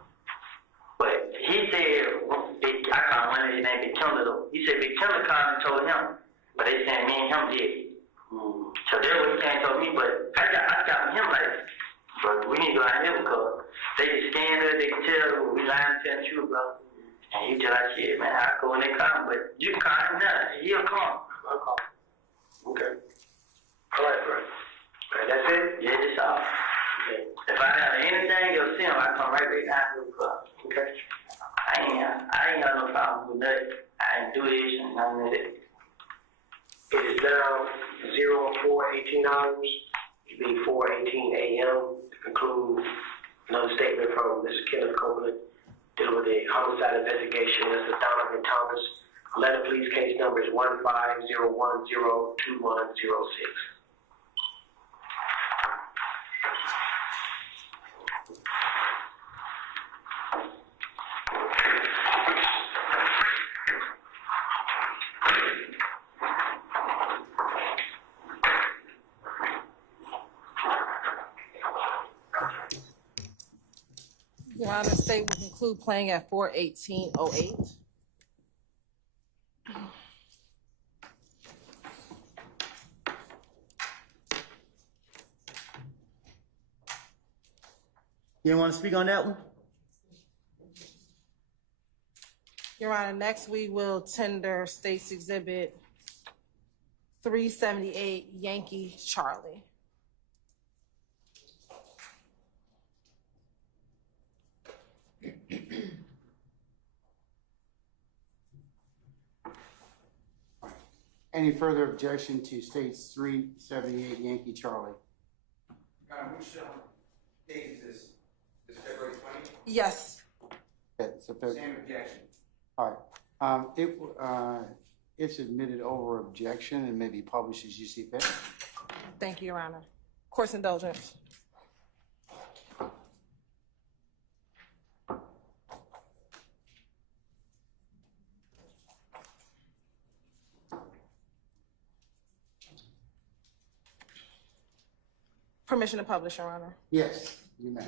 but he said, I called one of his name Big Killer though. He said Big Killer called and told him, but they saying me and him did. Mm-hmm. So that's what he came and told me, but I got with him like, but we need to go out here because they can stand there, they can tell we lying to tell the truth, bro. And he just like, shit, man, I go when they come, but you can call him now, he'll come. I'll call. Okay. All right, bro. All right, that's it? Yeah, that's all. Okay. If I have anything, you'll see him, I come right back down to the club. Okay. I ain't got no problem with nothing. I ain't do this and none of that. It is now 04:18 hours. It be 4:18 a.m. to conclude another statement from Mr. Kenneth Copeland dealing with a homicide investigation. Mr. Donovan Thomas. Letter please case number is 150102106. Your Honor, state will conclude playing at 4:18:08. You don't want to speak on that one? Your Honor, next we will tender State's Exhibit 378, Yankee Charlie. Any further objection to State's 378 Yankee Charlie? Which date is this? Is it February 20th? Yes. It's a fair- Same objection. All right. It's admitted over objection and may be published as you see fit. Thank you, Your Honor. Court's indulgence. Permission to publish, Your Honor. Yes, you may.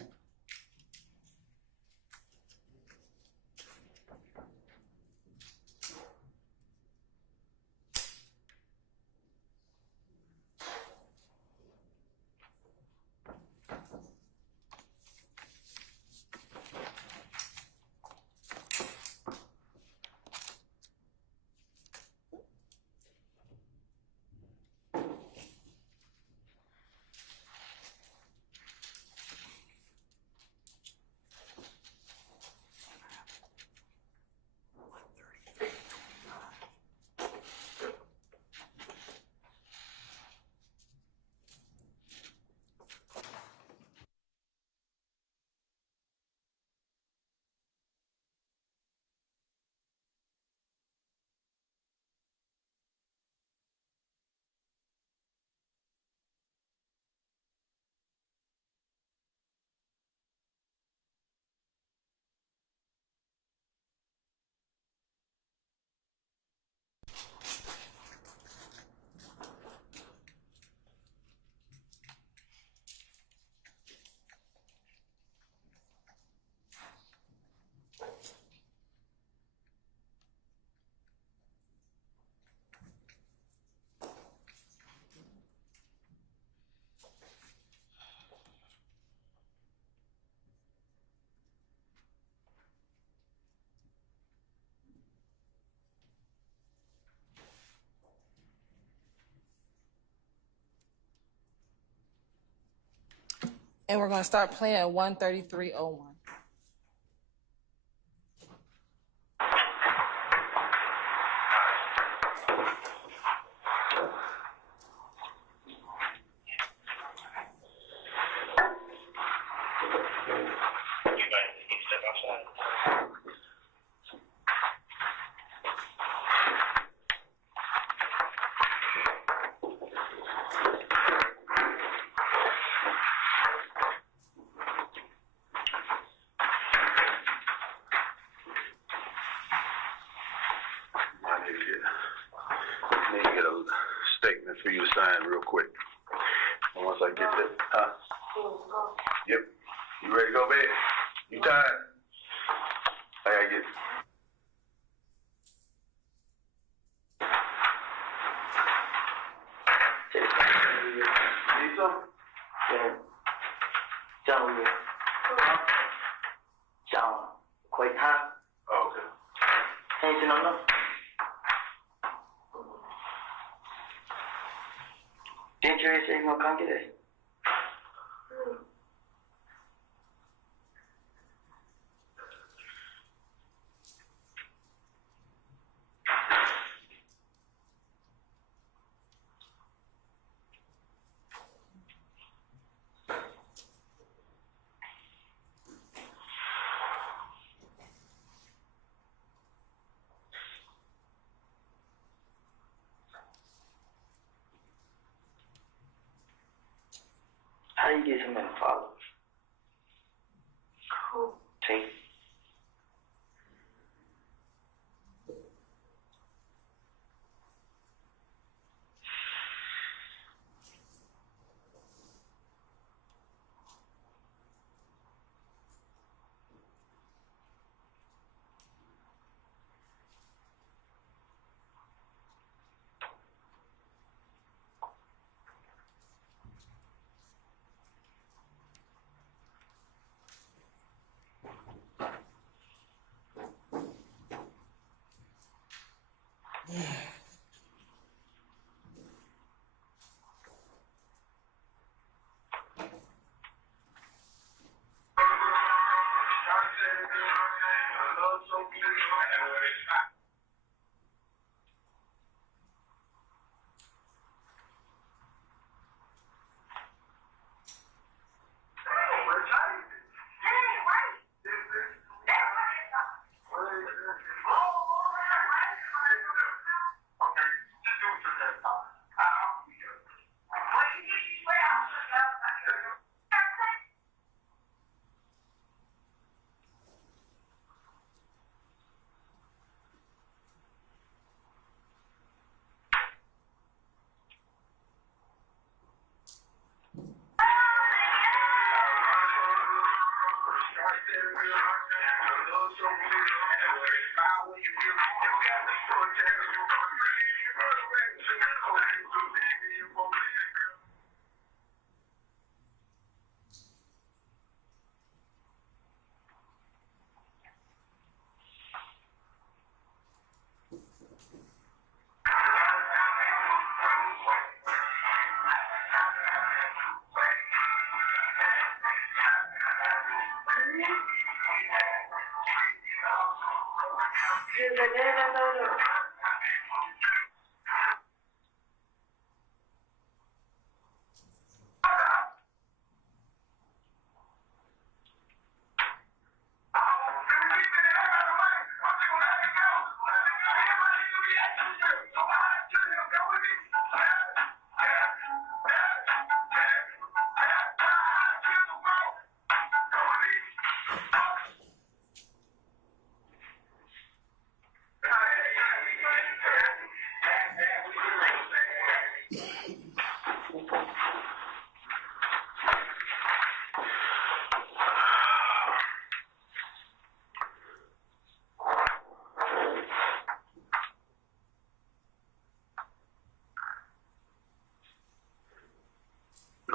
And we're going to start playing at 1:33:01. Need to get a statement for you to sign real quick. And once I get that, Yep. You ready to go, babe? You tired? I gotta get. Need some? Yeah. John. John. Quite hot. Oh, okay. Anything on them? Didn't you say you're gonna come get it? How you get so many followers? Cool. See?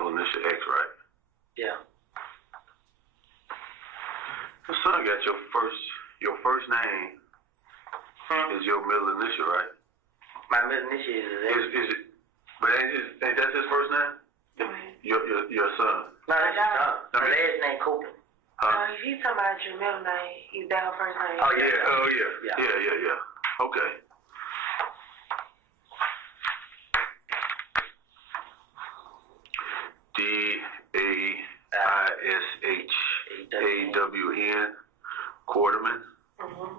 middle initial X, right? Yeah. Your son got your first name is your middle initial, right? My middle initial is Is it? But ain't that his first name? Your son. No, that's his son. Her last name Copeland. He's talking about your middle name. Is that her first name? Oh yeah. Yeah. Okay. DAISHAWN, Quarterman. Mm-hmm.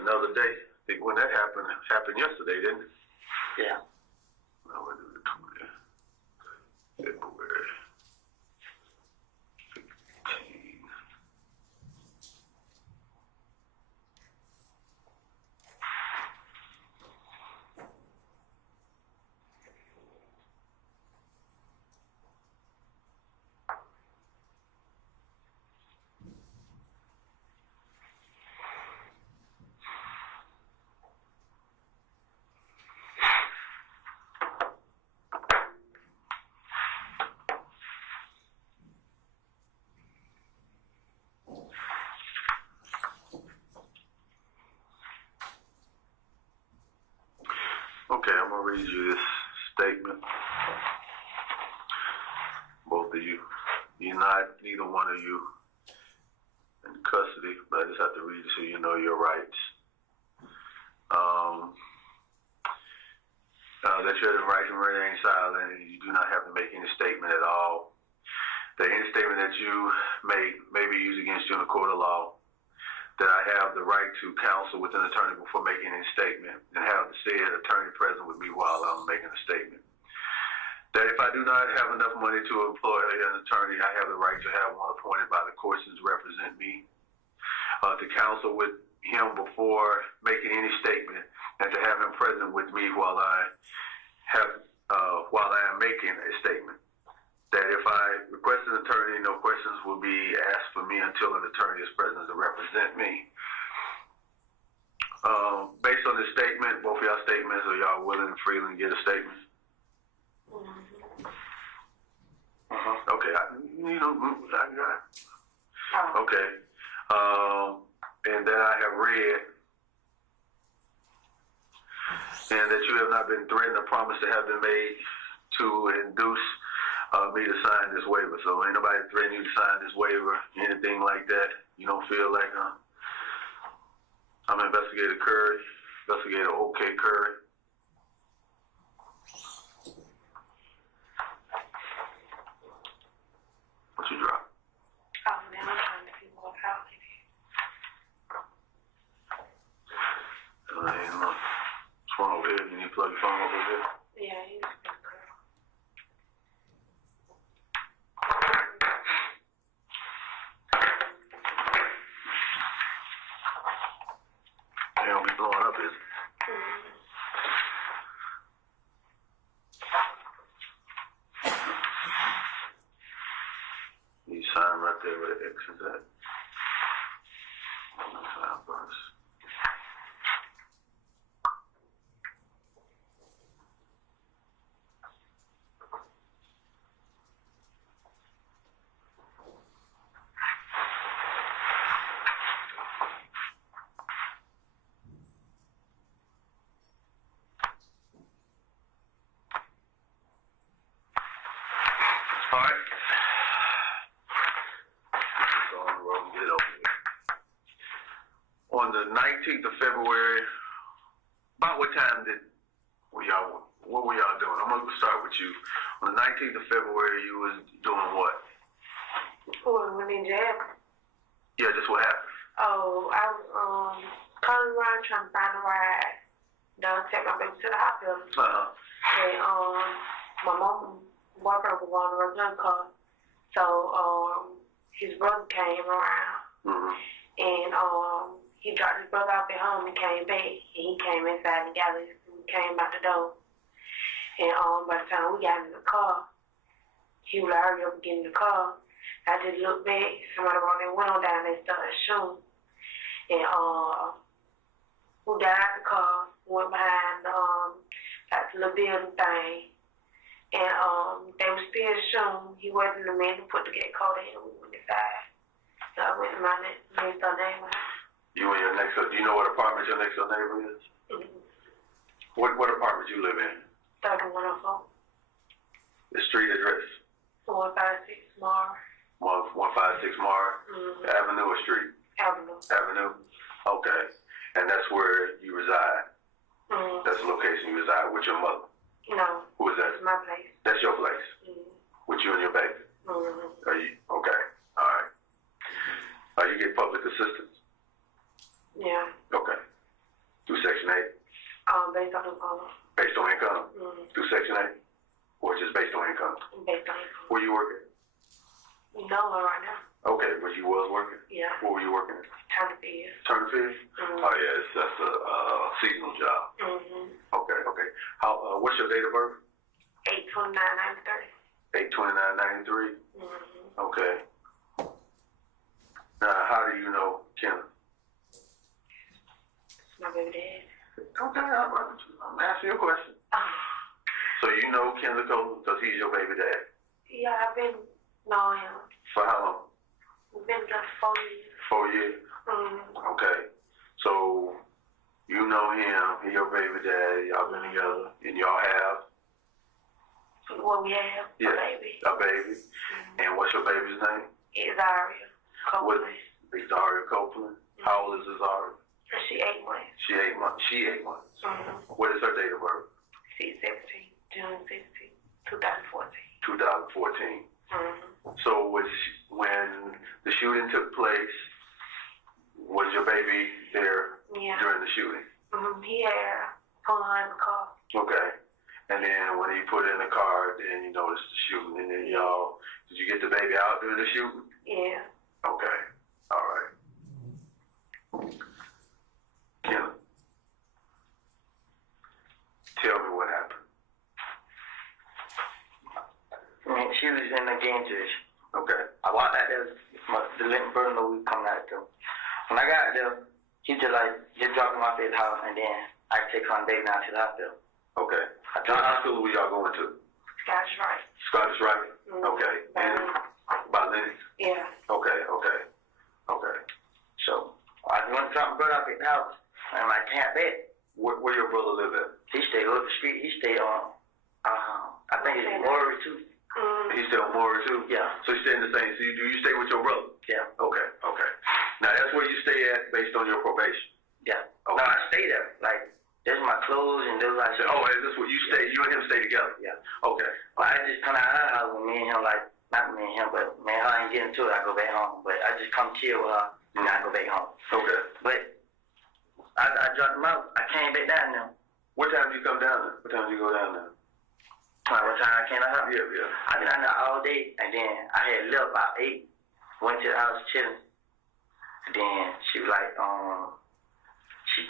Another day. I think when that happened yesterday, didn't it? Yeah. No, it was the 20th. February 15. Okay, I'm gonna read you this statement. Both of you. Neither one of you in custody, but I just have to read it so you know your rights. That you're the right to remain silent, and you do not have to make any statement at all. That any statement that you make may be used against you in a court of law. That I have the right to counsel with an attorney before making any statement, and have the said attorney present with me while I'm making a statement. That if I do not have enough money to employ an attorney, I have the right to have one appointed by the courts to represent me, to counsel with him before making any statement, and to have him present with me while I am making a statement. That if I request an attorney, no questions will be asked for me until an attorney is present to represent me. Based on this statement, both of y'all statements, are y'all willing and freely to get a statement? Okay, okay. And that I have read, and that you have not been threatened or promised to have been made to induce me to sign this waiver. So ain't nobody threatening you to sign this waiver, anything like that. You don't feel like I'm Investigator Curry, Investigator OK Curry. What you drop? Oh, man, I'm trying to figure what out it is. What's wrong over here? You need to plug your phone over here? Yeah, he's been good. They don't be blowing up, is it? You sign right there where the X is at. I'm gonna sign first. All right. Let's go on the road and get it over with. On the 19th of February, about what time what were y'all doing? I'm gonna start with you. On the 19th of February, you was doing what? When in jail? Yeah, just what happened. Oh, I was calling around trying to find a ride. Done take my baby to the hospital. And my boyfriend was on the rental car. So his brother came around. And he dropped his brother off at home and came back. And he came inside the gallery and came out the door. And by the time we got in the car, he would hurry up and get in the car. I just looked back, somebody brought their window down, they started shooting. And we got out the car, went behind that little building thing. And they were still shooting. He wasn't the man who put the gate code in, we went inside. So I went to my next door neighbor. You and your next door, do you know what apartment your next door neighbor is? Mm-hmm. What apartment you live in? 3104. The street address? 456 Mar. 156 Mar? Mm-hmm. Avenue or street? Avenue? Okay. And that's where you reside? Mm-hmm. That's the location you reside with your mother? No. Who is that? It's my place. That's your place? Mm-hmm. With you and your baby? Mm-hmm. Are you, okay. All right. You get public assistance? Yeah. Okay. Through Section 8? Based on income. Based on income? Mm-hmm. Through Section 8? Or just based on income? Based on income. Where you working? Nowhere right now. Okay, but you was working? Yeah. Where were you working at? Turnerfield. Turnerfield? Mm-hmm. Oh yeah, that's a seasonal job. Mm-hmm. Okay. What's your date of birth? 8/29/93. 8/29/93. Mm-hmm. Okay. Now, how do you know Ken? My baby dad. Okay, I'm asking you a question. So you know Ken Copeland because he's your baby dad? Yeah, I've been knowing him. For how long? We've been together 4 years. 4 years? Mm-hmm. Okay. So you know him, he your baby dad, y'all been together, and y'all have? What we have? Yeah, A baby. a baby. Mm-hmm. And what's your baby's name? Azaria Copeland. What, Azaria Copeland? Mm-hmm. How old is Azaria? She 8 months. She 8 months. She 8 months. Mm-hmm. What is her date of birth? June 16, 2014. 2014. Mm-hmm. So when the shooting took place, was your baby there during the shooting? Mm-hmm. He had put her in the car. Okay. And then when he put it in the car, then you noticed the shooting. And then did you get the baby out during the shooting? Yeah. Okay. All right. Kim, tell me what happened. She was in the game church. Okay. I walked out there, the little bird know we coming out there. When I got there, he just dropped me off at his house, and then I take her and baby down to the hospital. Okay. What hospital were y'all going to? Scottish Rite. Scottish Rite? Mm-hmm. Okay. And by Lennox? Yeah. Okay. So I just went to drop my brother off at the house, and I can't bet. Where your brother live at? He stayed up the street. He stayed on, I think it's Maury too. Mm-hmm. He stay on Maury too? Yeah. So you stay in the same, so do you stay with your brother? Yeah. Okay. Now that's where you stay at based on your probation? Yeah. Okay. No, I stay there. Like, there's my clothes and those like. Oh, is this where you stay? You and him stay together? Yeah. Okay. Well, I just come out of her house with me and him, like, not me and him, but me and her ain't getting to it. I go back home. But I just come chill with her, and I go back home. Okay. But I dropped him out. I came back down there. What time do you come down there? What time do you go down there? What time I came out? Yeah. I been down there all day, and then I had left about 8, went to the house chilling. And then she was like, she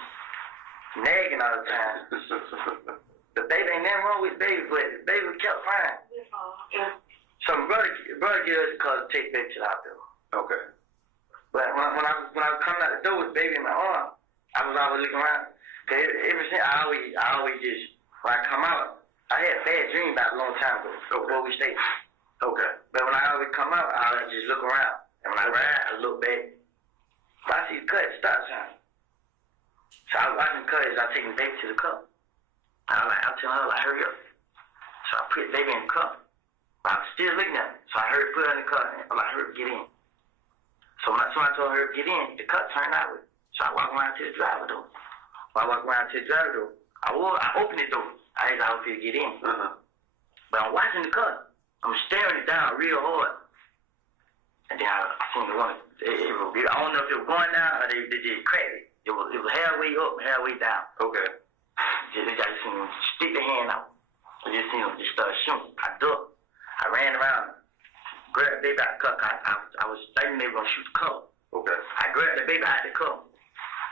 nagging all the time. The baby ain't nothing wrong with the baby, but the baby kept crying. So my brother gave us a call to take the baby to the hospital. Okay. But when I was coming out the door with the baby in my arm, I was always looking around. Cause ever since I always just, when I come out, I had a bad dream about a long time ago, before we stayed. Okay. But when I always come out, I always just look around. And when I ride, I look back. If I see the cut, stop sign. So I was watching the cut as I take the baby to the cup. I'm telling her, like, hurry up. So I put the baby in the cup. But I was still looking at her. So I heard put her in the cup, and I'm like, hurry up, get in. So when I told her to get in, the cut turned out with. So I walked around to the driver door. When I walked around to the driver door, I opened the door. I was out to get in. But I'm watching the cut. I'm staring it down real hard. And then I seen the one. I don't know if it was going down or they just cracked it. It was halfway up, halfway down. Okay. I just seen him stick the hand out. I just seen him just start shooting. I ducked. I ran around, grabbed the baby out the cup. I was thinking they were gonna shoot the cup. Okay. I grabbed the baby out the cup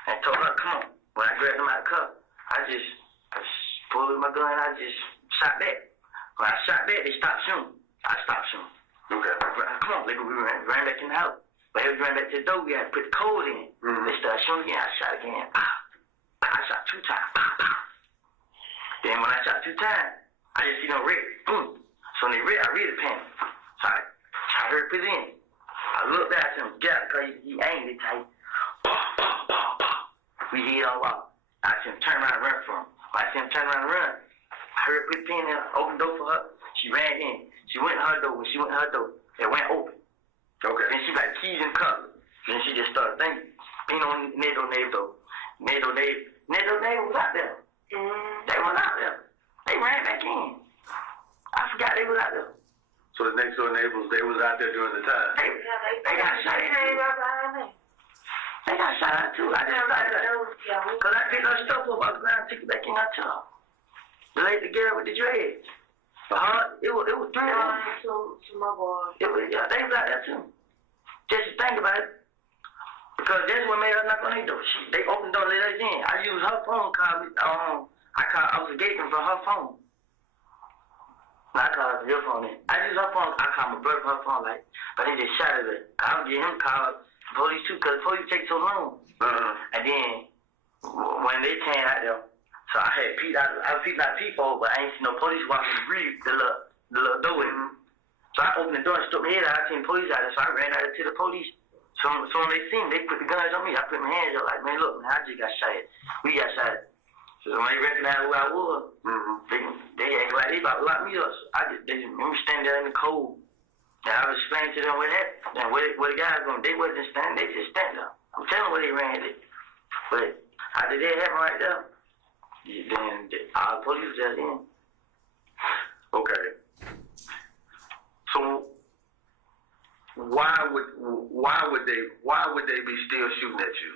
and told her, come on. When I grabbed him out the cup, I pulled my gun and I just shot back. When I shot back, they stopped shooting. I stopped shooting. Okay. Come on, we ran back in the house. But as we ran back to the door, we had to put the code in. They started shooting again. I shot again. I shot 2 times. Then when I shot 2 times, I just see no red. Boom. So when they red, I really panicked. So I heard put it in. I looked back at him, because he aimed it tight. We hit all out. I see him turn around and run from him. When I see him turn around and run, I heard put the pin in, open the door for her. She ran in. She went to her door. When she went to her door, it went open. Okay. Then she got keys and cups. Then she just started thinking. Pin on NATO was out there. They was out there. They ran back in. I forgot they was out there. So the next door neighbors, they was out there during the time? They got shot. They got shot out too. I just started that. Because I picked her stuff up off the ground and took it back in her truck. The lady, the girl with the dreads. For her, it was 3 of them. To my boy. They was out there too. Just to think about it. Because that's what made her knock on their door. They opened the door and let us in. I used her phone call. I was engaging from her phone. I called her phone in. I used her phone. I called my brother from her phone, but they just shot at her. I would get him called police too, because the police take so long. And then when they came out there, so I had peeped out people, but I ain't see no police walking the little door. So I opened the door and stuck my head out. I seen police out there, so I ran out to the police. So when they seen me, they put the guns on me. I put my hands up like, man, look, man, I just got shot at. We got shot at. So when they recognized who I was, they act like they about to lock me up. They standing there in the cold. And I was explaining to them what happened. And where the guys going, they wasn't standing, they just standing there. I'm telling them where they ran it. But after that happened right there, then our police was just in. Okay. So why would they be still shooting at you?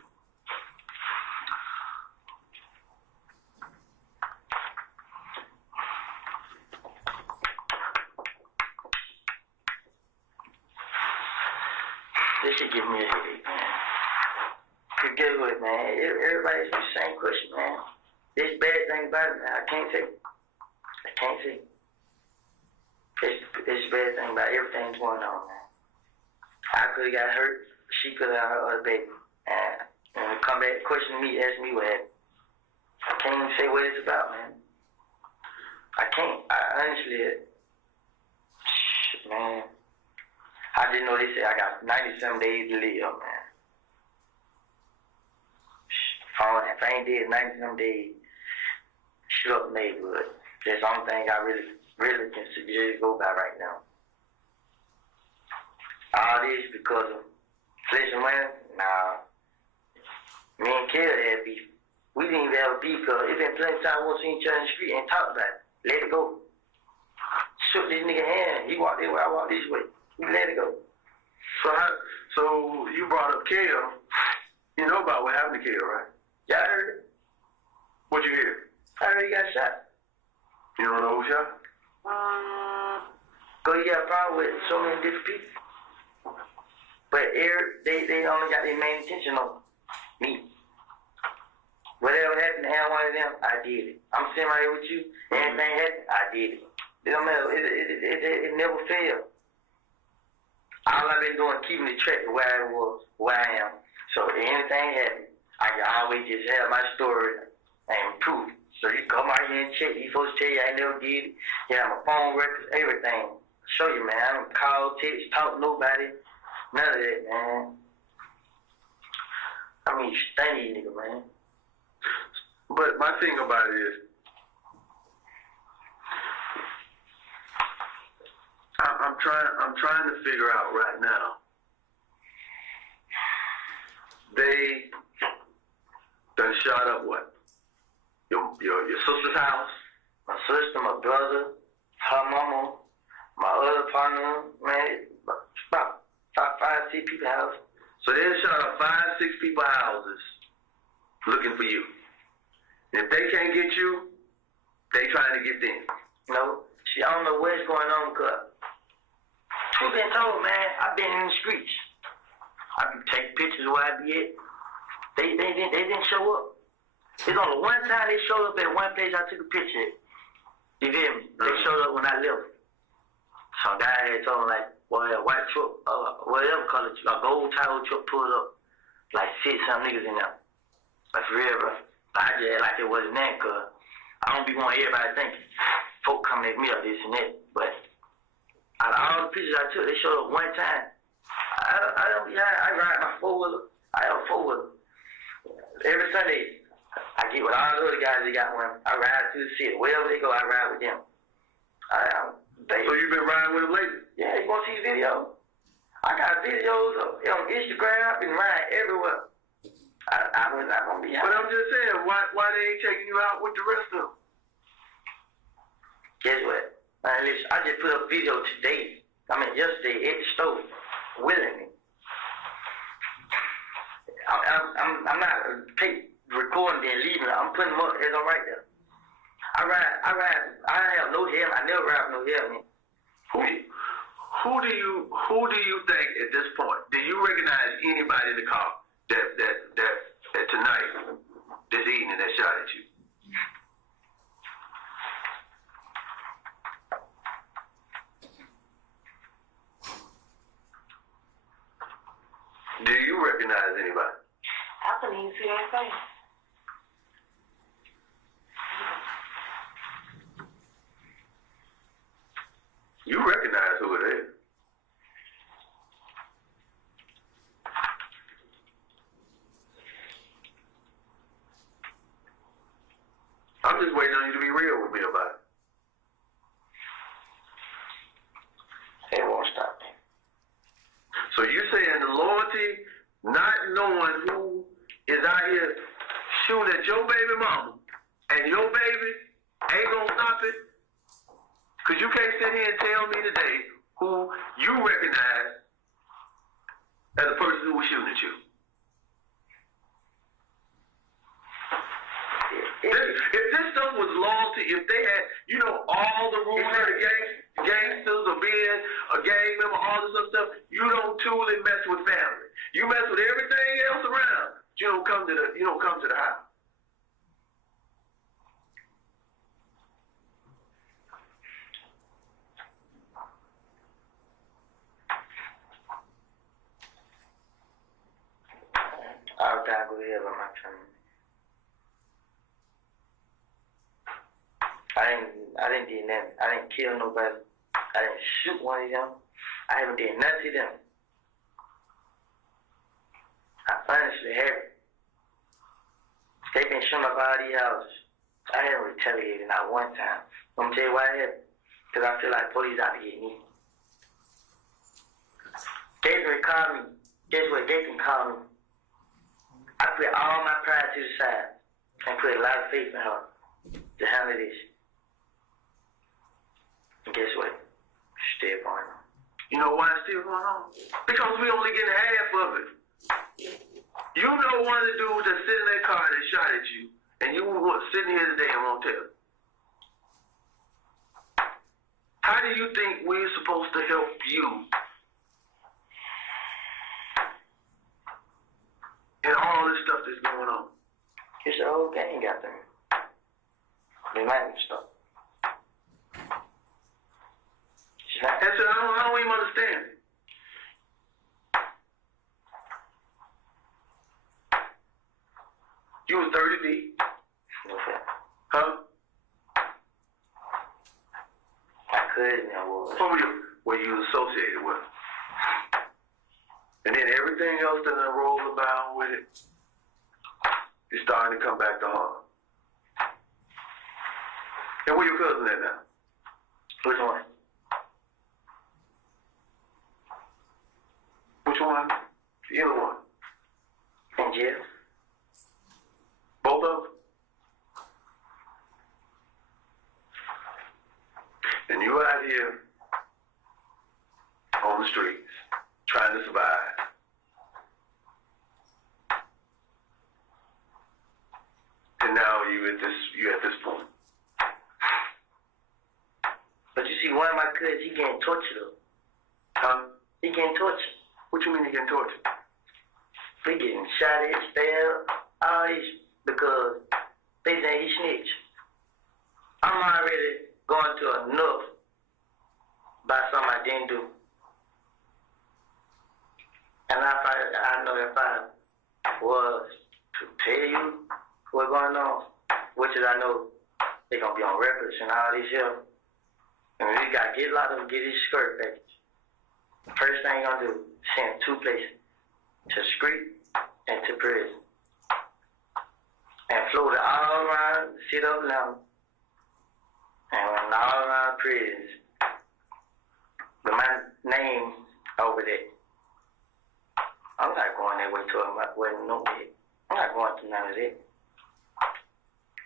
This should give me a headache, man. Cause guess what, man? Everybody asks me the same question, man. This bad thing about it, man, I can't say. It's a bad thing about everything going on, man. I could have got hurt. She could have got her other baby. And come back, question me, ask me what happened. I can't even say what it's about, man. I can't. Honestly, man. I didn't know they said I got 97 days to live, man. If I ain't dead 97 days, shoot up the neighborhood. That's the only thing I really can suggest go by right now. All this because of flesh and land? Nah. Me and Kelly had beef. We didn't even have a beef because it been plenty of time we seen each other in the street and talked about it. Let it go. Shook this nigga hand. He walked this way, I walked this way. We let it go. So you brought up Kale. You know about what happened to Kale, right? Yeah, I heard it. What'd you hear? I heard he got shot. You don't know who shot? Because he got a problem with so many different people. But they only got their main attention on me. Whatever happened to one of them, I did it. I'm sitting right here with you. Anything happened, I did it. It don't matter. It never failed. All I've been doing, keeping the track of where I was, where I am. So if anything happened, I can always just have my story and prove it. So you come out here and check. These folks tell you I never did it. You have my phone records, everything. Show you, man. I don't call, text, talk to nobody. None of that, man. I mean, stingy nigga, man. But my thing about it is, I'm trying to figure out right now. They done shot up what? Your sister's house? My sister, my brother, her mama, my other partner, man, about 5, 6 people's house. So they shot up 5, 6 people's houses looking for you. And if they can't get you, they trying to get them. No, I don't know what's going on, cause truth been told, man, I've been in the streets. I be taking pictures of where I be at. They didn't show up. There's only one time they showed up at one place I took a picture at. You feel me? They showed up when I left. Some guy had told me, like, well, a white truck, whatever color, a gold Tahoe truck pulled up, like 6-some niggas in there. Like for real, bro. I just act like it wasn't that, cause I don't be wanting everybody thinking folk coming at me or this and that. But out of all the pictures I took, they showed up one time. I don't be high. I ride my 4-wheeler. I have a 4-wheeler. Every Sunday, I get with all the other guys that got one. I ride to the city. Wherever they go, I ride with them. So you've been riding with them lately? Yeah, you want to see videos? I got videos on Instagram. I've been riding everywhere. I'm gonna be. But I'm just saying, why they ain't taking you out with the rest of them? Guess what? Man, listen, I just put up a video today. Yesterday at the store, willingly. I'm not recording and leaving. I'm putting them up as I'm right there. I ride. I have no helmet. I never ride with no helmet. Who do you think at this point? Do you recognize anybody in the car that tonight, this evening, that shot at you? Do you recognize anybody? I couldn't even see that face. You recognize who it is. I'm just waiting on you to be real with me about it. They won't stop me. So you saying the loyalty, not knowing who is out here shooting at your baby mama and your baby ain't gonna stop it? Because you can't sit here and tell me today who you recognize as the person who was shooting at you. If this stuff was loyalty, if they had, all the rules of the gangsters or being a gang member, all this other stuff, you don't truly mess with family. You mess with everything else around. You don't come to the house. I was trying to go ahead with my training. I didn't do nothing. I didn't kill nobody. I didn't shoot one of them. I haven't did nothing to them. I honestly haven't. They've been shooting up all these houses. I haven't retaliated not one time. I'm gonna tell you why I haven't. Because I feel like police out to get me. They can call me. Guess what? They can call me. I put all my pride to the side and put a lot of faith in her to handle this. And guess what? Still going on. You know why it's still going on? Because we only getting half of it. You know one of the dudes that sit in that car that shot at you, and you sitting here today and won't tell. How do you think we're supposed to help you in all this stuff that's going on? It's the whole gang got them. They might stop. And so I don't even understand it. You was 30 deep. Okay. Huh? My cousin I was. What you was associated with. And then everything else that I rolled about with it is starting to come back to harm. And where your cousin at now? Which one? Which one? Either one. In jail. Both of them? And you out here on the streets trying to survive. And now you at this point. But you see, one of my cousins, he getting tortured though. Huh? He getting tortured. What you mean he getting tortured? He getting shot at, stabbed, all this because they say he snitch. I'm already going to enough by something I didn't do. And I know if I was to tell you what's going on, which is I know they're going to be on records and all this here, and we got to get a lot of them, get his skirt back. First thing you're going to do, send 2 places, to street and to prison. And float it all around, sit up now, and all around prisons. With my name over there. I'm not going that way to him. I'm not going to none of that.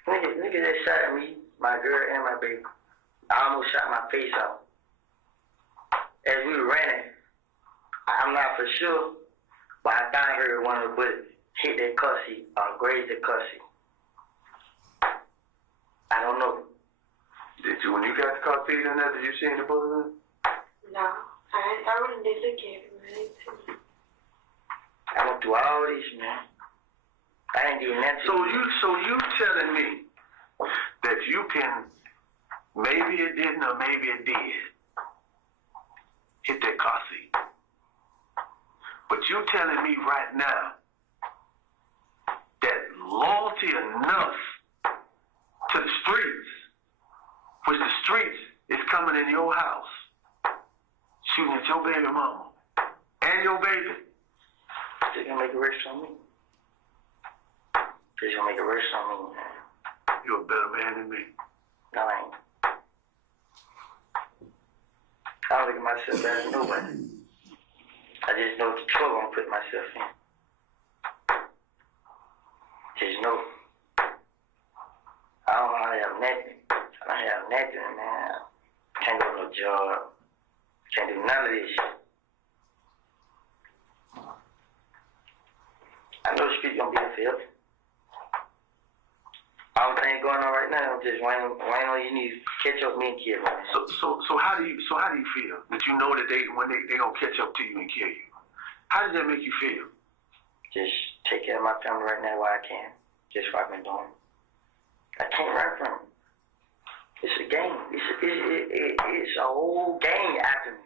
Nigga that shot at me, my girl and my baby. I almost shot my face off. As we were running, I'm not for sure, but I thought I heard one of the bullets hit that car seat, grazed the car seat. I don't know. Did you, when you got the car seat in there, did you see any bullets in it? No, I really didn't look at it, man. I went through all this, man. I ain't doing that. So you telling me that you can, maybe it didn't or maybe it did, hit that car seat. But you telling me right now that loyalty enough to the streets, which the streets is coming in your house, shooting at your baby mama and your baby. They're gonna make it worse on me. They're gonna make it worse on me, man. You're a better man than me. No, I ain't. I don't look at myself as nobody. I just know the trouble I'm putting myself in. Just know. I don't have nothing. I don't have nothing, man. Can't go to no job. Can't do none of this shit. I know the street gonna be a field. All the things going on right now, just waiting on you need to catch up me and kill me. So how do you feel that you know that they gonna catch up to you and kill you? How does that make you feel? Just take care of my family right now while I can. Just what I've been doing. I can't run from it. It's a game. It's a whole gang after me.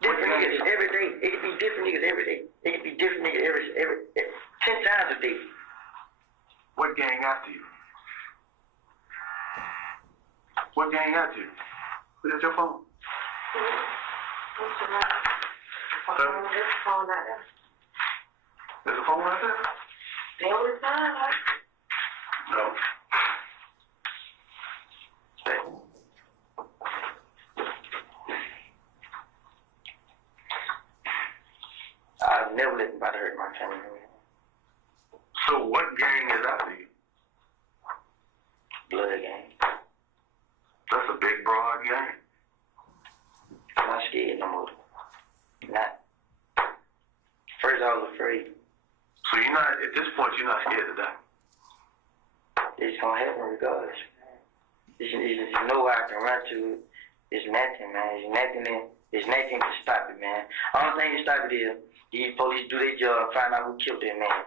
Different niggas every day. It could be different niggas every day. It could be different niggas every 10 times a day. What gang after you? What gang after you? Who's at your phone? What's the matter? There's a phone out there. There's a phone out there? They always find like. No. I've never let anybody hurt my family. So what gang is after you? Blood gang. That's a big, broad gang. I'm not scared no more. Not. First I was afraid. So you're not, at this point, you're not scared to die? It's gonna happen regardless. There's nowhere I can run to. It's nothing, man. There's nothing to stop it, man. Only thing to stop it is these police do their job, find out who killed that man.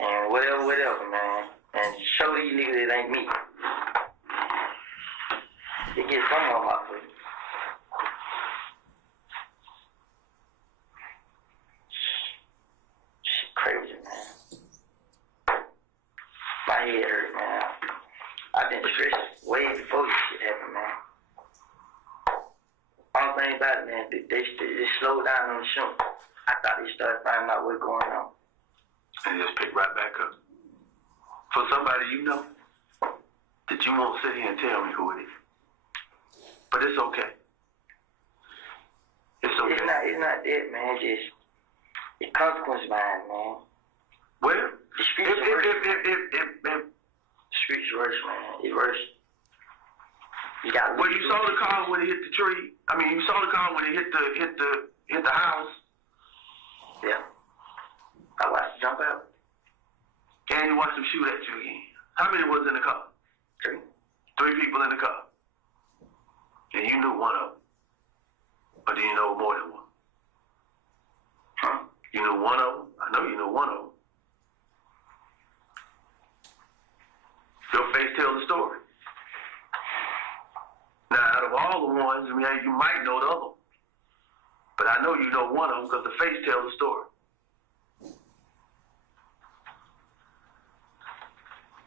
And whatever, man. And show these niggas it ain't me. It gets some of my foot. Shit crazy, man. My head hurt, man. I've been stressed way before this shit happened, man. All thing about it, man, they slowed down on the show. I thought they started finding out what's going on. And just pick right back up. For somebody you know, that you won't sit here and tell me who it is. But it's okay. It's okay. It's not that, man. It's just the consequence behind, man. Well, the streets are worse. The streets worse, man. It's worse. You got. Well, you saw the car when it hit the tree. I mean, you saw the car when it hit the house. Yeah. I watched it jump out. And you watched them shoot at you again. How many was in the car? 3. 3 people in the car. And you knew one of them. Or do you know more than one? Huh? You knew one of them? I know you knew one of them. Your face tells the story. Now, out of all the ones, I mean, you might know the other one. But I I know you know one of them because the face tells the story.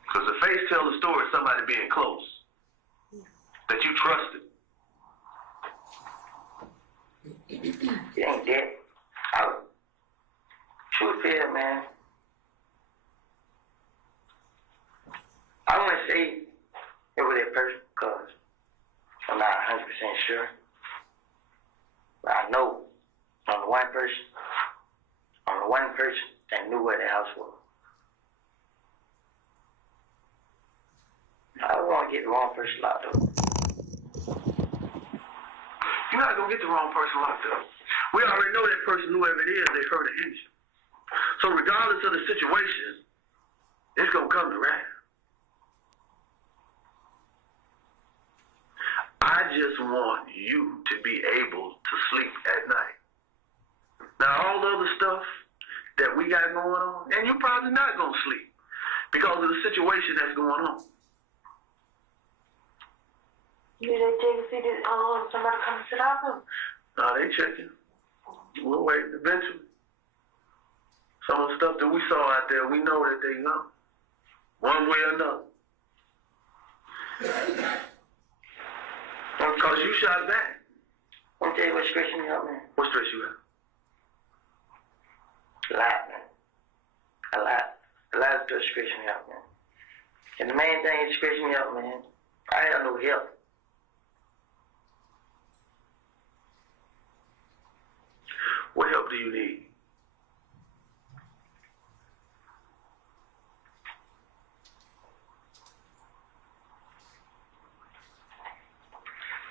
Because the face tells the story of somebody being close, that you trusted. It ain't that. Truth is, man, I want to say it was that person because I'm not 100% sure. But I know on the one person that knew where the house was. I don't want to get the wrong person locked up. You're not going to get the wrong person locked up. We already know that person, whoever it is, they hurt or injured. So regardless of the situation, it's going to come to rap. I just want you to be able to sleep at night. Now, all the other stuff that we got going on, and you're probably not going to sleep because of the situation that's going on. Did they check to see that somebody coming to the office? No, they checking. We'll wait eventually. Some of the stuff that we saw out there, we know that they know. One way or another. Because you shot back. Let me tell you what stressing me out, man. What stress you out? A lot, man. A lot of stuff stressing me out, man. And the main thing that's stressing me out, man, I have no help. What help do you need?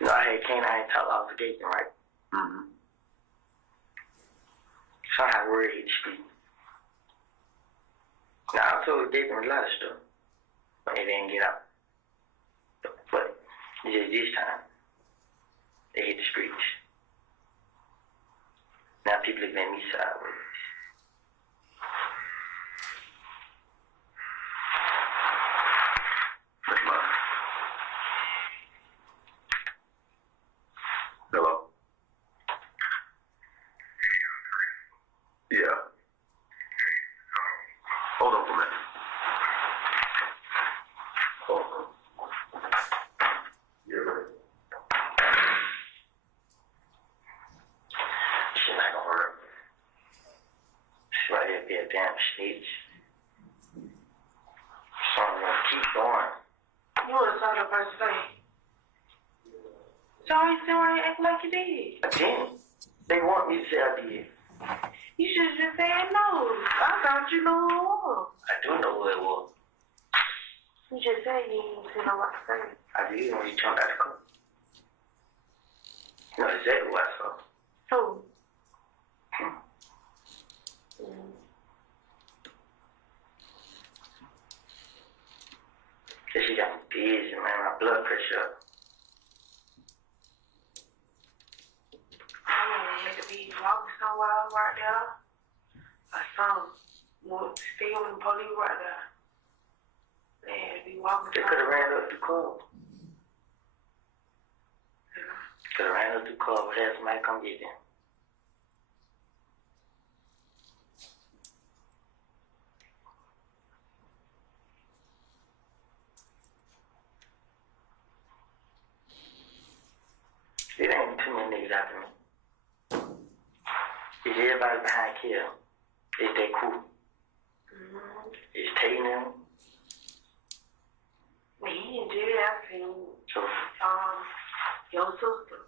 You know, I ain't talk obligation, right? Mm-hmm. Somehow word hit the street. Now, I told Gaten a lot of stuff, but it didn't get out. But just this time, they hit the streets. Now people looking at me sideways. That's mine. Hello? Yeah. Hold on for a minute. Hold on. Yeah, right. Shit not gonna work. Shit right here be a damn snitch. Something gonna keep going. You want to talk to the person today? So you still want to act like you did? I didn't. They want me to say I did. You should have just said no. I thought you knew who it was. I do know who it was. You just said you didn't know what to say. I did when you jumped out the car. You know exactly what I saw. Who? This shit got me busy, man. My blood pressure up. I want to make a be walking somewhere right there. Or something. Still in police right there. Man, be walking They could have ran up the club. Could have ran up the club, but had somebody come get them. It ain't too many niggas after me. It's everybody behind kill. It's that cool. It's taking them. He in jail, I seen So, your sister.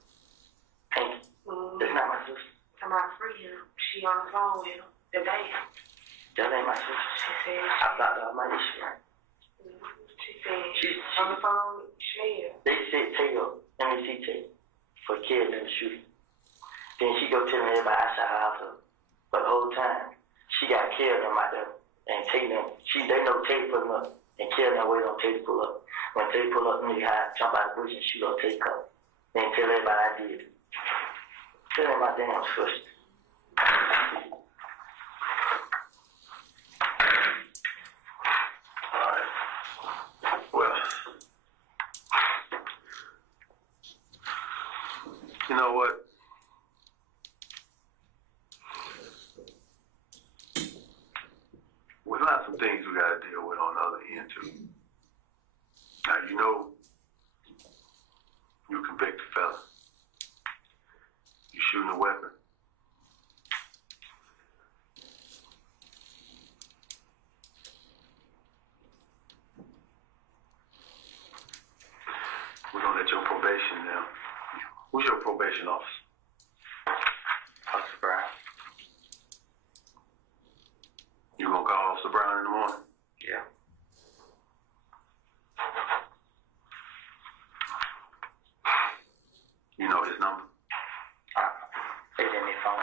thank you. That's not my sister. Somebody free him. She on the phone with him today. That ain't my sister. She said I blocked out my issue, right? she said She- on the phone with Shell. They said Taylor, MEC Taylor, for killing and shooting. Then she go telling everybody outside her house. But the whole time, she got killed them out there and Taylor, they know Taylor put them up and kill them wait on Taylor pull up. When Taylor pull up, nigga hide, jump out the bush and shoot on Taylor up. Then tell everybody I did it. Tell them my damn sister. Alright. Well, you know what? some things we gotta deal with on the other end too. Now, you know, you convicted fella. You shooting a weapon. We're gonna let your probation now. Who's your probation officer? Officer Brown. You gonna call Officer Brown in the morning? Yeah. You know his number? It's in his phone.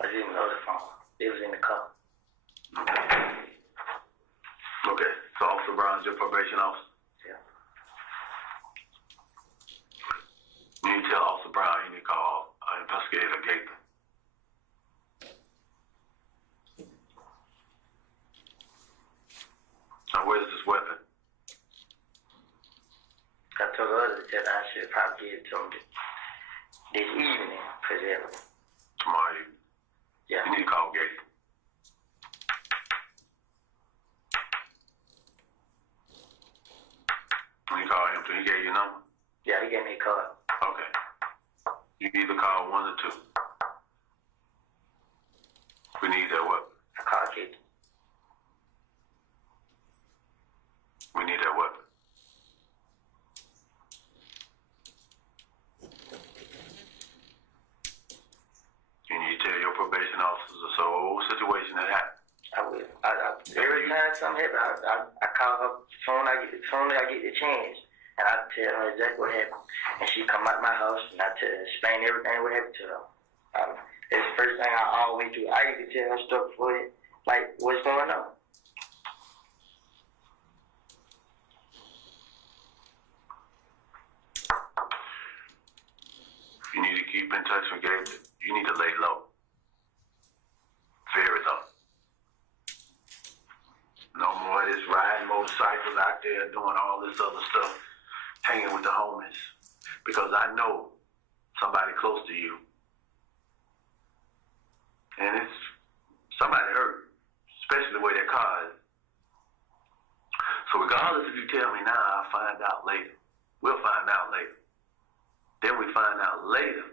I didn't know the phone. It was in the car. Okay, so Officer Brown's your probation officer? Yeah. You need to tell Officer Brown you need to call Investigator Gator. Now, where's this weapon? I told others that I should probably give it to him this evening, Pretrial. Tomorrow evening. Yeah. You need to call Gator. When you call him, he gave you a number? Yeah, he gave me a card. Okay. You either call one or two. We need that weapon. I called you. We need that weapon. You need to tell your probation officers the whole situation that happened. I will. Every time something happens, I call her soon as I get the chance, and I tell her exactly what happened. And she come out my house, and I explain everything what happened to her. It's the first thing I always do. I get to tell her stuff for it, like what's going on. You need to keep in touch with Gator. You need to lay low. Very low. No more of this riding motorcycles out there doing all this other stuff, hanging with the homies. Because I know somebody close to you. And it's somebody hurt, especially the way their car is. So regardless if you tell me now, I'll find out later. We'll find out later. Then we find out later.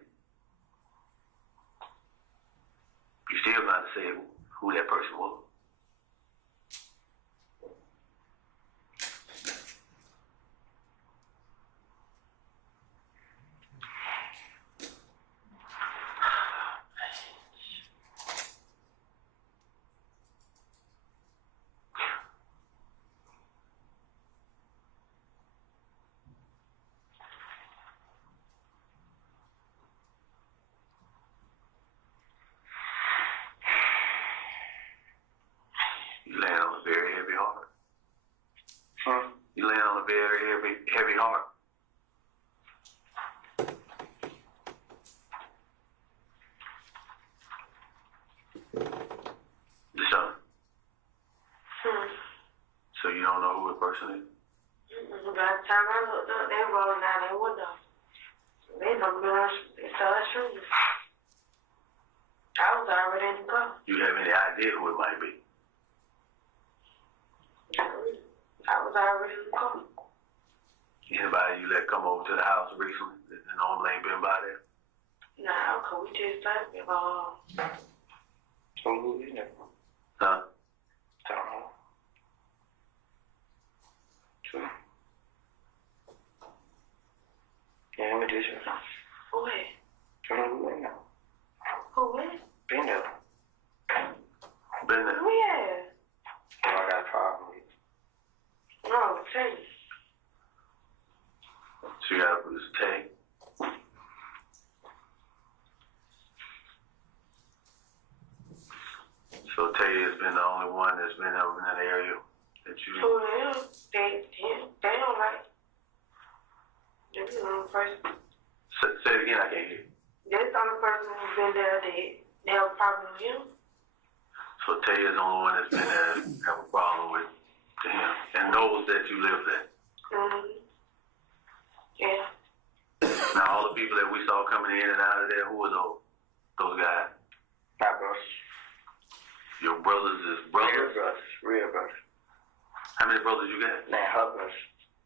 You still got to say who that person was. You land on a very heavy heart. You land on a very heavy heart. Deshaun. So you don't know who the person is? By the time I looked up, they rolling down their window. They know me. They started shooting. I was already in the car. You have any idea who it might be? I was already in the car. Anybody you let come over to the house recently that normally ain't been by there? Nah, cause we just started. Who is that? Huh? Don't know. True. Yeah, let me do something. Who is? Don't know who in there. Who is? Been there. Been there. Who is? Oh, I got a problem with it. No, tell you. So you gotta put this tag. So Tay has been the only one that's been over in that area that you. Who them? They don't like. They're the only person. Say it again, I can't hear. They're the only person who's been there that they have a problem with him. So Tay is the only one that's been there have a problem with him. And no knows that you live there. Yeah. Now, all the people that we saw coming in and out of there, who were those? Those guys? My brothers. Your brothers is brothers? Real brothers. How many brothers you got? Nah, her brothers.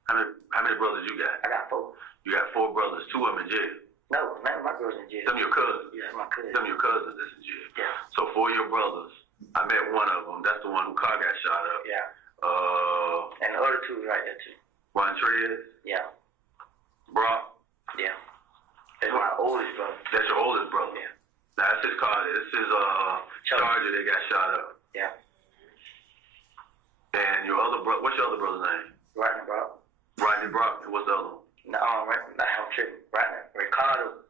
How many brothers you got? I got 4. You got 4 brothers, 2 of them in jail. No, none of my brothers in jail. Them your cousins? Yeah, my cousins. Them your cousins that's in jail. Yeah. So 4 of your brothers, I met one of them. That's the one who car got shot up. Yeah. And the other 2 right there too. Montrez? Yeah. Brock? Yeah. That's my oldest brother. That's your oldest brother? Yeah. Now that's his car. This is Charger that got shot up. Yeah. And your other brother, what's your other brother's name? Rodney Brock. Rodney Brock. And what's the other one? No, I'm tripping. Rodney. Ricardo.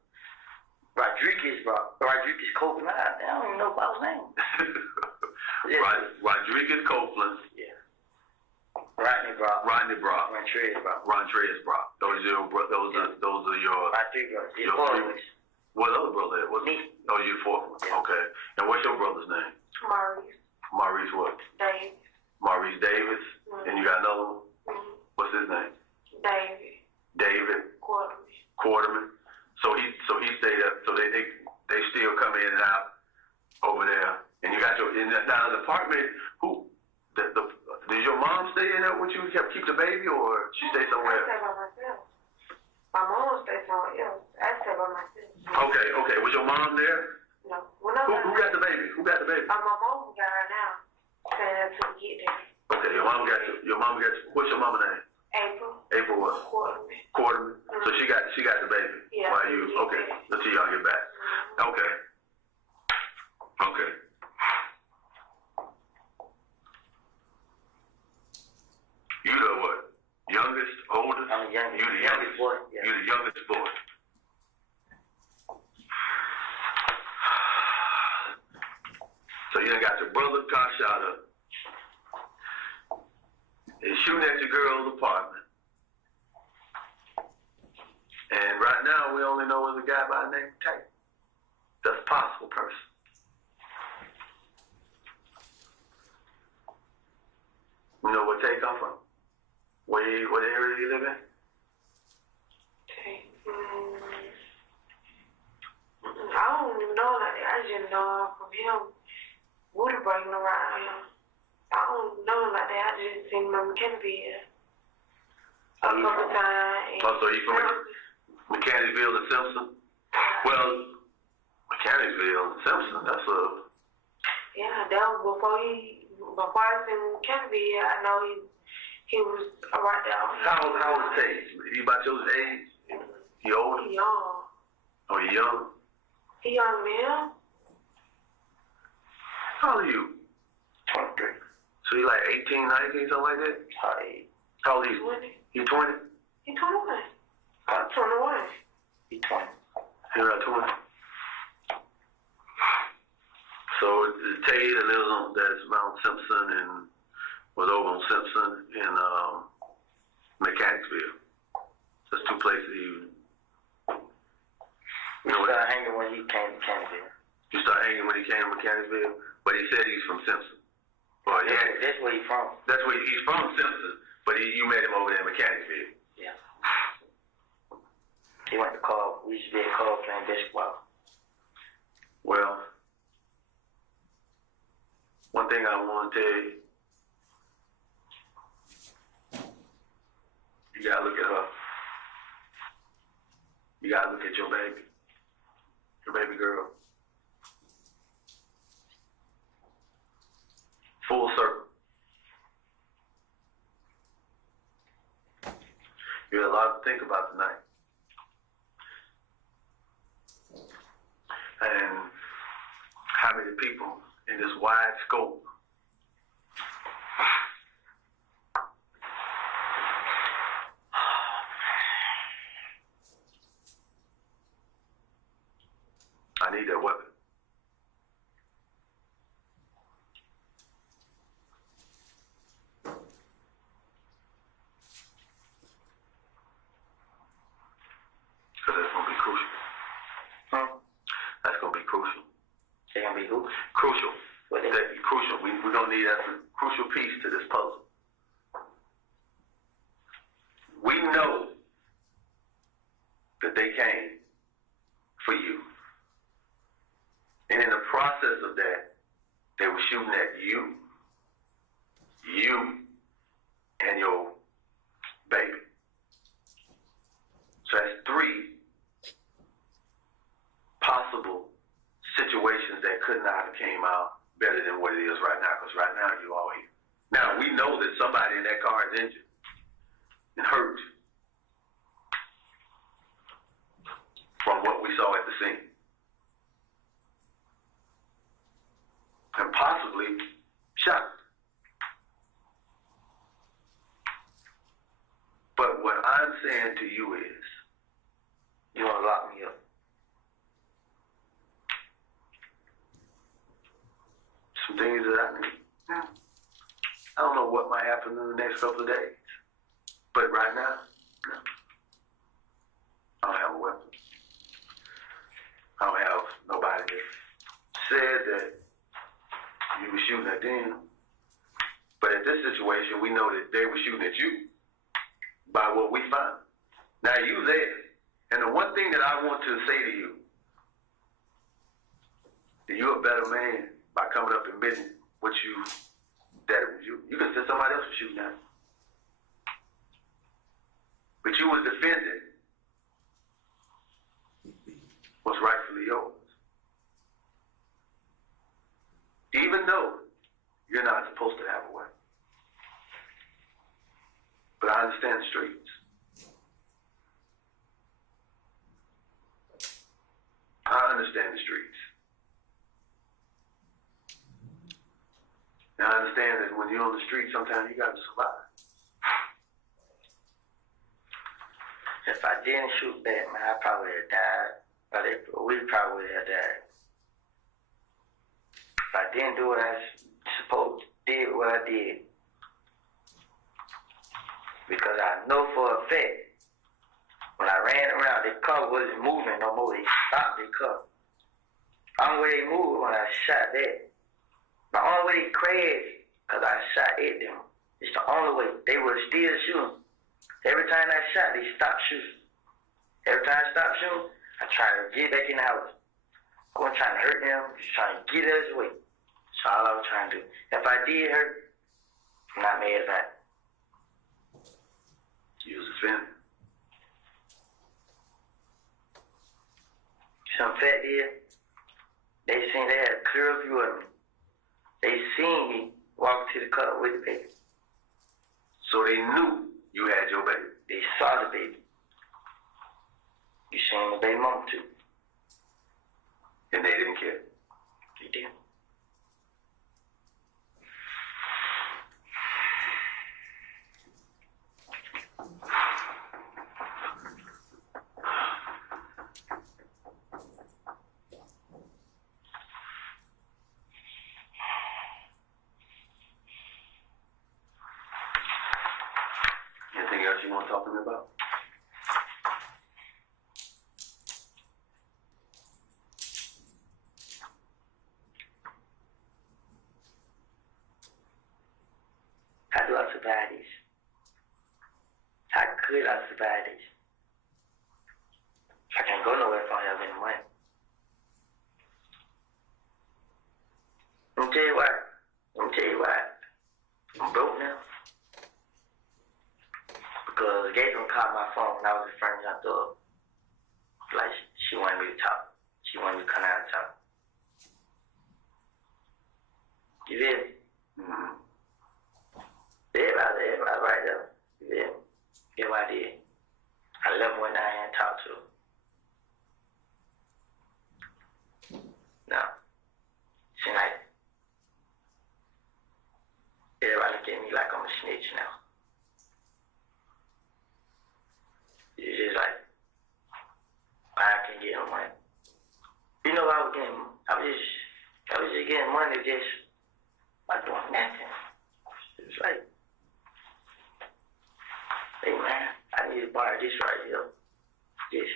Rodriguez Brock. Rodriguez Copeland. I don't even know about his name. Yeah. Rodriguez Copeland. Yeah. Rodney Brock. Rodney Brock. Montrez Brock. Montrez Brock. Those are your those are your My 3 brothers. your 3. What other brother? What's Me. Oh, you the 4th one. Yeah. Okay. And what's your brother's name? Maurice. Maurice what? David. Maurice Davis. And you got another one? What's his name? David. David Quarterman. Quarterman. So he stayed up. So they still come in and out over there. And you got now the apartment. Did your mom stay in there with you? Keep the baby, or she stay somewhere? I stay by myself. My mom stays somewhere else. I stay by myself. Okay. Was your mom there? No. Who got the baby? Who got the baby? My mom got her now. Saying to get there. Okay, your mom got what's your mama's name? April. April what? Quarterman. Quarterman. So she got the baby. Yeah. While you okay? Until y'all get back. Okay. You the what? Youngest, oldest? I'm the youngest. You the youngest boy. Yeah. You the youngest boy. So you done got your brother car shot up. They're shooting at your girl's apartment. And right now, we only know there's a guy by the name of Tate. That's a possible person. You know where Tate come from? What area you live in? I don't even know like that. I just know from him, Woody breaking around him. I don't know like that. I just seen him in Mechanicsville a couple times. Oh, so he from Mechanicsville and Simpson? Well, Mechanicsville and Simpson, that's a... Yeah, that was before I seen Mechanicsville. I know he was right there. How old is Tate? He about your age? He older? He young. Oh, he young? He young man. How old are you? 23. So he like 18, 19, something like that? How old are you? 20. You 20? He 21. I'm 21. He 20. He around 20. So Tate that lives on that's Mount Simpson and was over on Simpson in Mechanicsville. That's 2 places We started hanging when he came to Mechanicsville. You started hanging when he came to Mechanicsville? But he said he's from Simpson. Well, That's where he's from. That's where he's from, Simpson. But you met him over there in Mechanicsville. Yeah. He went to Carl. We used to be at Carl playing basketball. Well, one thing I want to tell you, you gotta look at her. You gotta look at your baby girl. Full circle. You had a lot to think about tonight. And how many people in this wide scope I need that weapon. Because that's going to be crucial. That's going to be crucial. They're going to be who? Crucial. What is Crucial. We're going to need that crucial piece to this puzzle. We know that they came for you. And in the process of that, they were shooting at you and your baby. So that's 3 possible situations that could not have came out better than what it is right now, because right now you all here. Now, we know that somebody in that car is injured and hurt from what we saw at the scene. And possibly shot. But what I'm saying to you is, you want to lock me up. Some things that I need. I don't know what might happen in the next couple of days. But right now, no. I don't have a weapon. I don't have nobody that said that you were shooting at them. But in this situation, we know that they were shooting at you by what we found. Now you there. And the one thing that I want to say to you, that you're a better man by coming up and admitting what that it was you. You could say somebody else was shooting at you. But you was defending what's rightfully yours. Even though you're not supposed to have a weapon. But I understand the streets. I understand the streets. And I understand that when you're on the street, sometimes you got to survive. If I didn't shoot back, man, I probably would have died. But we probably would have died. If I didn't do what I did what I did. Because I know for a fact, when I ran around, the car wasn't moving no more. They stopped the car. The only way they moved when I shot that. The only way they crashed, because I shot at them. It's the only way. They were still shooting. Every time I shot, they stopped shooting. Every time I stopped shooting, I tried to get back in the house. I wasn't trying to hurt them, just trying to get us away. That's all I was trying to do. If I did hurt, I'm not mad about it. You was offended. Some fact is, they seen they had a clear view of me. They seen me walk to the car with the baby. So they knew you had your baby. They saw the baby. You seen the baby mama too. And they didn't care. They did. Anything else you want to talk to me about? How do I survive this? How could I survive this? I can't go nowhere if I don't have any money. Let me tell you why. I'm broke now. Because Gabriel called my phone when I was in front of your door. Like, she wanted me to talk. She wanted me to come out and talk. You feel me? Mm-hmm. Everybody right there. You feel me? Get what I did. I left one down here and talked to her. Now, she like, everybody look at me like I'm a snitch now. It's just like, I can get money. You know, I was just getting money just by doing nothing. It was like, hey man, I need to borrow this right here. Just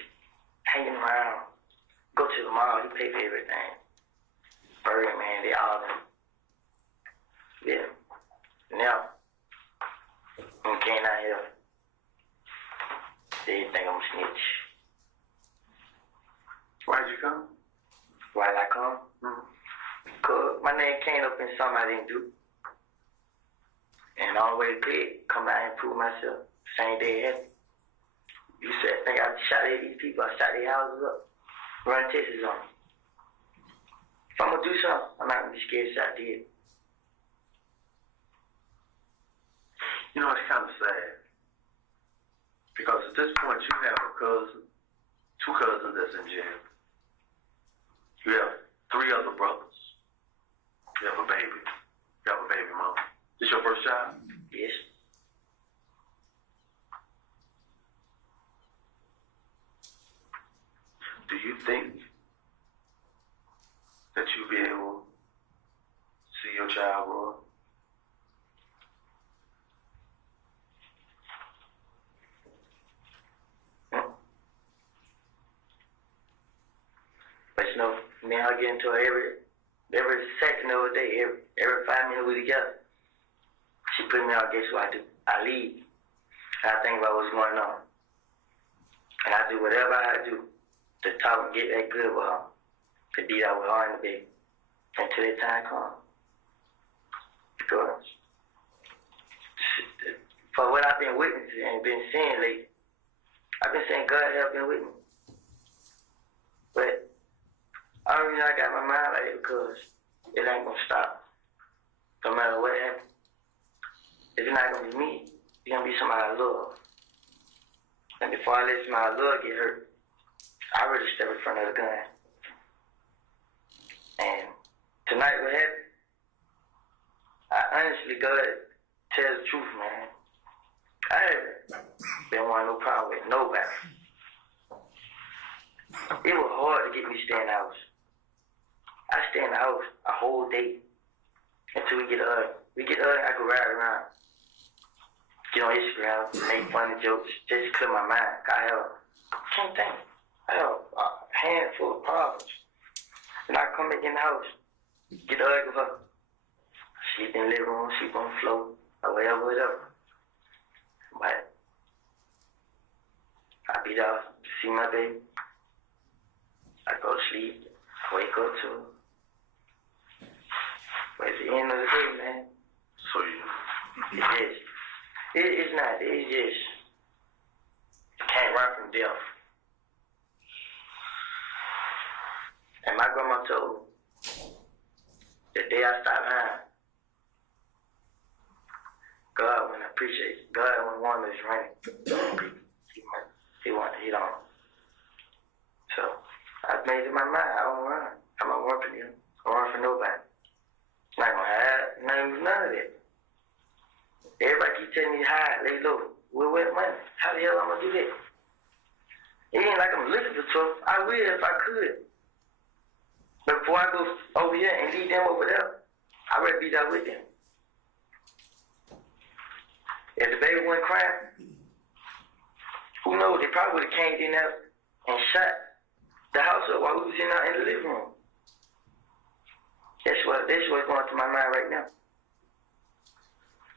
hanging around. Go to the mall, you pay for everything. Burger man, they all them. Yeah. Now, when came out here, come. Cause my name came up in something I didn't do. And all the way to bed, come out and prove myself. Same day it happened. You said, think I shot at these people, I shot their houses up, run Texas on them. If I'm gonna do something, I'm not gonna be scared to shot dead. You know, it's kind of sad. Because at this point, you have a cousin, 2 cousins that's in jail. You have 3 other brothers. You have a baby. You have a baby mama. This your first child? Yes. Do you think that you'll be able to see your child grow up? But you know, me and her get into it every second of the day, every 5 minutes we together. She put me out, guess what I do? I leave. And I think about what's going on. And I do whatever I do to talk and get that good with her. To be out with her and the baby. Until that time comes. Because for what I've been witnessing and been seeing lately, I've been saying God has been with me. But I don't know I got my mind like it because it ain't gonna stop. No matter what happens. If it's not gonna be me, it's gonna be somebody I love. And before I let somebody I love get hurt, I already step in front of the gun. And tonight what happened, I honestly, God tells the truth, man. I haven't been wanting no problem with nobody. It was hard to get me to stay in the house. I stay in the house a whole day until we get up. We get up, I can ride around. Get on Instagram, make funny jokes, just clear my mind. Can't think. I have a handful of problems. And I come back in the house, get ugly with her. Sleep in the living room, sleep on the floor, or whatever. But I be there to see my baby. I go to sleep, I wake up to her. But at the end of the day, man, So you... it's not, it's just, you can't run from death. And my grandma told me, the day I stopped lying, God, when I appreciate God, when one is running, he don't. So, I made in my mind, I don't run. I'm not run for you. I don't run for nobody. Not gonna hide, none of that. Everybody keep telling me hide, lay low. We're with money. How the hell I'm gonna do that? It ain't like I'm looking for trouble. I will if I could. But before I go over here and leave them over there, I'd rather be there with them. If the baby wasn't crying, who knows? They probably would have came in there and shot the house up while we was in the living room. That's what's going through my mind right now.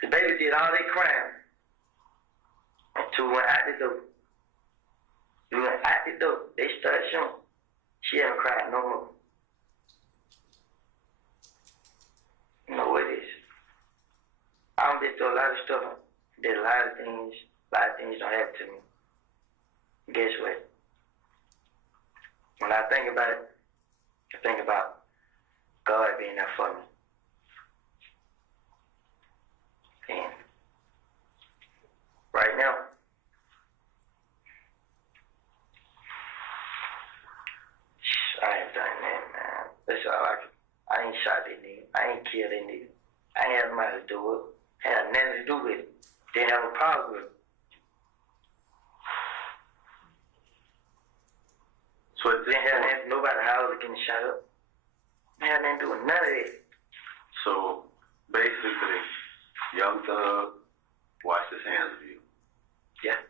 The baby did all their crime until we went out the door. We went out the door. They started showing. She haven't cried no more. You know what it is. I've been through a lot of stuff. Did a lot of things don't happen to me. Guess what? When I think about it, I think about God being there for me. And right now, I ain't done that, man. That's all I ain't shot that nigga. I ain't killed that nigga. I ain't had nothing to do with it. Had nothing to do with it. Didn't have a problem with it. So it didn't have nothing, nobody house getting shot up. Didn't have nothing to do with none of that. So basically, Young Thug washed his hands of you. Yeah.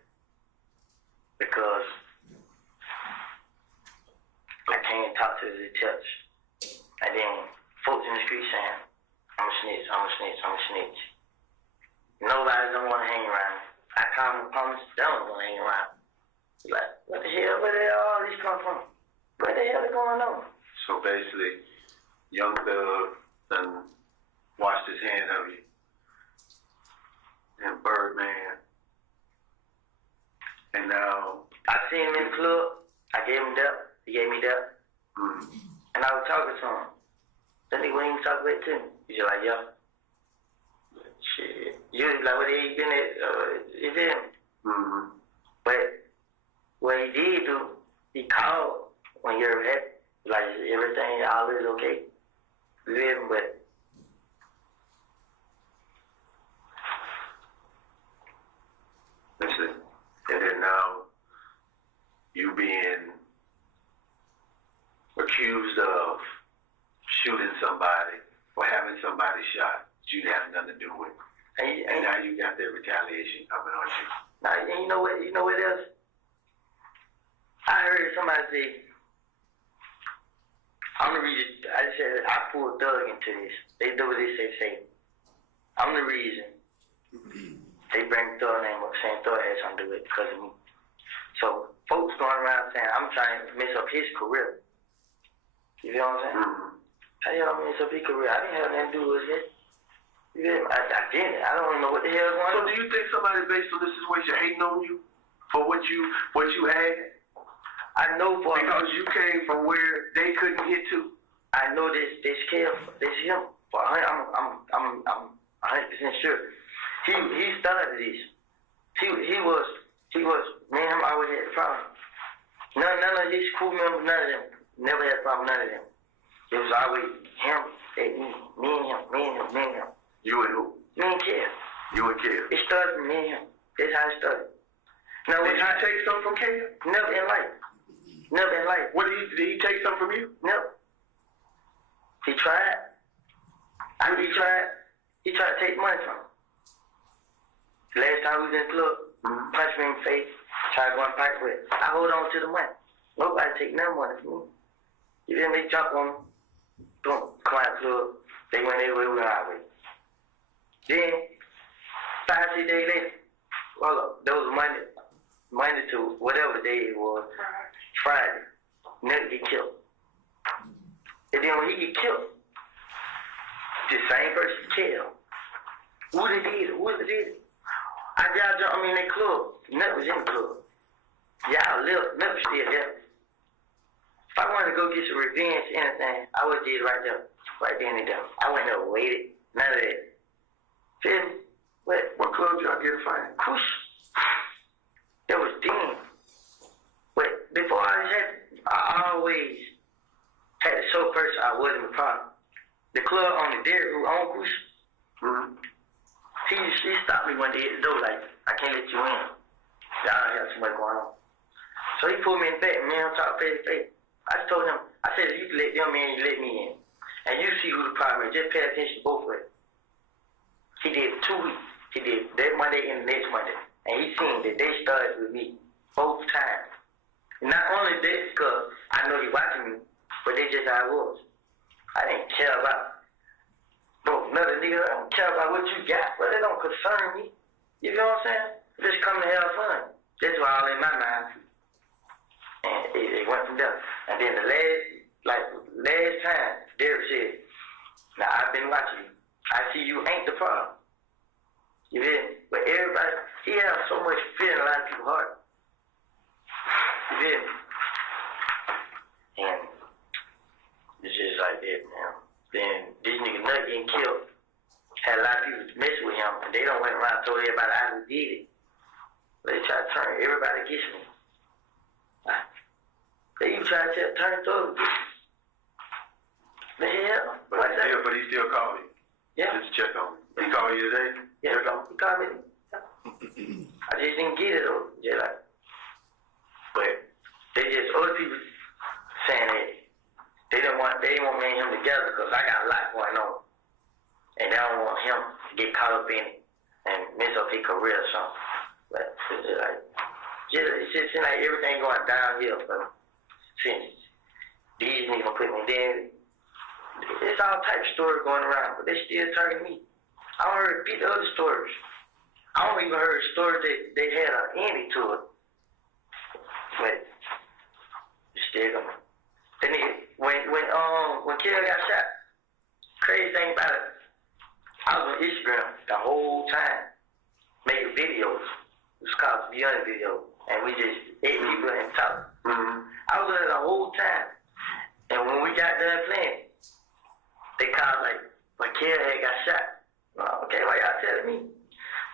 Because I came and talked to the judge. And then folks in the street saying, I'm a snitch, I'm a snitch, I'm a snitch. Nobody don't want to hang around. I call them opponents, they don't want to hang around. Like, what the hell, where the hell all this come from? What the hell is going on? So So basically, Young Thug done washed his hand of you. And Birdman. And now I seen him in the club. I gave him that. He gave me that. And I was talking to him. That nigga wouldn't even talk back to me. He's just like, yo. Shit. You was like, what the hell you been at? You feel me? But what he did do, he called when you're happy. Like, everything, all is okay. You feel me? But listen, and then now you being accused of shooting somebody or having somebody shot that you have nothing to do with. And now you got that retaliation coming on you. now, and you know what else? I heard somebody say, I'm the reason, I said, I pulled Doug into this. They do what they say. I'm the reason they bring Thug name up, saying Thug had something to do with it because of me. So folks going around saying I'm trying to mess up his career. You know what I'm saying? How y'all mess up his career? I didn't have nothing to do with it. You know, I didn't. I don't even know what the hell going on. So do you think somebody based on this situation hating on you for what you had? I know for because you came from where they couldn't get to. I know this kid, this him. For I'm 100% sure. He started this. He was me and him always had a problem. None of his crew members, none of them never had a problem. None of them. It was always him and me and him. You and who? Me and Kev. You and Kev. It started with me and him. That's how it started. Now, did you take something from Kev? Never in life. Never in life. What did he take something from you? Never. He tried. He tried to take money from me. Last time we was in the club, punched me in the face, tried to go and fight with it. I hold on to the money. Nobody take no money from me. You feel me? They jump on me. Boom. Client club. They went their way, we went our way. Then, 5-6 days later, hold up, that was Monday to whatever day it was, Friday. Nigga get killed. And then when he get killed, the same person killed. Who did it? I got in that club. Nothing was in the club. Y'all live, nothing still there. If I wanted to go get some revenge, anything, I would have did it right there. Right then and there. I wouldn't have waited. None of that. Feel me? What club y'all get a fight? Kush. That was Dean. But before I always had to show person I wasn't the problem. The club on the Derrick who owned Kush, she stopped me one day at the door like, I can't let you in. Y'all have too much going on. So he pulled me in the back, man, talk face to face. I just told him, I said, if you can let them in, you let me in. And you see who the problem is. Just pay attention both ways. He did 2 weeks. He did that Monday and the next Monday. And he seen that they started with me both times. Not only that, because I know he watching me, but they just how it was. I didn't care about, another nigga, I don't care about what you got, but it don't concern me. You know what I'm saying? Just come to have fun. That's why all in my mind. And it went from there. And then the last time, Derrick said, now I've been watching you. I see you ain't the problem. You feel me? But everybody, he has so much fear in a lot of people's heart. You feel me? And it's just like that, man. Then this nigga Nut getting killed. Had a lot of people mess with him, and they don't went around and told everybody I who did it. They try to turn everybody against me. They even try to turn Thug against me. The hell? But he still called you. Yeah. Just to check on me. He called you today? Yeah, he called me. I just didn't get it though. Just like, but they just other people saying that they didn't want me and him together because I got a lot going on, and they don't want him to get caught up in it and mess up his career or something. But it's just like, it just seems like everything going downhill for me. Since these niggas put me in, it's all type of stories going around, but they still target me. I don't heard the other stories. I don't even heard stories that they had an ending to it. But it's still gonna. That nigga, when Kill got shot, crazy thing about it, I was on Instagram the whole time, making videos. It's called Beyond Video, and we just hit people and talk. I was there the whole time, and when we got done playing, they called like, when Kill had got shot. Okay, why y'all telling me?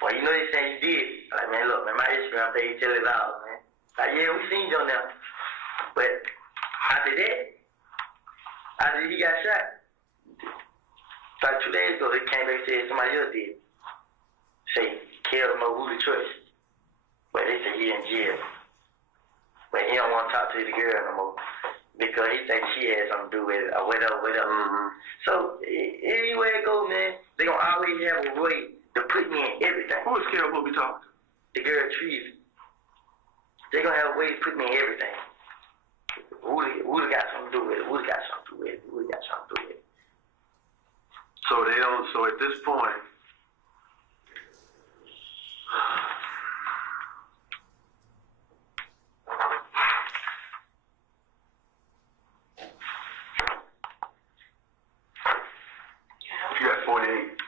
Well, you know they saying you did. I'm like, man, look, man, my Instagram page tell it all, man. Like, yeah, we seen you on there. But after that, after he got shot, like 2 days ago, they came back and said somebody else did. Say, Kill know who to trust. But they say he in jail. But he don't want to talk to the girl no more. Because he thinks she had something to do with it, or whatever. So, anywhere it goes, man, they gonna always have a way to put me in everything. Who is Carol will be talking to? The girl Trees. They gonna have a way to put me in everything. Who got something to do with it? Who got something to do with it? Who got something to do with it? So they don't, so at this point, you got 48.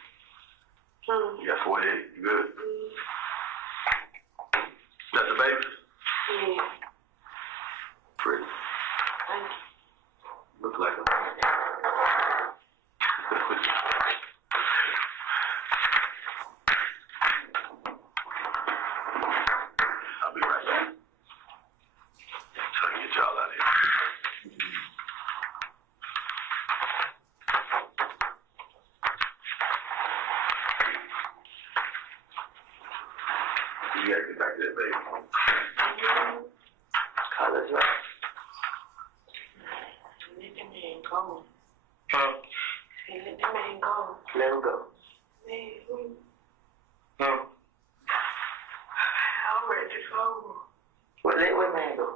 You got 48. You good? That's the baby? Yeah. Pretty. Thank you. Look like a I'll be right back. So I can get y'all out of here. You gotta get back to that baby. College, right? Let the man go. Huh? Let the man go. Let him go. Man, who? Huh? I'm ready to go. Well, let what man go?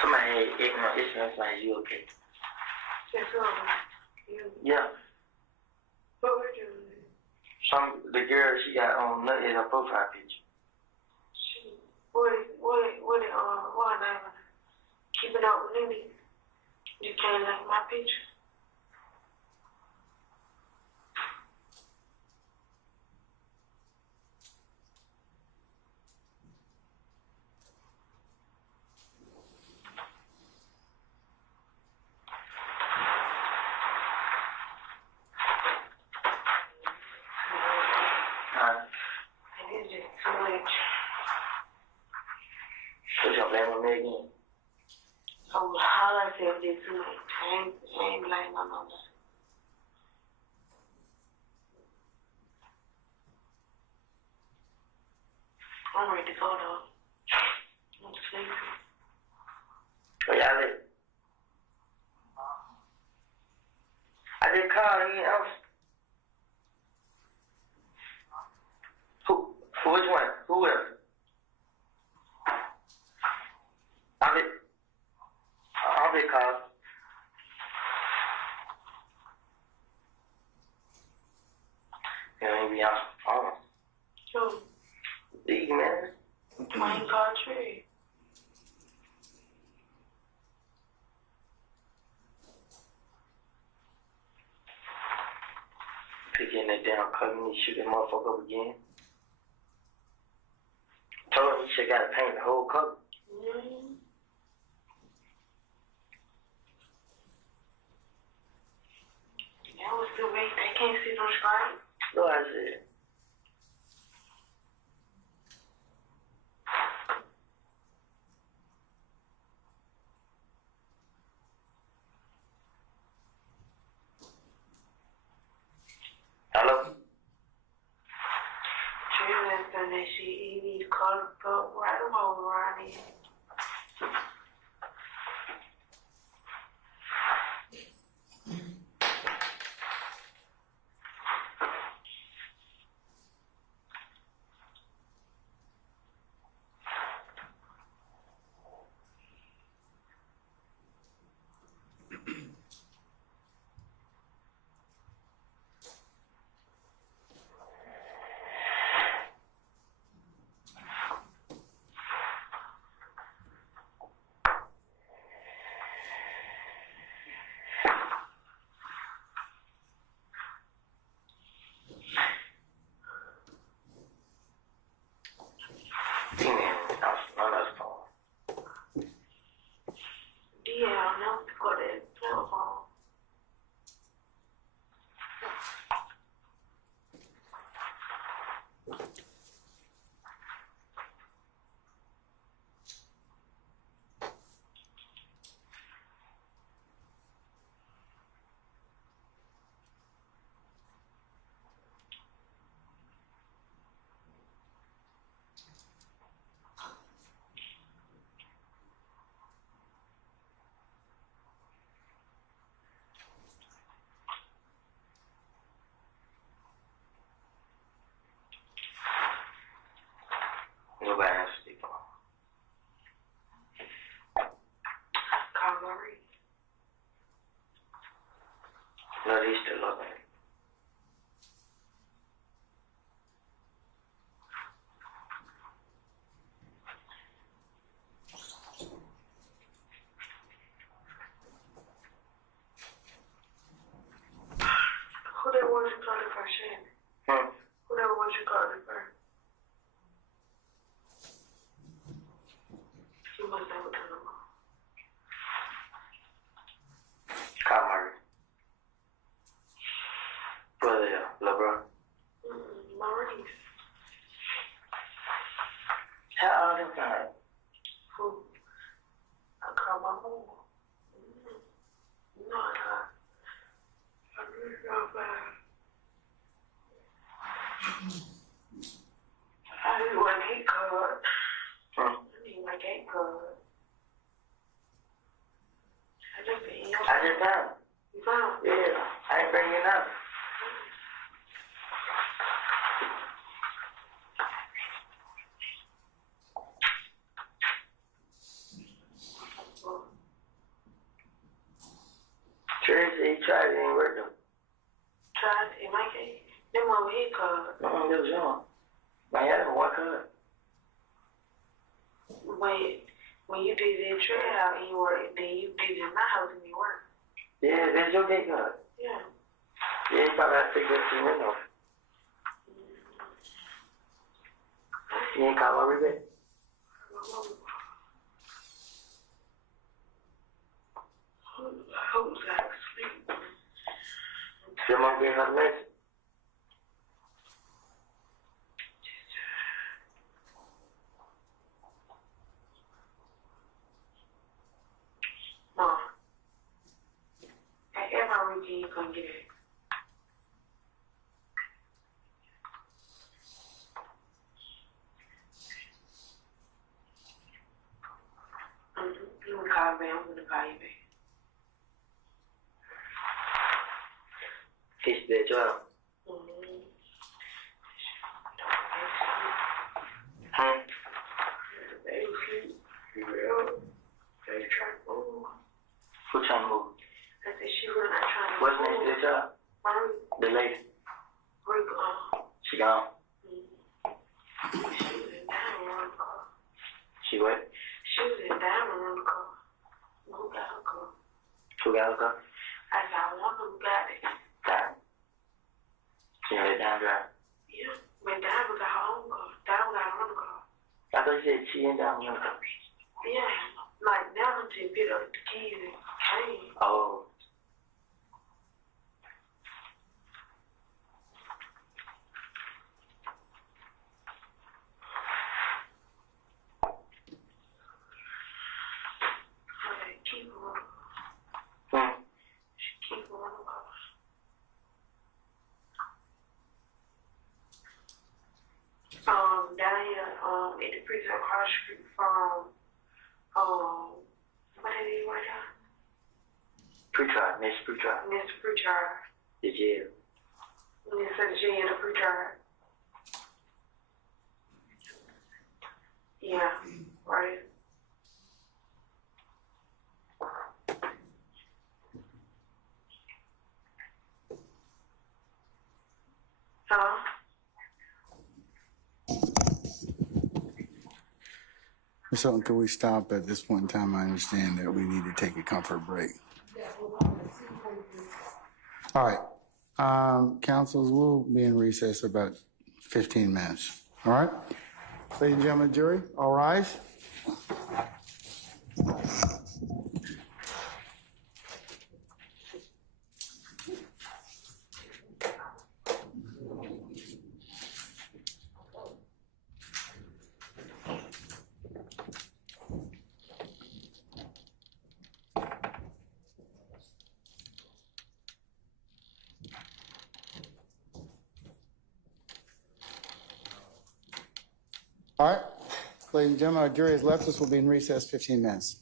Somebody had ignorant issues like you okay? That's all. You. Yeah. What we doing? The girl, she got nut in her profile picture. What keeping up with me? You can't like my picture. It is just too much. So you blame on me again? So how I said it's too much. I ain't blaming my mama. I'm ready to go though. I'm sleepy. Oh, y'all lit? I just called anything else. Who? Which one? Who else? I'll be called. Yeah, maybe I'm Who? big man. I ain't called Trey. Picking that down, cutting me, shoot that motherfucker up again. Told him he should gotta paint the whole color. Mm-hmm. That was too late. They can't see no stripes. No, I said. Hello? Trey left on that shit. He need to call up right over around here. Nobody answered the phone. Call Marie. No, they still up there. Who that was you called first, Shannon? Who that was you called first? You must never done them all. Call Murray. Brother, LeBron. Maurice. How old is that? Who? I called my mom. No, I really felt bad. I need my gate card. I need my gate card. I just found it. You found it? Yeah, I ain't bringing it up. Tracy, he tried, it ain't working. Tried in my case. Them over here card. It was wrong. I had one card. When you did it at your house and you worked, then you did it in my house and you worked. Yeah, that's your gate card. Yeah. Yeah, you probably have to take that to me though. You ain't call my rebate? Who's asleep? Your mom gave her the message? Mom. At MRG, you couldn't get it. You can call me, I'm gonna call you back. Kiss that job. Huh? They sleep. You real? They trying to move. Who trying to move? I said she was not trying to What's move. next to the job? The lady. She gone. She was in diamond on the car. She what? She was in diamond on the car. Who got her car? Who got her car? I said, I wonder who got it. Diamond? She had a down drive. Yeah, but Diamond got her own car. Diamond got her own car. I thought you said she ain't down with the car. Yeah, like Diamond just picked up the keys and came. Oh. Keep her on. She keep her on the car. Down here, at the precinct across the street from, what is it right now? Pretrial, next pretrial. Next Pretrial. The jail. Next to the jail, the Pretrial. Yeah, right. Huh? So can we stop at this point in time? I understand that we need to take a comfort break. All right. Councils, will be in recess about 15 minutes. All right? Ladies and gentlemen, jury, all rise. All right, ladies and gentlemen, our jury has left us. We'll be in recess 15 minutes.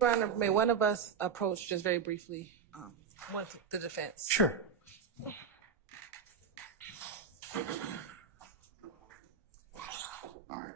Your Honor, may one of us approach just very briefly the defense? Sure. All right.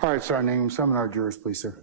All right, Sergeant Ingram, summon our jurors, please, sir.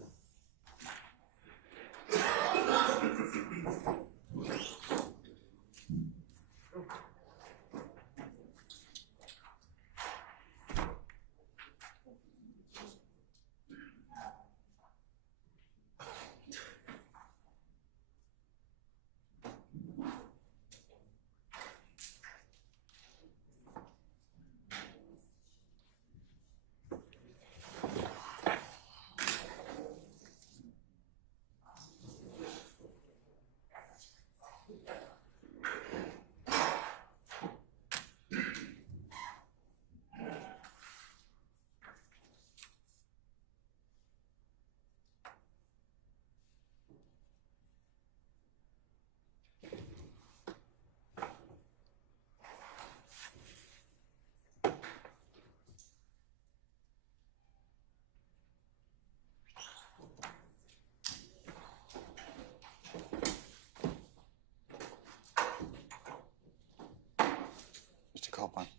Mr. Copeland.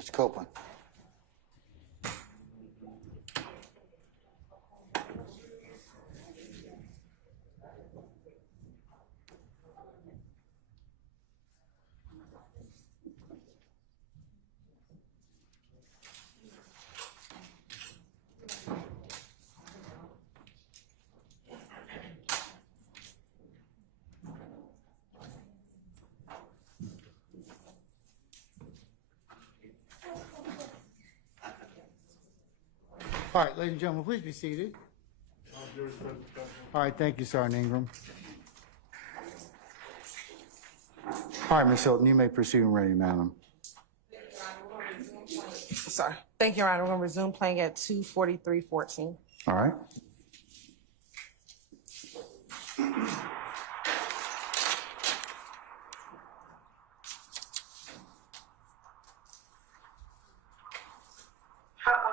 Mr. Copeland. All right, ladies and gentlemen, please be seated. All right, thank you, Sergeant Ingram. All right, Ms. Hilton, you may proceed when ready, madam. Sorry. Thank you, Your Honor. We're going to resume playing at 2:43:14. All right.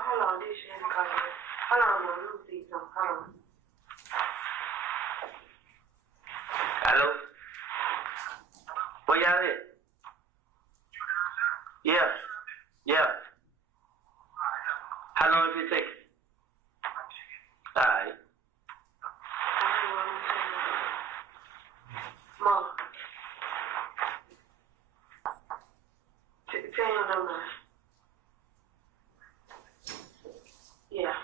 Hold on, this is calling. Hold on, let me see something. Hold on. Hello? Where y'all at? Yeah. Yeah. How long does it take? All right. Mom. Tell him no more. Yeah.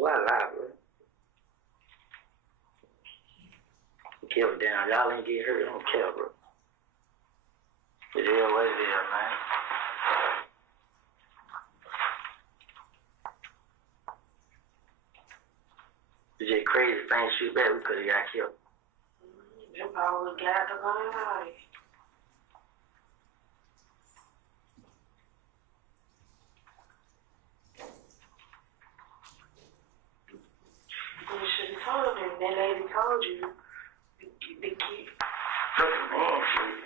why lie, bro? Give it down. Y'all ain't get hurt. I don't care, bro. It is what it is, man. It's just crazy things shoot back. We could have got killed. They probably got the line. You should have told them. That lady told you. The kid. Look, man, shit.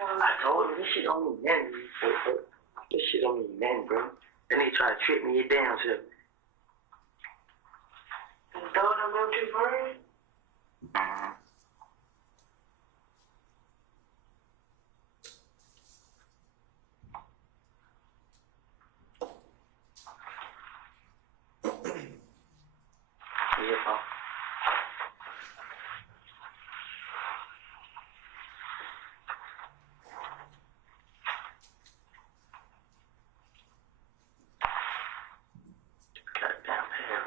I told him this shit don't mean nothing. This shit don't mean nothing, bro. Then they try to trick me down to. And throw them up too far. Yeah, Paul. Goddamn hair.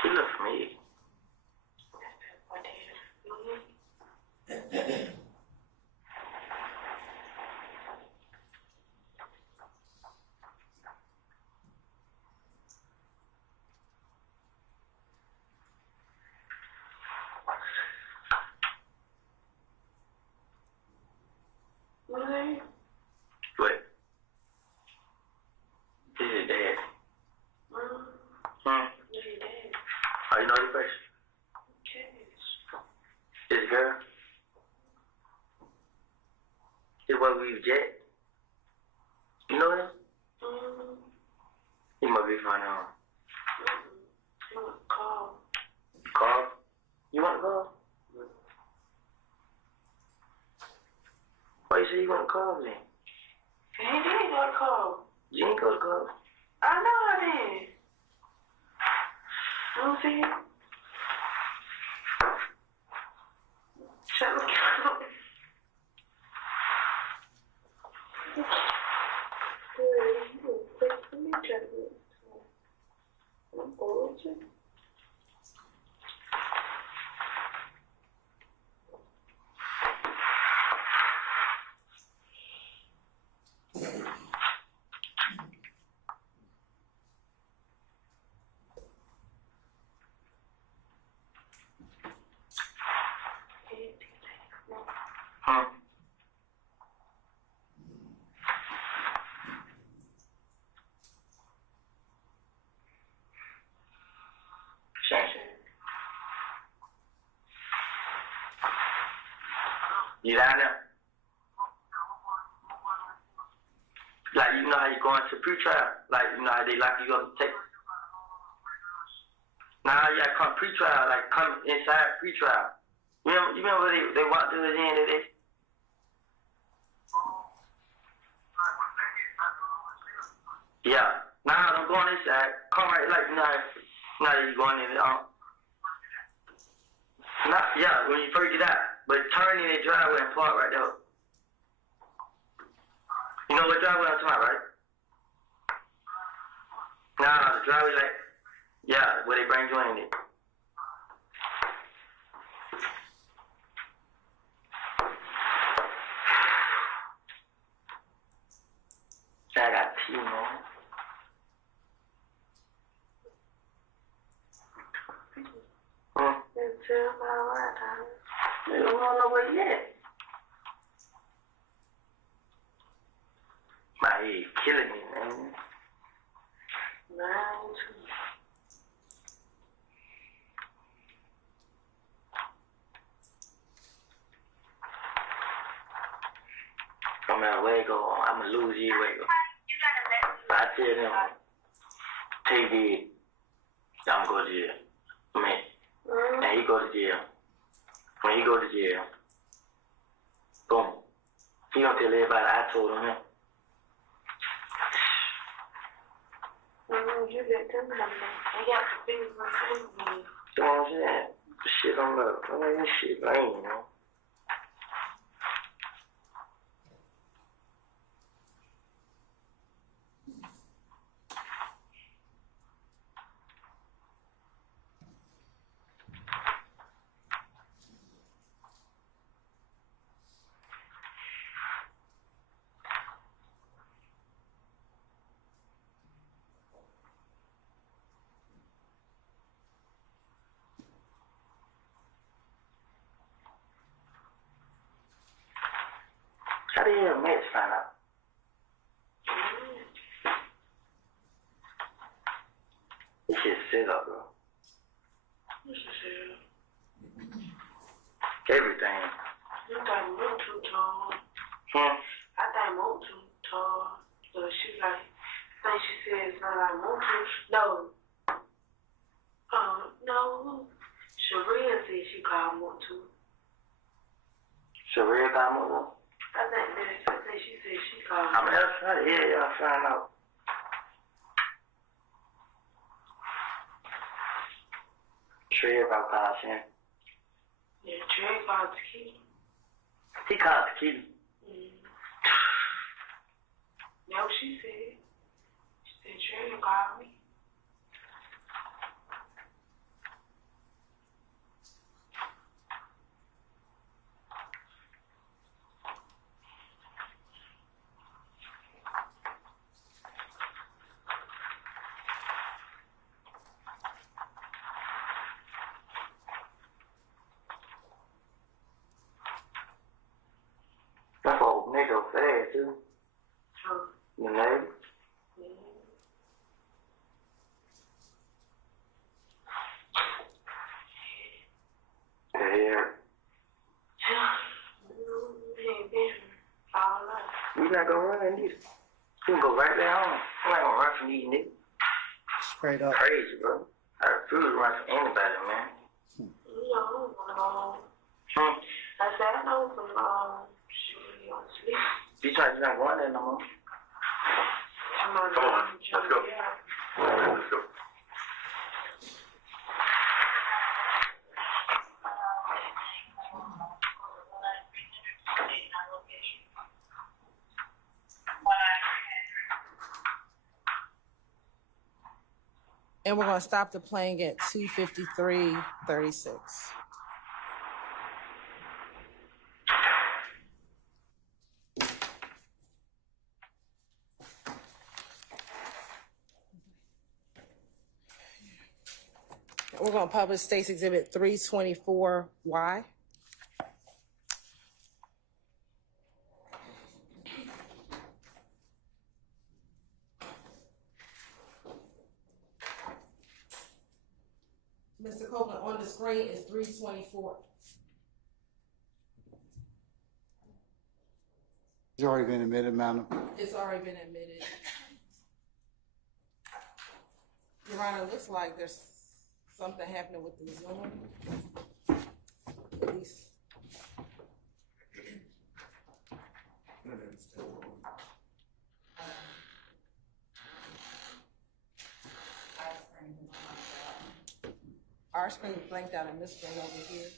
She looked familiar. Really? What? This is dad. This is dad. Oh, you know the person? This girl? This what we jet? You know him? He must be fine now. You want to call? Call? You want to call? Why you say you want to call me? He didn't go to call. You ain't go to call. I know I did. Let me see. Shut me up. I'm bored. Huh? You down there? Like, you know how you going to pretrial? Like, you know how they lock you up to take? Now you gotta come pretrial, like come inside pretrial. You remember they walked through the end of this? Yeah. Now don't go on this side. Come right, like, you know how you going in there. Yeah, when you first get out. But turn in the driveway and park right there. You know what driveway I'm talking about, right? Nah, the driveway like, yeah, where they bring you in it. I got pee, man. You don't know where yet. My head killing me, man. No matter where it go, I'ma lose you where it go. I tell them, take it, I'm going to jail. I mean, and he go to jail. When he go to jail, boom. He don't tell everybody I told him. You let them have it. I got the things my friends need. You know what I'm saying? Shit on the, I mean, this shit lame, you know? How do your mates find out? This shit's set up, bro. Everything. You think I'm too tall. I think I'm too tall. So she's like, I think she said it's not like I'm too. No. Sharia said she called Motu. Sharia got more? I think she said she called. I mean, that's right. Yeah, y'all find out. Trey about passing. Yeah, Trey called Tequila. He called Tequila. No, she said. She said Trey called me. That's old nigga fast, too. You know? Yeah. You not gonna run either. You can go right there home. I'm not gonna run from these niggas. Straight up. Crazy, bro. I refuse to run from anybody, man. I said, I know from, she on sleep. You trying to not run there no more? Come on, let's go. Let's go. And we're going to stop the playing at 2:53:36. We're going to publish State's Exhibit 324Y. Mr. Copeland, on the screen is 324. It's already been admitted, madam. It's already been admitted. Your Honor, it looks like there's something happening with the Zoom. At least. Our screen is blanked out and this screen over here.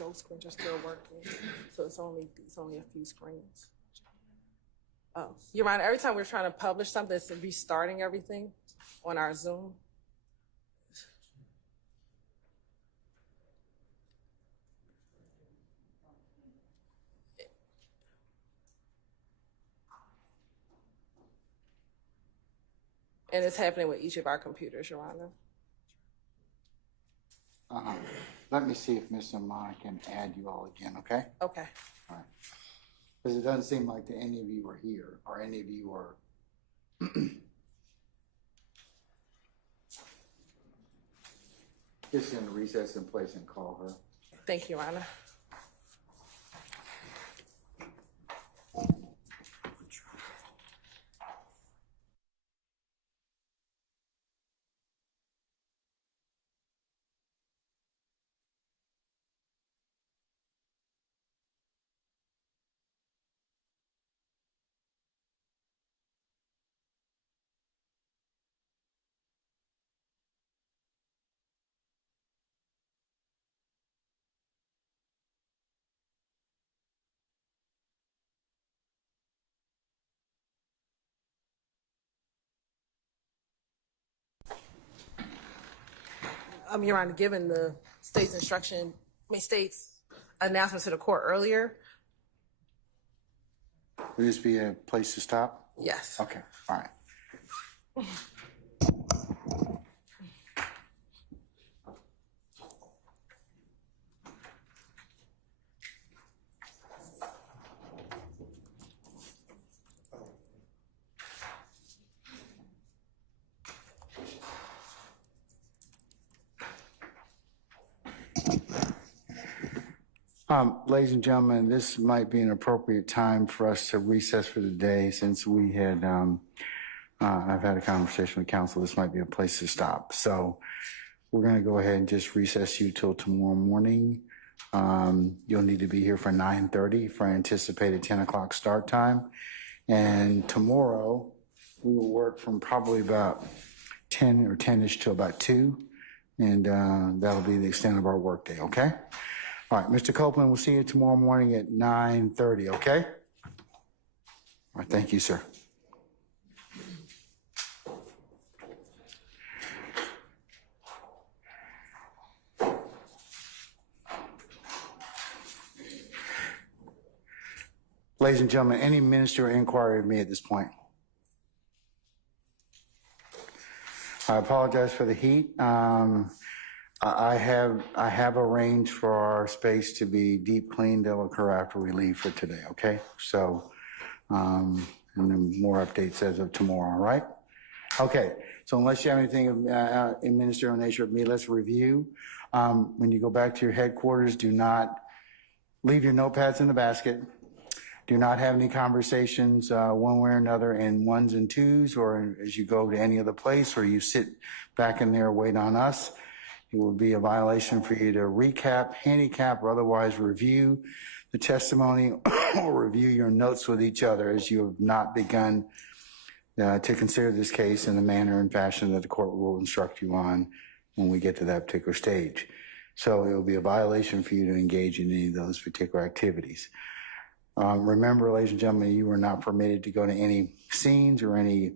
Those screens are still working, so it's only a few screens. Oh, Your Honor, every time we're trying to publish something, it's restarting everything on our Zoom. And it's happening with each of our computers, Your Honor. Let me see if Ms. Amon can add you all again, okay? Okay. All right. Because it doesn't seem like any of you are here or any of you are. Just going to recess in place and call her. Thank you, Your Honor. Your Honor, given the state's state's announcement to the court earlier. Would this be a place to stop? Yes. Okay, all right. Ladies and gentlemen, this might be an appropriate time for us to recess for the day since we had, I've had a conversation with counsel. This might be a place to stop. So we're going to go ahead and just recess you till tomorrow morning. You'll need to be here for 9:30 for anticipated 10 o'clock start time. And tomorrow we will work from probably about 10 or 10-ish to about 2. And that'll be the extent of our workday, okay? All right, Mr. Copeland, we'll see you tomorrow morning at 9:30, okay? All right, thank you, sir. Ladies and gentlemen, any ministerial inquiry of me at this point? I apologize for the heat. I have arranged for our space to be deep cleaned. That'll occur after we leave for today, okay? So, and then more updates as of tomorrow, all right? Okay, so unless you have anything in ministerial nature of me, let's review. When you go back to your headquarters, do not leave your notepads in the basket. Do not have any conversations one way or another in ones and twos, or as you go to any other place, or you sit back in there, wait on us. It will be a violation for you to recap, handicap, or otherwise review the testimony or review your notes with each other as you have not begun to consider this case in the manner and fashion that the court will instruct you on when we get to that particular stage. So it will be a violation for you to engage in any of those particular activities. Remember, ladies and gentlemen, you are not permitted to go to any scenes or any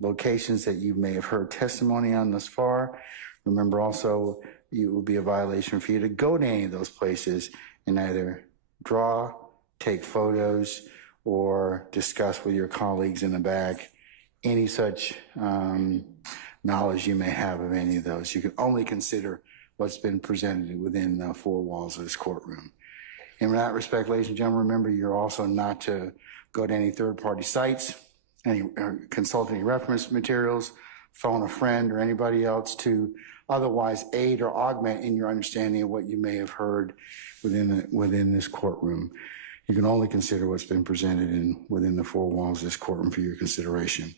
locations that you may have heard testimony on thus far. Remember also, it will be a violation for you to go to any of those places and either draw, take photos, or discuss with your colleagues in the back any such knowledge you may have of any of those. You can only consider what's been presented within the four walls of this courtroom. In that respect, ladies and gentlemen, remember you're also not to go to any third-party sites, consult any reference materials, phone a friend or anybody else to otherwise aid or augment in your understanding of what you may have heard within this courtroom. You can only consider what's been presented within the four walls of this courtroom for your consideration.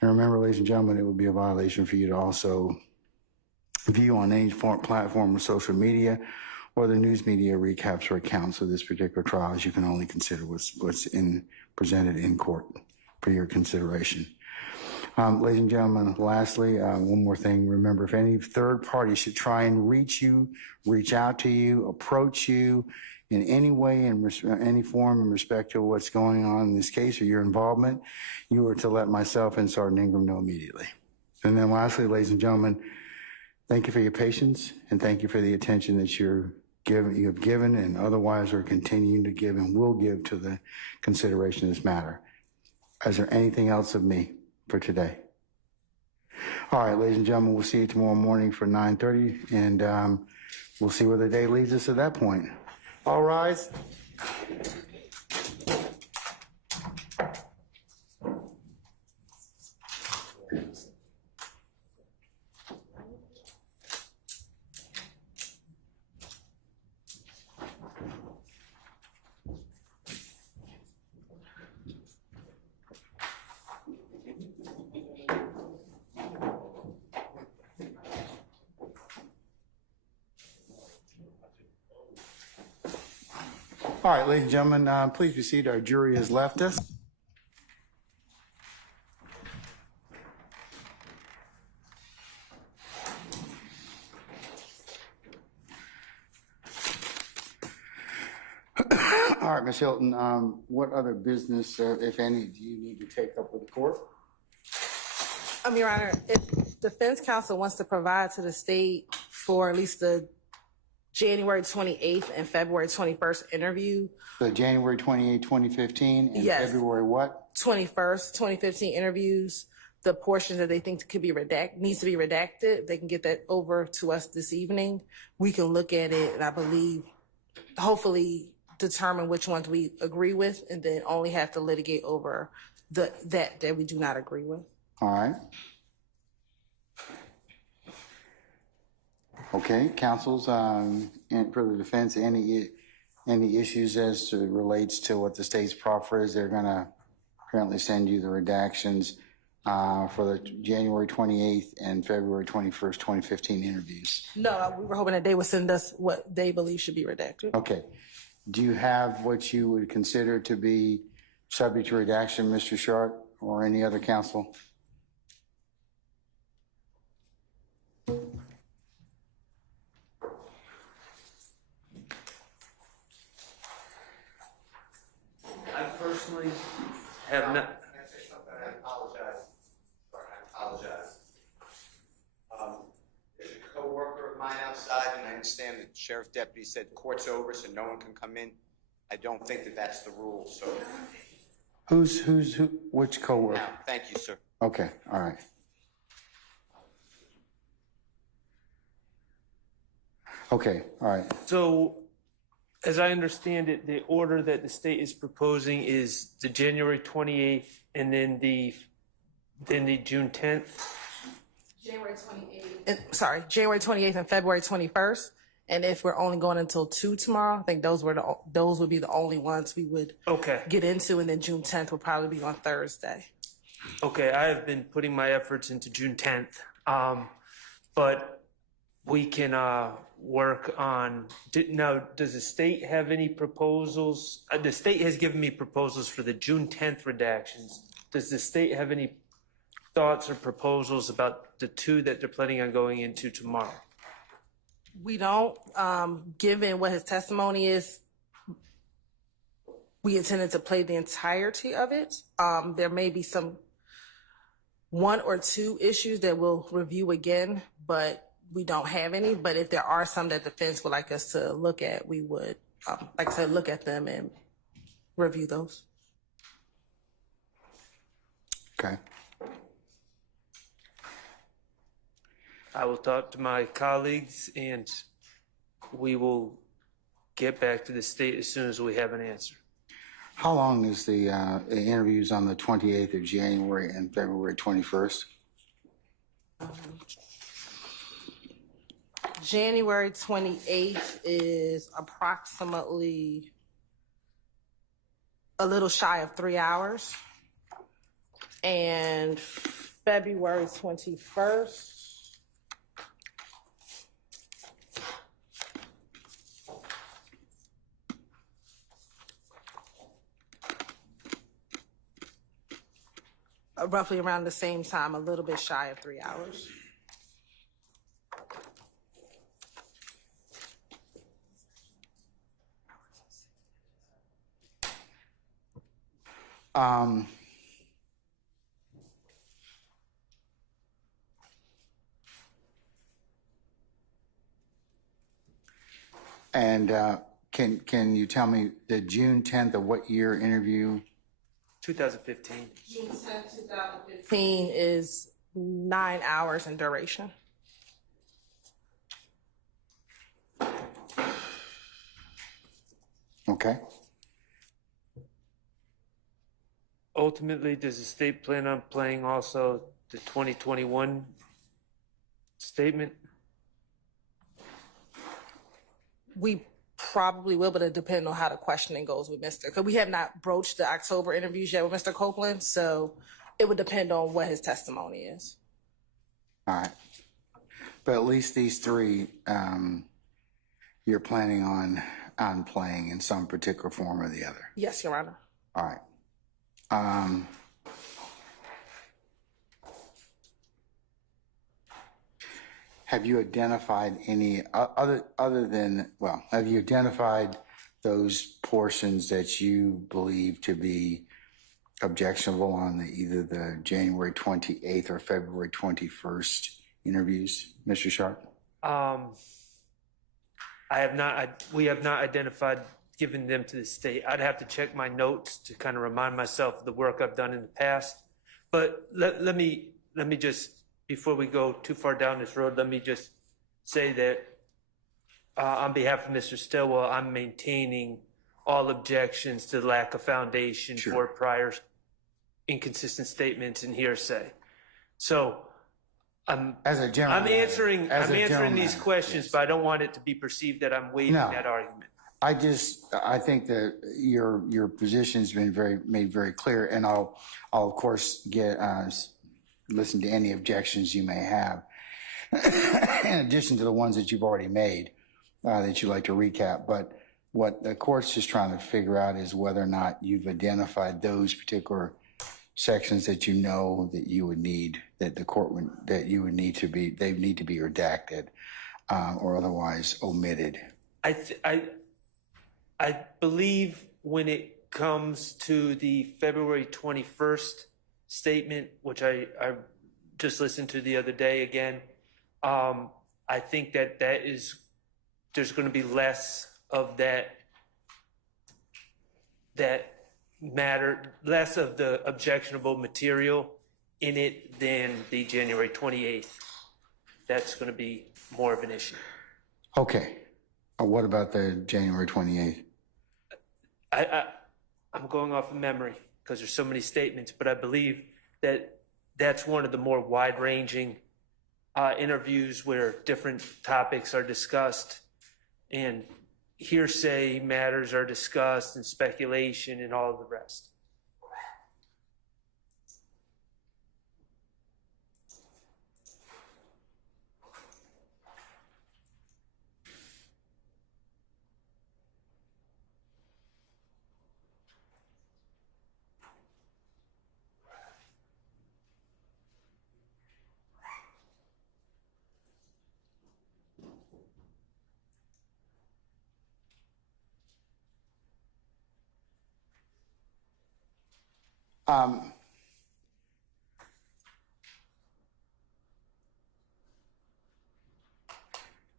And remember, ladies and gentlemen, it would be a violation for you to also view on any platform of social media or the news media recaps or accounts of this particular trial, as you can only consider what's presented in court for your consideration. Ladies and gentlemen, lastly, one more thing. Remember, if any third party should try and reach you, reach out to you, approach you in any way, in any form, in respect to what's going on in this case or your involvement, you are to let myself and Sergeant Ingram know immediately. And then lastly, ladies and gentlemen, thank you for your patience and thank you for the attention that you have given and otherwise are continuing to give and will give to the consideration of this matter. Is there anything else of me for today? All right, ladies and gentlemen, we'll see you tomorrow morning for 9:30, and we'll see where the day leads us at that point. All rise. All right, ladies and gentlemen, please be seated. Our jury has left us. All right, Ms. Hilton, what other business, if any, do you need to take up with the court? Your Honor, if defense counsel wants to provide to the state for at least the January 28th and February 21st interview. The January 28, 2015 and Yes. February what? 21st, 2015 interviews, the portion that they think could be needs to be redacted, they can get that over to us this evening. We can look at it and I believe, hopefully determine which ones we agree with and then only have to litigate over that we do not agree with. All right. Okay, counsels, and for the defense, any issues as to relates to what the state's proffer is? They're going to apparently send you the redactions for the January 28th and February 21st, 2015 interviews. No, we were hoping that they would send us what they believe should be redacted. Okay. Do you have what you would consider to be subject to redaction, Mr. Sharp, or any other counsel? I personally have not. Can I say something? I apologize. Sorry, I apologize. There's a coworker of mine outside, and I understand that the sheriff deputy said the court's over, so no one can come in. I don't think that that's the rule, so. Which coworker? Now, thank you, sir. Okay, all right. Okay, all right. So, as I understand it, the order that the state is proposing is the January 28th and then the June 10th. January 28th and February 21st. And if we're only going until 2 tomorrow, I think those would be the only ones we would get into. And then June 10th will probably be on Thursday. Okay, I have been putting my efforts into June 10th. But we can work on, now, does the state have any proposals? The state has given me proposals for the June 10th redactions. Does the state have any thoughts or proposals about the 2 that they're planning on going into tomorrow? We don't, given what his testimony is, we intended to play the entirety of it. There may be 1 or 2 issues that we'll review again, but we don't have any. But if there are some that defense would like us to look at, we would, like I said, look at them and review those. Okay. I will talk to my colleagues and we will get back to the state as soon as we have an answer. How long is the interviews on the 28th of January and February 21st? January 28th is approximately a little shy of 3 hours. And February 21st, roughly around the same time, a little bit shy of 3 hours. And can you tell me the June 10th of what year interview? 2015. June 10th, 2015 is 9 hours in duration. Okay. Ultimately, does the state plan on playing also the 2021 statement? We probably will, but it depends on how the questioning goes with Mr. Because we have not broached the October interviews yet with Mr. Copeland, so it would depend on what his testimony is. All right. But at least these three, you're planning on playing in some particular form or the other. Yes, Your Honor. All right. Have you identified any other than, well, have you identified those portions that you believe to be objectionable on either the January 28th or February 21st interviews, Mr. Sharp? We have not identified giving them to the state. I'd have to check my notes to kind of remind myself of the work I've done in the past. But let me just, before we go too far down this road, let me just say that on behalf of Mr. Stillwell, I'm maintaining all objections to the lack of foundation for prior inconsistent statements and hearsay. So I'm answering these questions, but I don't want it to be perceived that I'm waiving that argument. I think that your position's been made very clear, and I'll of course listen to any objections you may have, in addition to the ones that you've already made that you'd like to recap. But what the court's just trying to figure out is whether or not you've identified those particular sections that you know that you would need, that the court would, that you would need to be, they need to be redacted or otherwise omitted. I believe when it comes to the February 21st statement, which I just listened to the other day again, I think that there's going to be less of that matter, less of the objectionable material in it than the January 28th. That's going to be more of an issue. Okay. What about the January 28th? I'm going off of memory because there's so many statements, but I believe that that's one of the more wide-ranging interviews where different topics are discussed and hearsay matters are discussed and speculation and all of the rest.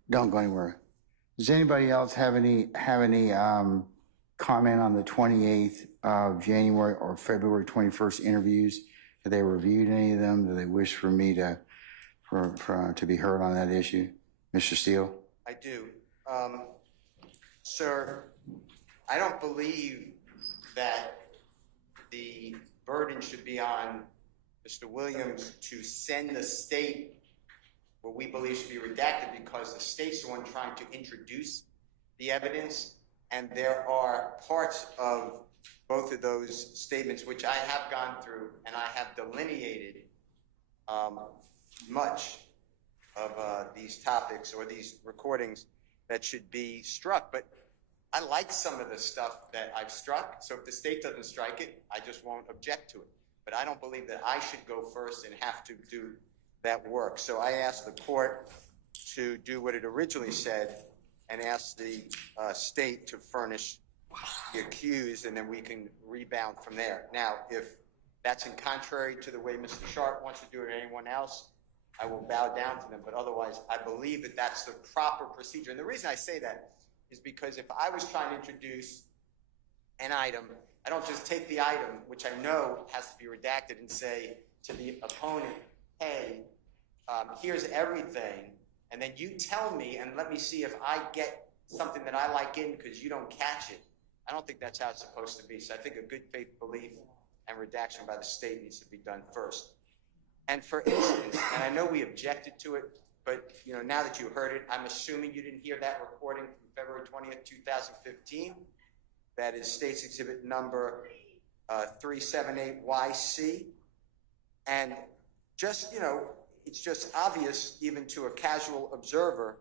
Don't go anywhere. Does anybody else have any comment on the 28th of January or February 21st interviews? Have they reviewed any of them? Do they wish for me to be heard on that issue? Mr. Steele? I do. Sir, I don't believe that the burden should be on Mr. Williams to send the state what we believe should be redacted because the state's the one trying to introduce the evidence, and there are parts of both of those statements which I have gone through and I have delineated much of these topics or these recordings that should be struck. But I like some of the stuff that I've struck, so if the state doesn't strike it, I just won't object to it. but I don't believe that I should go first and have to do that work. So I asked the court to do what it originally said and ask the state to furnish the accused, and then we can rebound from there. Now, if that's in contrary to the way Mr. Sharp wants to do it or anyone else, I will bow down to them. But otherwise, I believe that that's the proper procedure. And the reason I say that is because if I was trying to introduce an item, I don't just take the item, which I know has to be redacted, and say to the opponent, hey, here's everything, and then you tell me and let me see if I get something that I like in because you don't catch it. I don't think that's how it's supposed to be. So I think a good faith belief and redaction by the state needs to be done first. And for instance, and I know we objected to it, but now that you heard it, I'm assuming you didn't hear that recording from February 20th, 2015. That is State's Exhibit number 378YC. And just, it's just obvious even to a casual observer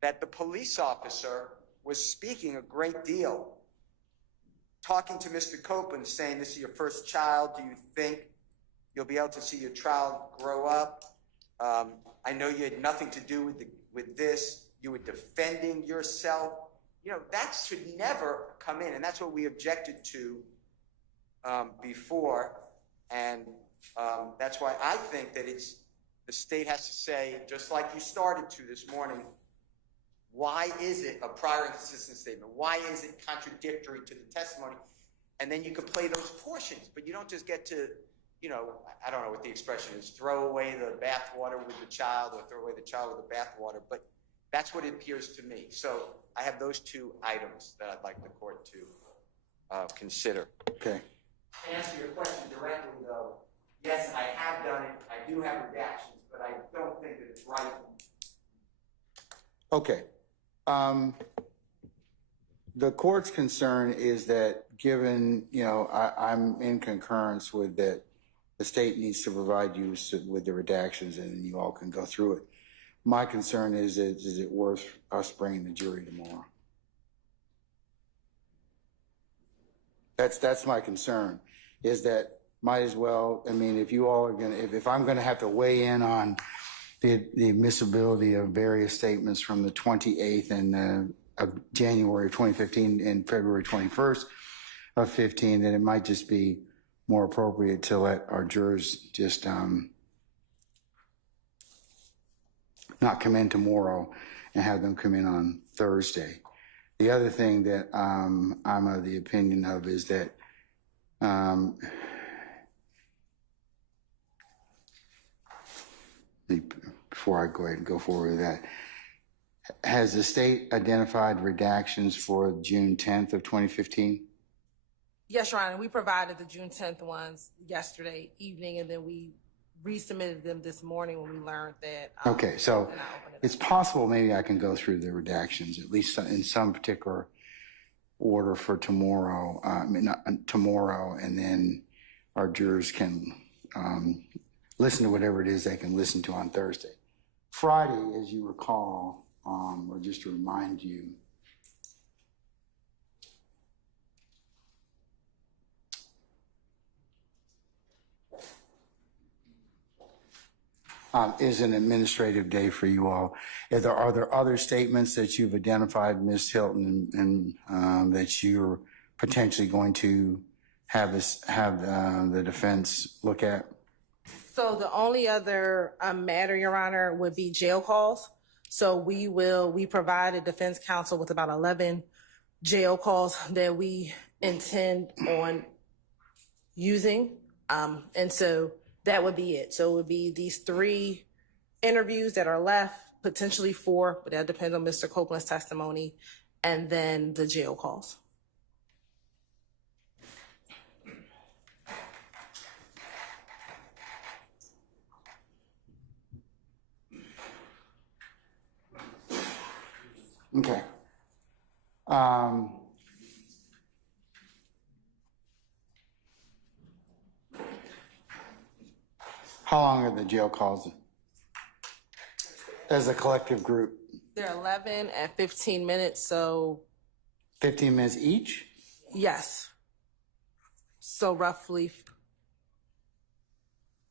that the police officer was speaking a great deal, talking to Mr. Copeland, saying, this is your first child. Do you think you'll be able to see your child grow up? I know you had nothing to do with this. You were defending yourself. That should never come in, and that's what we objected to before. And that's why I think that the state has to say, just like you started to this morning, why is it a prior and consistent statement? Why is it contradictory to the testimony? And then you can play those portions, but you don't just get to, I don't know what the expression is, throw away the bathwater with the child or throw away the child with the bathwater, but that's what it appears to me. So I have those two items that I'd like the court to consider. Okay. To answer your question directly, though, yes, I have done it. I do have redactions, but I don't think that it's right. Okay. The court's concern is that given, I'm in concurrence with that the state needs to provide you with the redactions and you all can go through it. My concern is it worth us bringing the jury tomorrow? That's my concern, is that might as well, if you all are going to, if I'm going to have to weigh in on the admissibility of various statements from the 28th and of January of 2015 and February 21st of 15, then it might just be more appropriate to let our jurors just not come in tomorrow and have them come in on Thursday. The other thing that I'm of the opinion of is that before I go ahead and go forward with that, has the state identified redactions for June 10th of 2015? Yes, Your Honor. We provided the June 10th ones yesterday evening, and then we resubmitted them this morning when we learned that. Okay, so it's possible maybe I can go through the redactions, at least in some particular order for tomorrow, tomorrow, and then our jurors can listen to whatever it is they can listen to on Thursday. Friday, as you recall, or just to remind you, is an administrative day for you all. Are there other statements that you've identified, Ms. Hilton, and that you're potentially going to have the defense look at? So the only other matter, Your Honor, would be jail calls. So we provide defense counsel with about 11 jail calls that we intend on using. And so that would be it. So it would be these 3 interviews that are left, potentially 4, but that depends on Mr. Copeland's testimony, and then the jail calls. Okay. How long are the jail calls as a collective group? They're 11 and 15 minutes, so. 15 minutes each? Yes. So roughly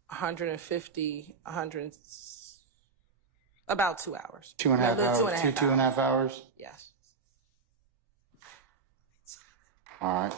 150, about 2 hours. 2.5 No, hours. 2.5 2.5 hours. Yes. All right.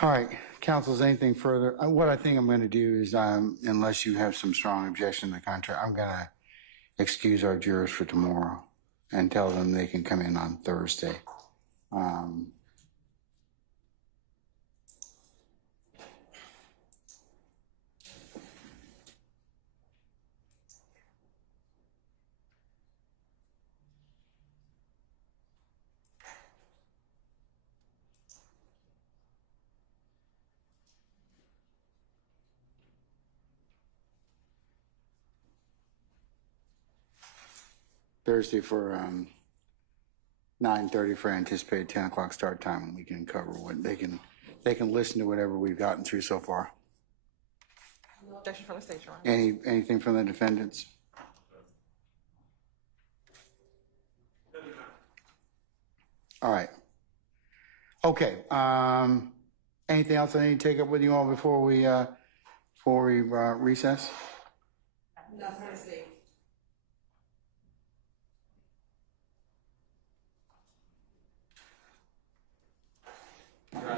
All right, counsel, is anything further? What I think I'm going to do is, unless you have some strong objection to the contract, I'm going to excuse our jurors for tomorrow and tell them they can come in on Thursday. Thursday for 9:30 for anticipated 10 o'clock start time, and we can cover what they can listen to whatever we've gotten through so far. No objection from the state, Your Honor. Anything from the defendants? All right. Okay. Anything else I need to take up with you all before we recess? Nothing from the state.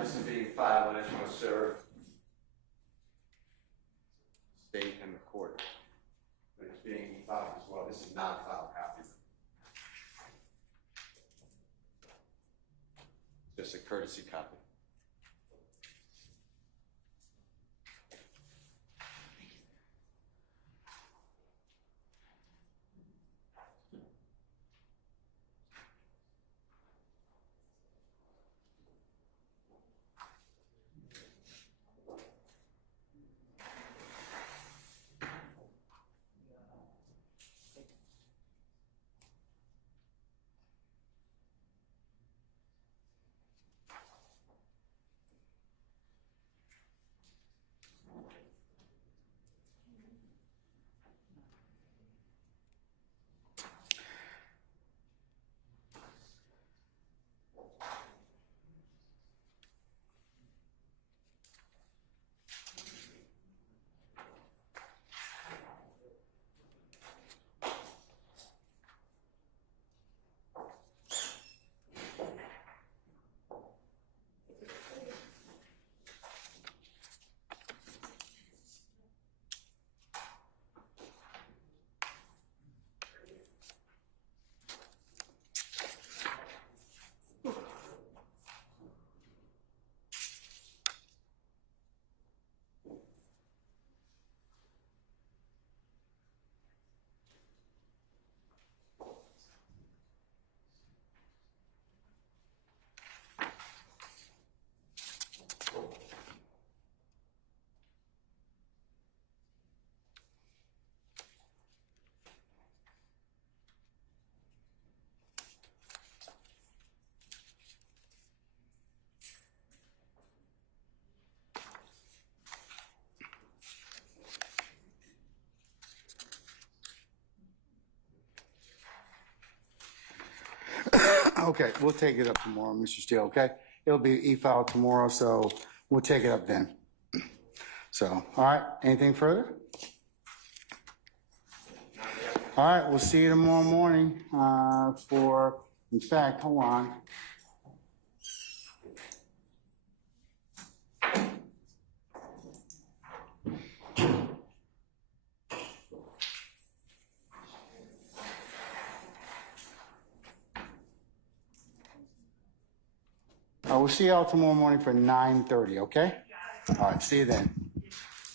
This is being filed, and I just want to serve state and the court. But it's being filed as well. This is not a filed copy. Just a courtesy copy. Okay, we'll take it up tomorrow, Mr. Steele, okay? It'll be e-filed tomorrow, so we'll take it up then. So, all right, anything further? All right, we'll see you tomorrow morning in fact, hold on. We'll see y'all tomorrow morning for 9:30, okay? All right, see you then.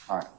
All right.